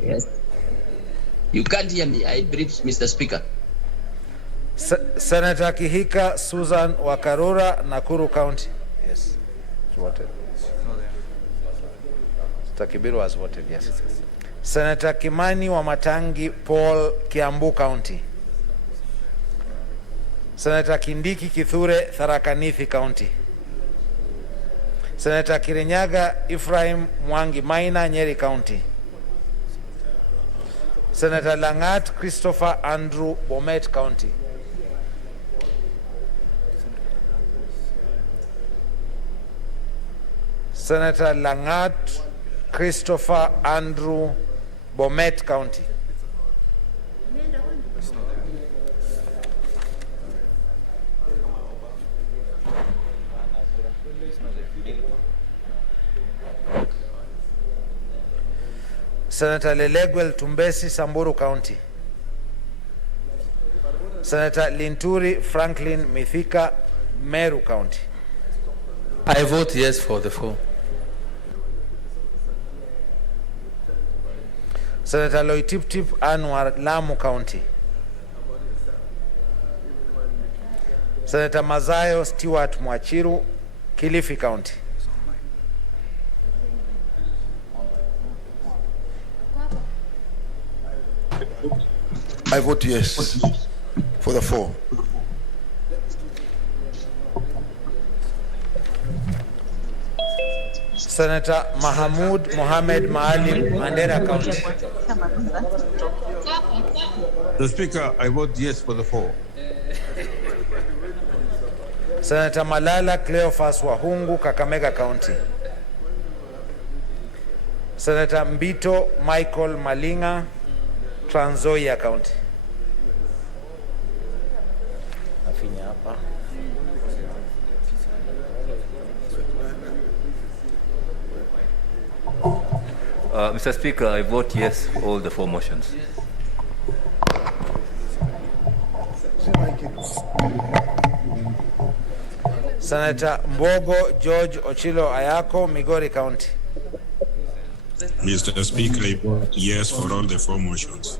Yes. You can't hear me. I brief Mr. Speaker. Senator Kihika Susan Wakarura, Nakuru County. Yes. Voted. Senator Kibiru has voted, yes. Senator Kimani Wamatangi Paul, Kiambu County. Senator Kindiki Kithure, Tharaka Nithi County. Senator Kirinyaga Ephraim Mwangi Maina, Nyeri County. Senator Langat Christopher Andrew, Bomet County. Senator Langat Christopher Andrew, Bomet County. Senator Leleguel Tumbesi, Samburu County. Senator Linturi Franklin Mithika, Meru County. I vote yes for the 4. Senator Loitiptip Anwar, Lamu County. Senator Mazayo Stewart Mwachiru, Kilifi County. I vote yes for the 4. Senator Mahamud Mohamed Maalim, Mandera County. The Speaker, I vote yes for the 4. Senator Malala Cleophas Wahungu, Kakamega County. Senator Mbito Michael Malinga, Trans Nzoia County. Mr. Speaker, I vote yes for all the 4 motions. Senator Mbogo George Ochilo Ayako, Migori County. Mr. Speaker, I vote yes for all the 4 motions.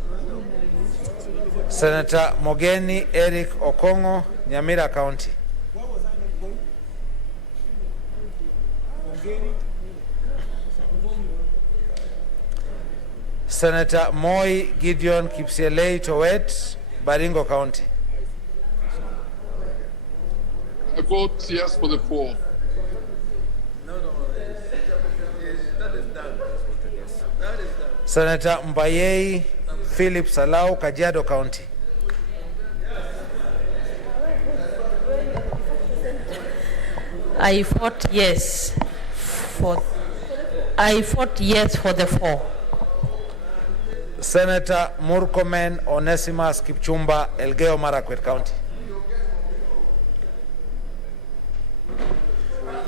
Senator Mogeni Eric Okongo, Nyamira County. Senator Moi Gideon Kipsielei Towet, Baringo County. I vote yes for the 4. Senator Mbayei Philip Salau, Kajiado County. I vote yes for the 4. Senator Murkomen Onesimus Kipchumba, Elgeyo Marakwet County.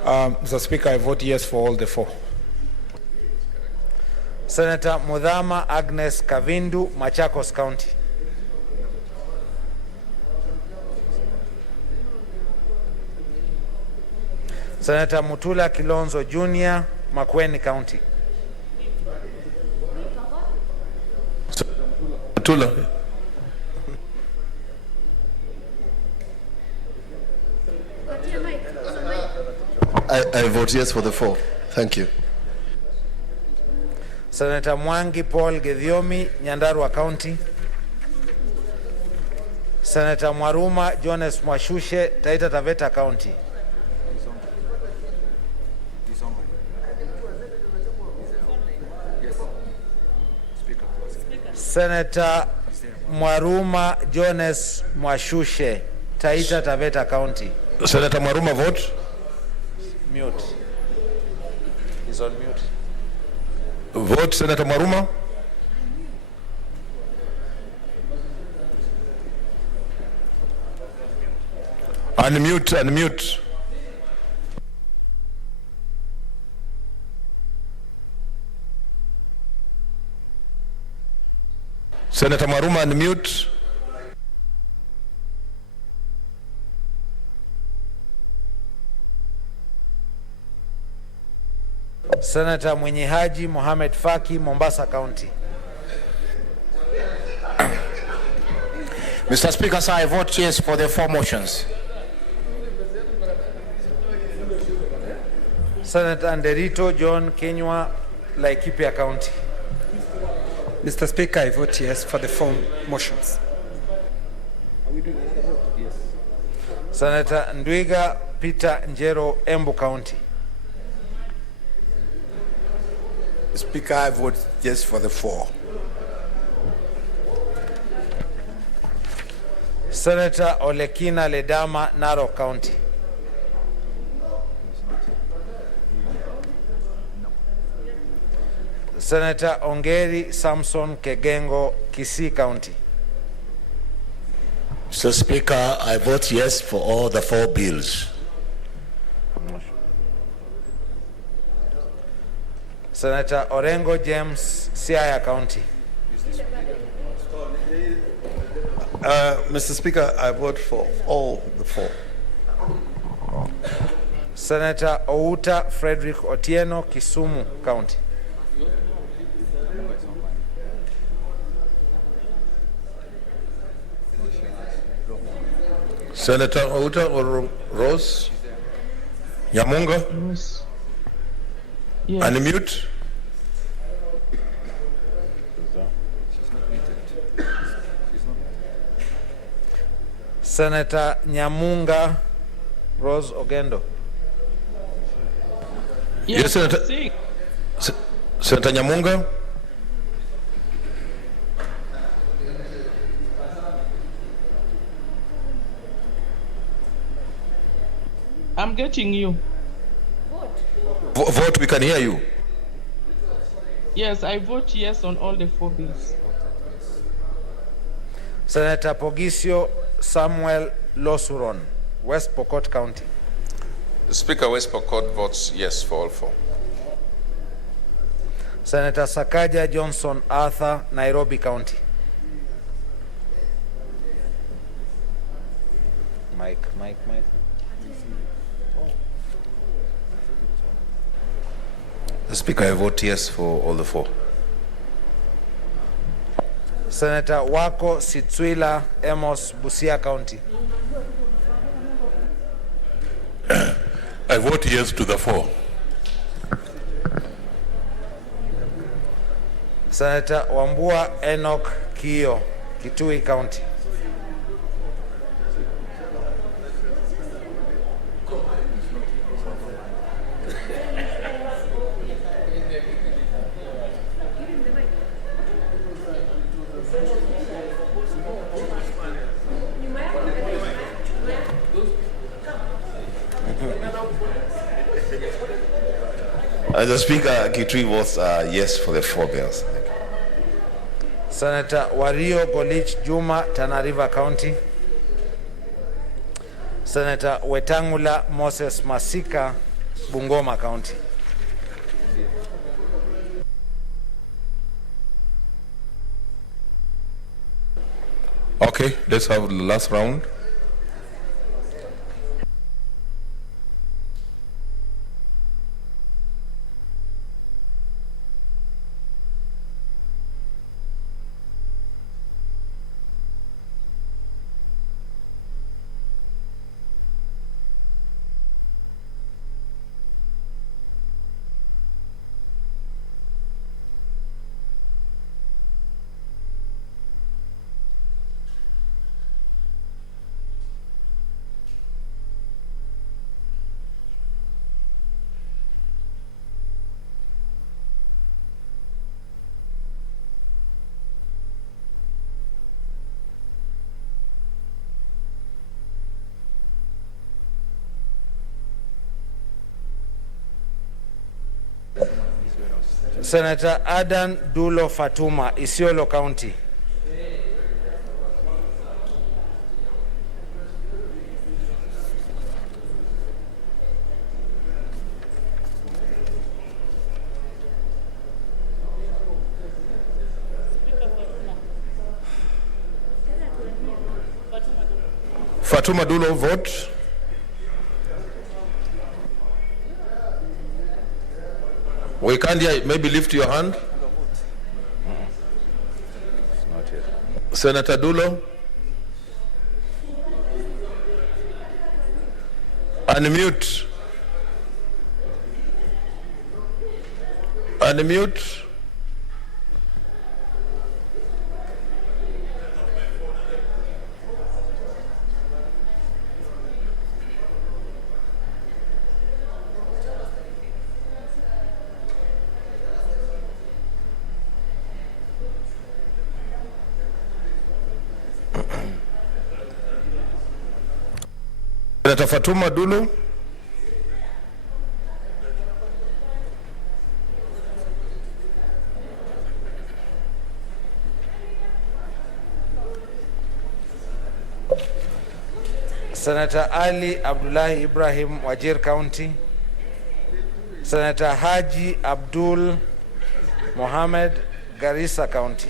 Mr. Speaker, I vote yes for all the 4. Senator Mudhama Agnes Kavindu, Machakos County. Senator Mutula Kilonzo Jr., Makueni County. Mutula. I vote yes for the 4. Thank you. Senator Mwangi Paul Gedhiomi, Nyandarua County. Senator Mwaruma Jones Mwashushe, Taita Taveta County. Senator Mwaruma Jones Mwashushe, Taita Taveta County. Senator Mwaruma vote? mute. He's on mute. Vote Senator Maruma. Unmute. Senator Maruma, unmute. Senator Mwenye Haji Mohamed Faki, Mombasa County. Mr. Speaker, sir, I vote yes for the 4 motions. Senator Anderito John Kenywa, Laikipia County. Mr. Speaker, I vote yes for the 4 motions. Senator Ndwiga Peter Njero, Embu County. Speaker, I vote yes for the 4. Senator Olekina Ledama, Narok County. Senator Ongeri Samson Kegengo, Kisii County. Mr. Speaker, I vote yes for all the 4 bills. Senator Orengo James, Siaya County. Mr. Speaker, I vote for all the 4. Senator Outa Frederick Otieno, Kisumu County. Senator Outa or Rose Nyamunga. Yes. Unmute. Senator Nyamunga Rose Ogendo. Yes, Senator. Senator Nyamunga. I'm getting you. Vote, we can hear you. Yes, I vote yes on all the 4 bills. Senator Pogisio Samuel Losuron, West Pokot County. The Speaker, West Pokot votes yes for all 4. Senator Sakaja Johnson Arthur, Nairobi County. Mike. The Speaker, I vote yes for all the 4. Senator Wako Sitswila Amos, Busia County. I vote yes to the 4. Senator Wambua Enoch Kio, Kitui County. The Speaker, Kitui votes yes for the 4 bills. Senator Wario Golich Juma, Tana River County. Senator Wetangula Moses Masika, Bungoma County. Okay, let's have the last round. Senator Adan Dulo Fatuma, Isiolo County. Fatuma Dulo, vote. We can't hear. Maybe lift your hand. Senator Dulo. Unmute. Unmute. Senator Fatuma Dulo. Senator Ali Abdullahi Ibrahim, Wajir County. Senator Haji Abdul Mohammed, Garissa County.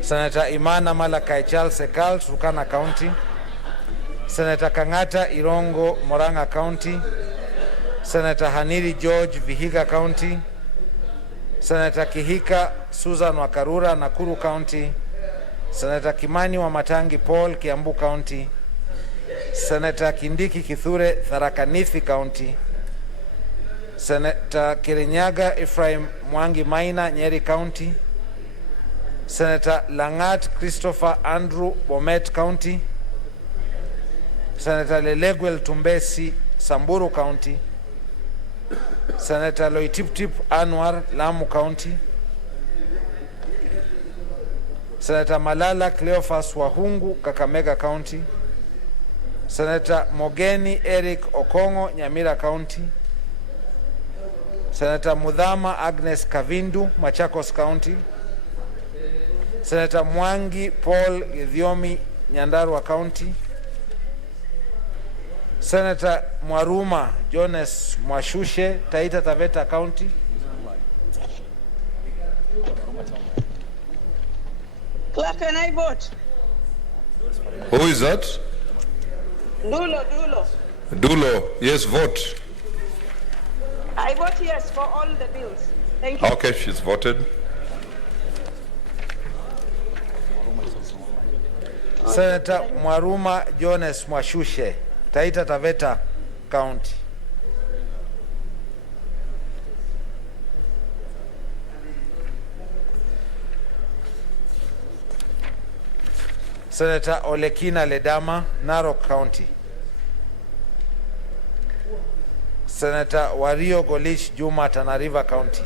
Senator Imana Malakai Charles Sekal, Turkana County. Senator Kangata Irongo, Moranga County. Senator Haniri George, Vihiga County. Senator Kihika Susan Wakarura, Nakuru County. Senator Kimani Wamatangi Paul, Kiambu County. Senator Kindiki Kithure, Tharaka Nithi County. Senator Kirinyaga Ephraim Mwangi Maina, Nyeri County. Senator Langat Christopher Andrew, Bomet County. Senator Leleguel Tumbesi, Samburu County. Senator Loitiptip Anwar, Lamu County. Senator Malala Cleophas Wahungu, Kakamega County. Senator Mogeni Eric Okongo, Nyamira County. Senator Mudhama Agnes Kavindu, Machakos County. Senator Mwangi Paul Githiomi, Nyandarua County. Senator Mwaruma Jones Mwashushe, Taita Taveta County. Clerk, can I vote? Who is that? Dulo. Dulo, yes, vote. I vote yes for all the bills. Thank you. Okay, she's voted. Senator Mwaruma Jones Mwashushe, Taita Taveta County. Senator Olekina Ledama, Narok County. Senator Wario Golich Juma, Tana River County.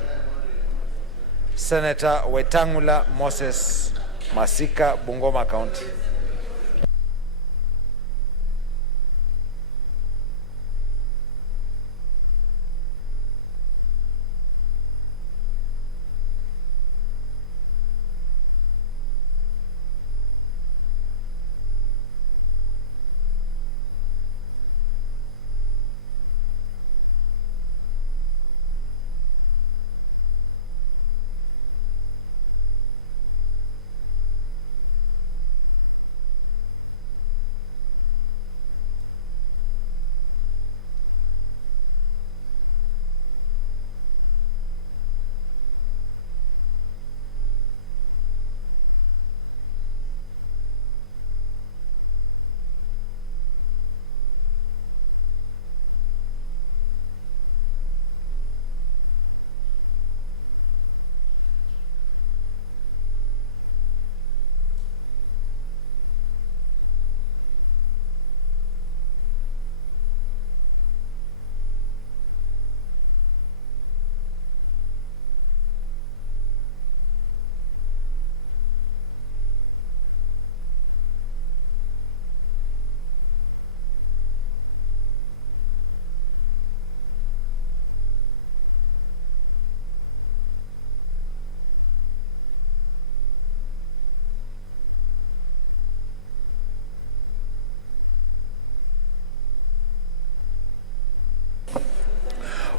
Senator Wetangula Moses Masika, Bungoma County.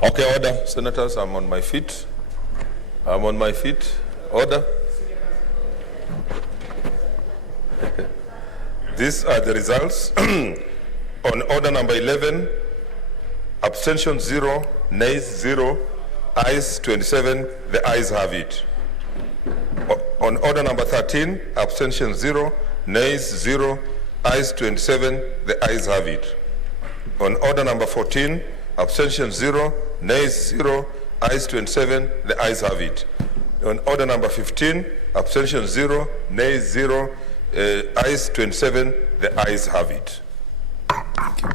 Okay, order. Senators, I'm on my feet. I'm on my feet. Order. These are the results. On order number 11, abstention 0, nays 0, ayes 27, the ayes have it. On order number 13, abstention 0, nays 0, ayes 27, the ayes have it. On order number 14, abstention 0, nays 0, ayes 27, the ayes have it. On order number 15, abstention 0, nays 0, ayes 27, the ayes have it. Thank you.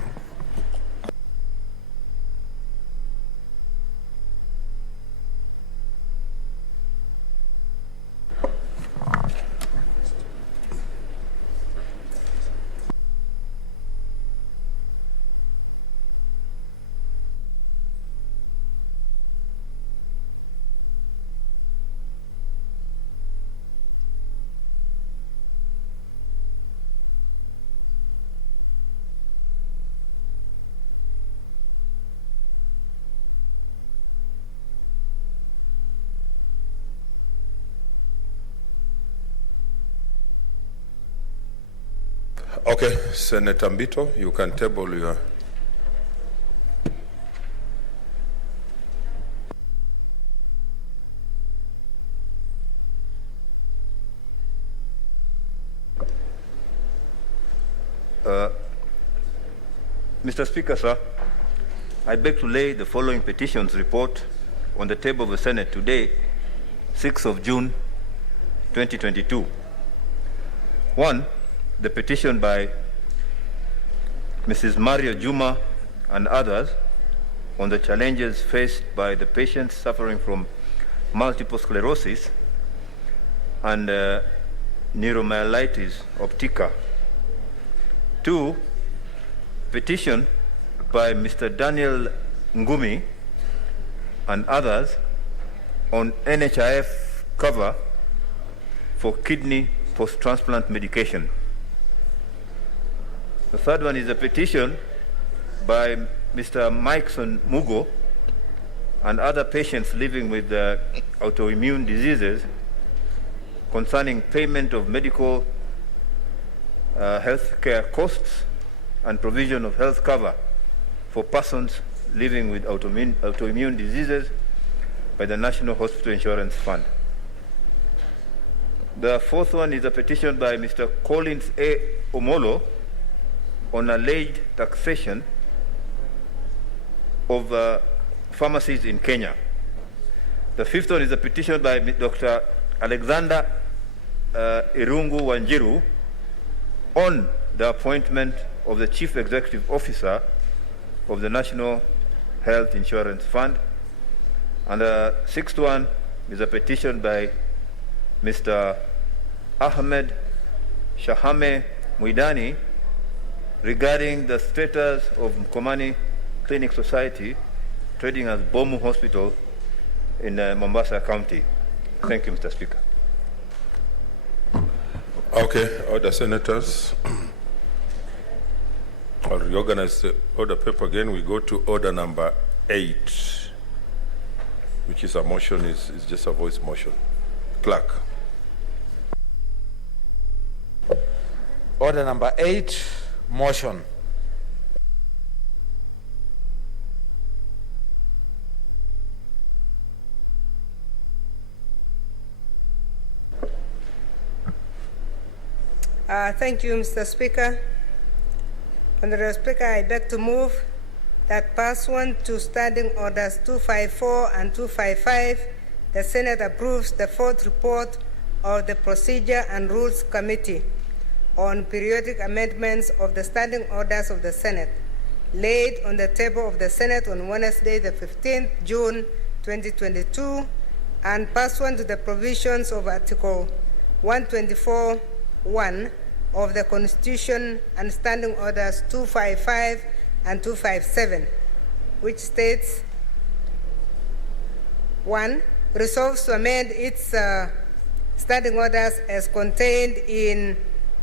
Okay, Senator Mbito, you can table your... Mr. Speaker, sir, I beg to lay the following petitions report on the table of the Senate today, 6th of June, 2022. 1. The petition by Mrs. Maria Juma and others on the challenges faced by the patients suffering from multiple sclerosis and neuromyelitis optica. 2. Petition by Mr. Daniel Ngumi and others on NHIF cover for kidney post-transplant medication. The third one is a petition by Mr. Mikeson Mugo and other patients living with autoimmune diseases concerning payment of medical health care costs and provision of health cover for persons living with autoimmune diseases by the National Hospital Insurance Fund. The fourth one is a petition by Mr. Collins A. Omolo on alleged taxation of pharmacies in Kenya. The fifth one is a petition by Dr. Alexander Irungu Wanjiru on the appointment of the Chief Executive Officer of the National Health Insurance Fund. And the sixth one is a petition by Mr. Ahmed Shahame Muidani regarding the status of Mkomani Clinic Society trading as Bomu Hospital in Mombasa County. Thank you, Mr. Speaker. Okay, order, senators. I'll reorganize the order paper again. We go to order number 8, which is a motion, is just a voice motion. Clerk. Order number 8, motion. Thank you, Mr. Speaker. Honorable Speaker, I beg to move that pursuant to Standing Orders 254 and 255, the Senate approves the fourth report of the Procedure and Rules Committee on periodic amendments of the Standing Orders of the Senate, laid on the table of the Senate on Wednesday, the 15th June 2022, and pursuant to the provisions of Article 124(1) of the Constitution and Standing Orders 255 and 257, which states, 1, resolves to amend its standing orders as contained in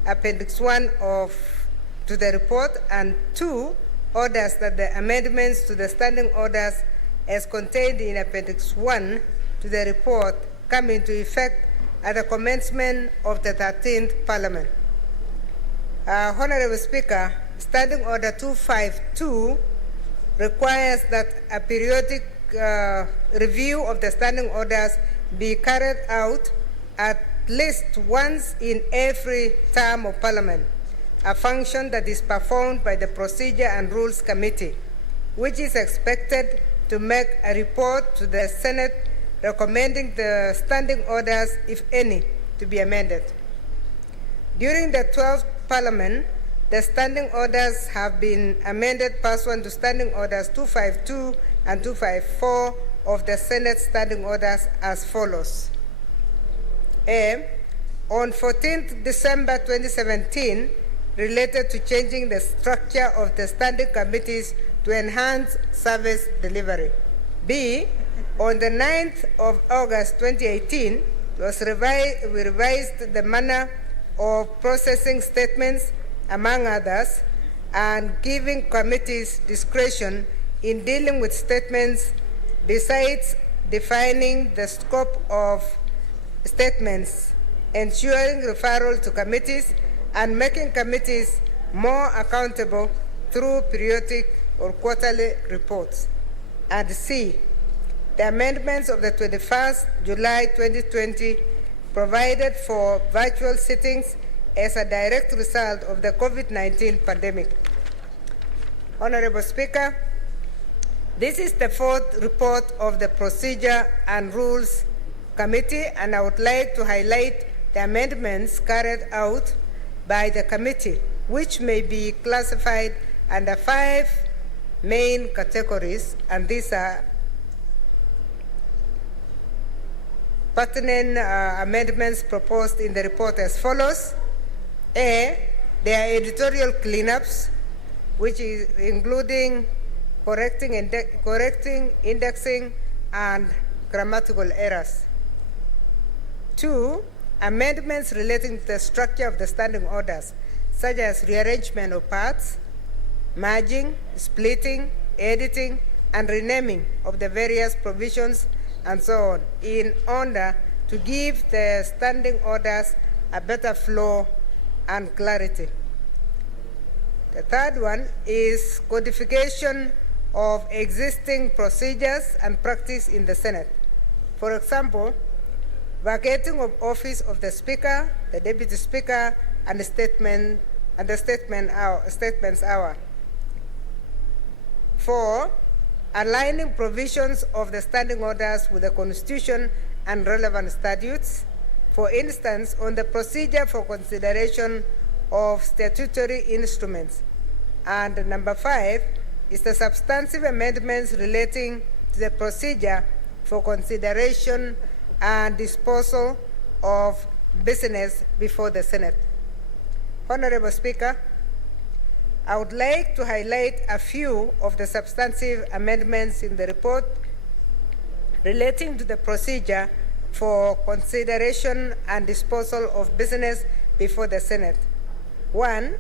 Appendix 1 to the report, and 2, orders that the amendments to the standing orders as contained in Appendix 1 to the report come into effect at the commencement of the 13th Parliament. Honorable Speaker, Standing Order 252 requires that a periodic review of the standing orders be carried out at least once in every term of Parliament, a function that is performed by the Procedure and Rules Committee, which is expected to make a report to the Senate recommending the standing orders, if any, to be amended. During the 12th Parliament, the standing orders have been amended pursuant to Standing Orders 252 and 254 of the Senate Standing Orders as follows. A. On 14th December 2017, related to changing the structure of the standing committees to enhance service delivery. B. On the 9th of August 2018, we revised the manner of processing statements, among others, and giving committees discretion in dealing with statements, besides defining the scope of statements, ensuring referral to committees, and making committees more accountable through periodic or quarterly reports. And C, the amendments of the 21st July 2020 provided for virtual sittings as a direct result of the COVID-19 pandemic. Honorable Speaker, this is the fourth report of the Procedure and Rules Committee, and I would like to highlight the amendments carried out by the committee, which may be classified under 5 main categories, and these are pertinent amendments proposed in the report as follows. A, there are editorial cleanups, which is including correcting, indexing, and grammatical errors. 2, amendments relating to the structure of the standing orders, such as rearrangement of parts, merging, splitting, editing, and renaming of the various provisions, and so on, in order to give the standing orders a better flow and clarity. The third one is codification of existing procedures and practice in the Senate. For example, vacating of office of the Speaker, the Deputy Speaker, and the statements hour. 4, aligning provisions of the standing orders with the Constitution and relevant statutes. For instance, on the procedure for consideration of statutory instruments. And number 5 is the substantive amendments relating to the procedure for consideration and disposal of business before the Senate. Honorable Speaker, I would like to highlight a few of the substantive amendments in the report relating to the procedure for consideration and disposal of business before the Senate. 1,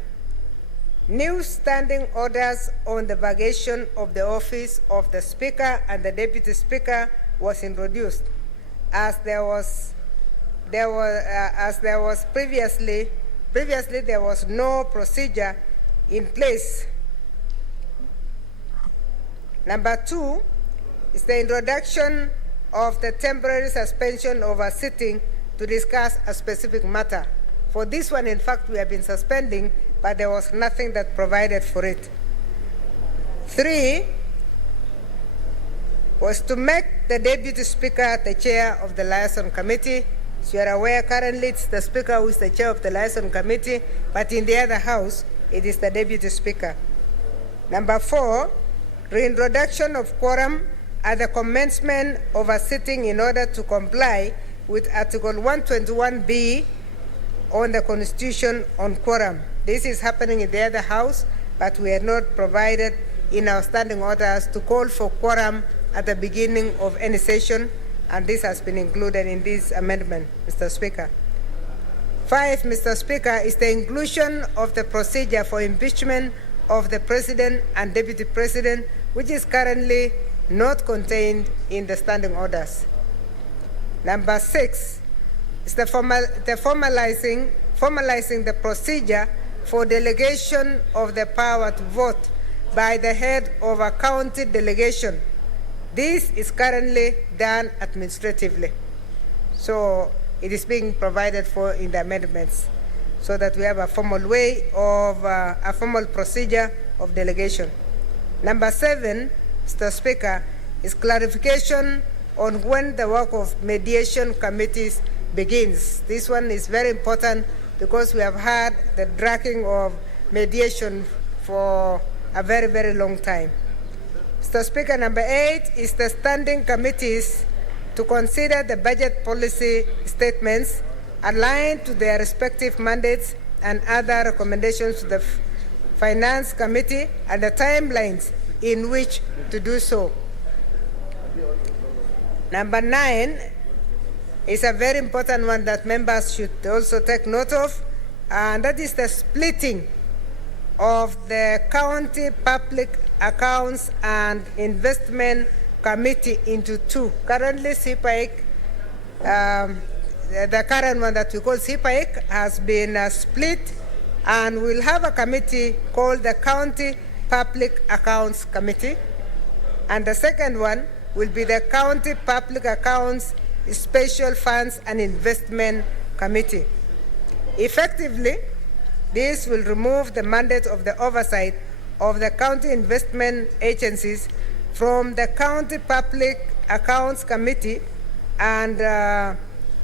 new standing orders on the vacation of the office of the Speaker and the Deputy Speaker was introduced, as there was previously there was no procedure in place. Number 2 is the introduction of the temporary suspension of a sitting to discuss a specific matter. For this one, in fact, we have been suspending, but there was nothing that provided for it. 3 was to make the Deputy Speaker the chair of the Liaison Committee. As you are aware, currently it's the Speaker who is the chair of the Liaison Committee, but in the other House, it is the Deputy Speaker. Number 4, reintroduction of quorum at the commencement of a sitting in order to comply with Article 121B on the Constitution on quorum. This is happening in the other House, but we are not provided in our standing orders to call for quorum at the beginning of any session, and this has been included in this amendment, Mr. Speaker. 5, Mr. Speaker, is the inclusion of the procedure for impeachment of the President and Deputy President, which is currently not contained in the standing orders. Number 6 is formalizing the procedure for delegation of the power to vote by the head of a county delegation. This is currently done administratively. So it is being provided for in the amendments so that we have a formal way of a formal procedure of delegation. Number 7, Mr. Speaker, is clarification on when the work of mediation committees begins. This one is very important because we have had the dragging of mediation for a very, very long time. Mr. Speaker, number 8 is the standing committees to consider the budget policy statements aligned to their respective mandates and other recommendations to the Finance Committee and the timelines in which to do so. Number 9 is a very important one that members should also take note of, and that is the splitting of the County Public Accounts and Investment Committee into two. Currently, CPAIC, the current one that we call CPAIC, has been split, and we'll have a committee called the County Public Accounts Committee, and the second one will be the County Public Accounts Special Funds and Investment Committee. Effectively, this will remove the mandate of the oversight of the county investment agencies from the County Public Accounts Committee and,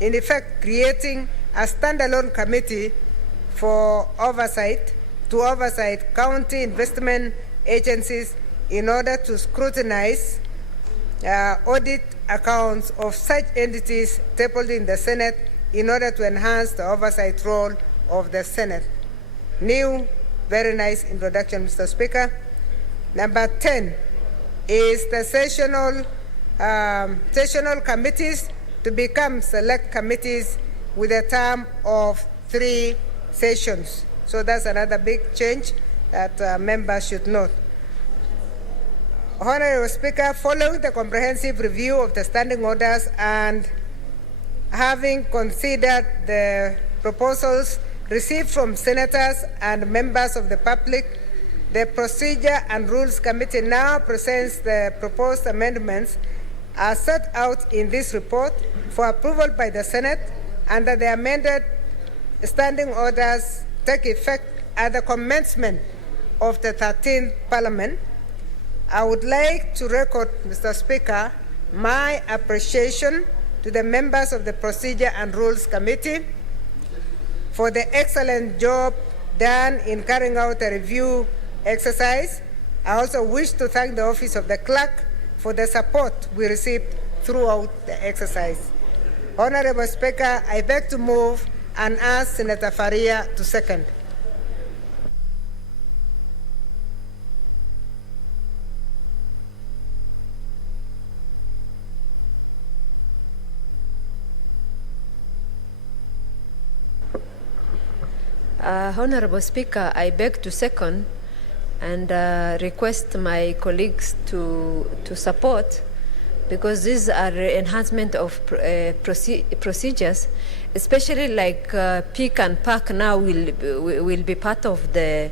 in effect, creating a standalone committee for oversight, to oversight county investment agencies in order to scrutinize audit accounts of such entities tabled in the Senate in order to enhance the oversight role of the Senate. New, very nice introduction, Mr. Speaker. Number 10 is the sessional committees to become select committees with a term of 3 sessions. So that's another big change that members should note. Honorable Speaker, following the comprehensive review of the standing orders and having considered the proposals received from senators and members of the public, the Procedure and Rules Committee now presents the proposed amendments as set out in this report for approval by the Senate, and that the amended standing orders take effect at the commencement of the 13th Parliament. I would like to record, Mr. Speaker, my appreciation to the members of the Procedure and Rules Committee for the excellent job done in carrying out a review exercise. I also wish to thank the Office of the Clerk for the support we received throughout the exercise. Honorable Speaker, I beg to move and ask Senator Faria to second. Honorable Speaker, I beg to second and request my colleagues to support, because these are enhancement of procedures, especially like PIC and PAC now will be part of the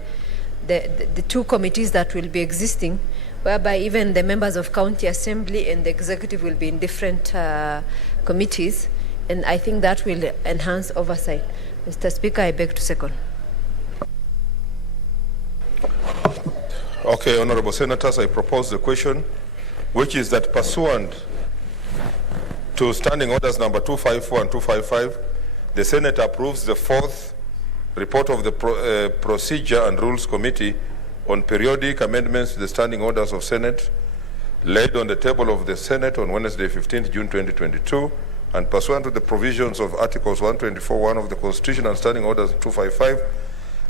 2 committees that will be existing, whereby even the members of County Assembly and the executive will be in different committees, and I think that will enhance oversight. Mr. Speaker, I beg to second. Okay, honorable senators, I propose the question, which is that pursuant to standing orders number 254 and 255, the Senate approves the 4th report of the Procedure and Rules Committee on periodic amendments to the standing orders of Senate, laid on the table of the Senate on Wednesday, 15th June 2022, and pursuant to the provisions of Articles 124(1) of the Constitution and Standing Orders 255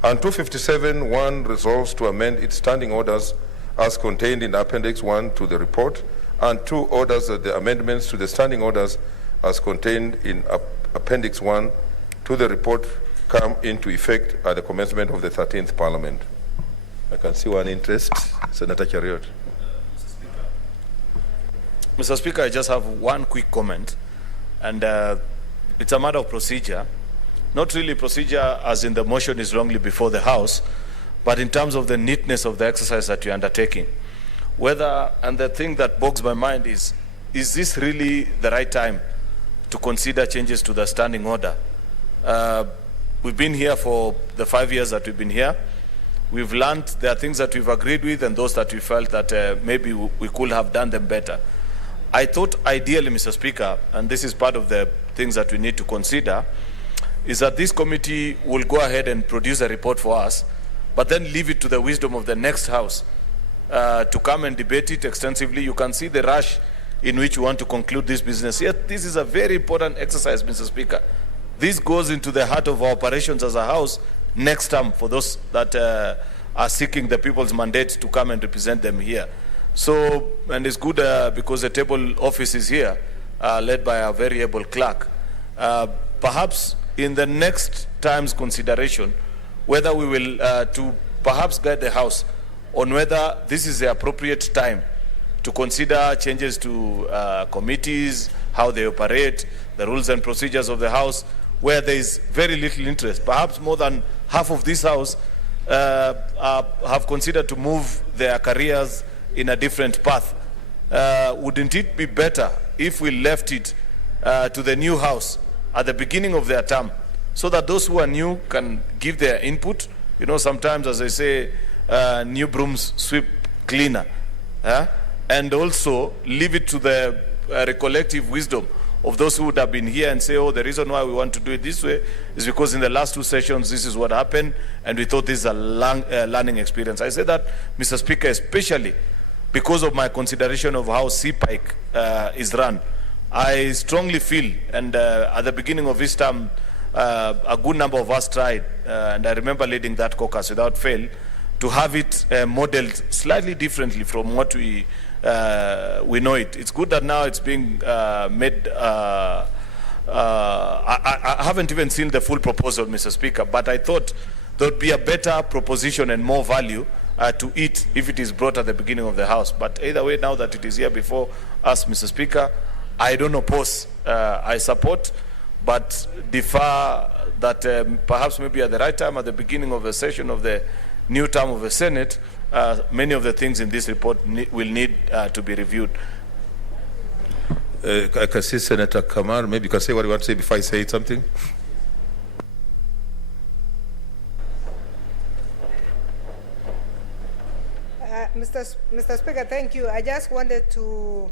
and 257(1), resolves to amend its standing orders as contained in Appendix 1 to the report, and 2 orders that the amendments to the standing orders as contained in Appendix 1 to the report come into effect at the commencement of the 13th Parliament. I can see one interest, Senator Chariot. Mr. Speaker, I just have one quick comment, and it's a matter of procedure. Not really procedure as in the motion is wrongly before the House, but in terms of the neatness of the exercise that you're undertaking. Whether, and the thing that bogs my mind is this really the right time to consider changes to the standing order? We've been here for the 5 years that we've been here. We've learned there are things that we've agreed with and those that we felt that maybe we could have done them better. I thought ideally, Mr. Speaker, and this is part of the things that we need to consider, is that this committee will go ahead and produce a report for us, but then leave it to the wisdom of the next House to come and debate it extensively. You can see the rush in which we want to conclude this business. Yet this is a very important exercise, Mr. Speaker. This goes into the heart of our operations as a House next term for those that are seeking the people's mandate to come and represent them here. So, and it's good because the table office is here, led by a very able clerk. Perhaps in the next time's consideration, whether we will to perhaps guide the House on whether this is the appropriate time to consider changes to committees, how they operate, the rules and procedures of the House, where there is very little interest. Perhaps more than half of this House have considered to move their careers in a different path. Wouldn't it be better if we left it to the new House at the beginning of their term, so that those who are new can give their input? You know, sometimes, as I say, new brooms sweep cleaner. And also leave it to the recollective wisdom of those who would have been here and say, oh, the reason why we want to do it this way is because in the last 2 sessions, this is what happened, and we thought this is a learning experience. I say that, Mr. Speaker, especially because of my consideration of how CPIC is run. I strongly feel, and at the beginning of this term, a good number of us tried, and I remember leading that caucus without fail, to have it modeled slightly differently from what we know it. It's good that now it's being made. I haven't even seen the full proposal, Mr. Speaker, but I thought there would be a better proposition and more value to it if it is brought at the beginning of the House. But either way, now that it is here before us, Mr. Speaker, I don't oppose. I support, but defer that perhaps maybe at the right time, at the beginning of the session of the new term of the Senate, many of the things in this report will need to be reviewed. I can see Senator Kamar. Maybe you can say what you want to say before I say something. Mr. Speaker, thank you. I just wanted to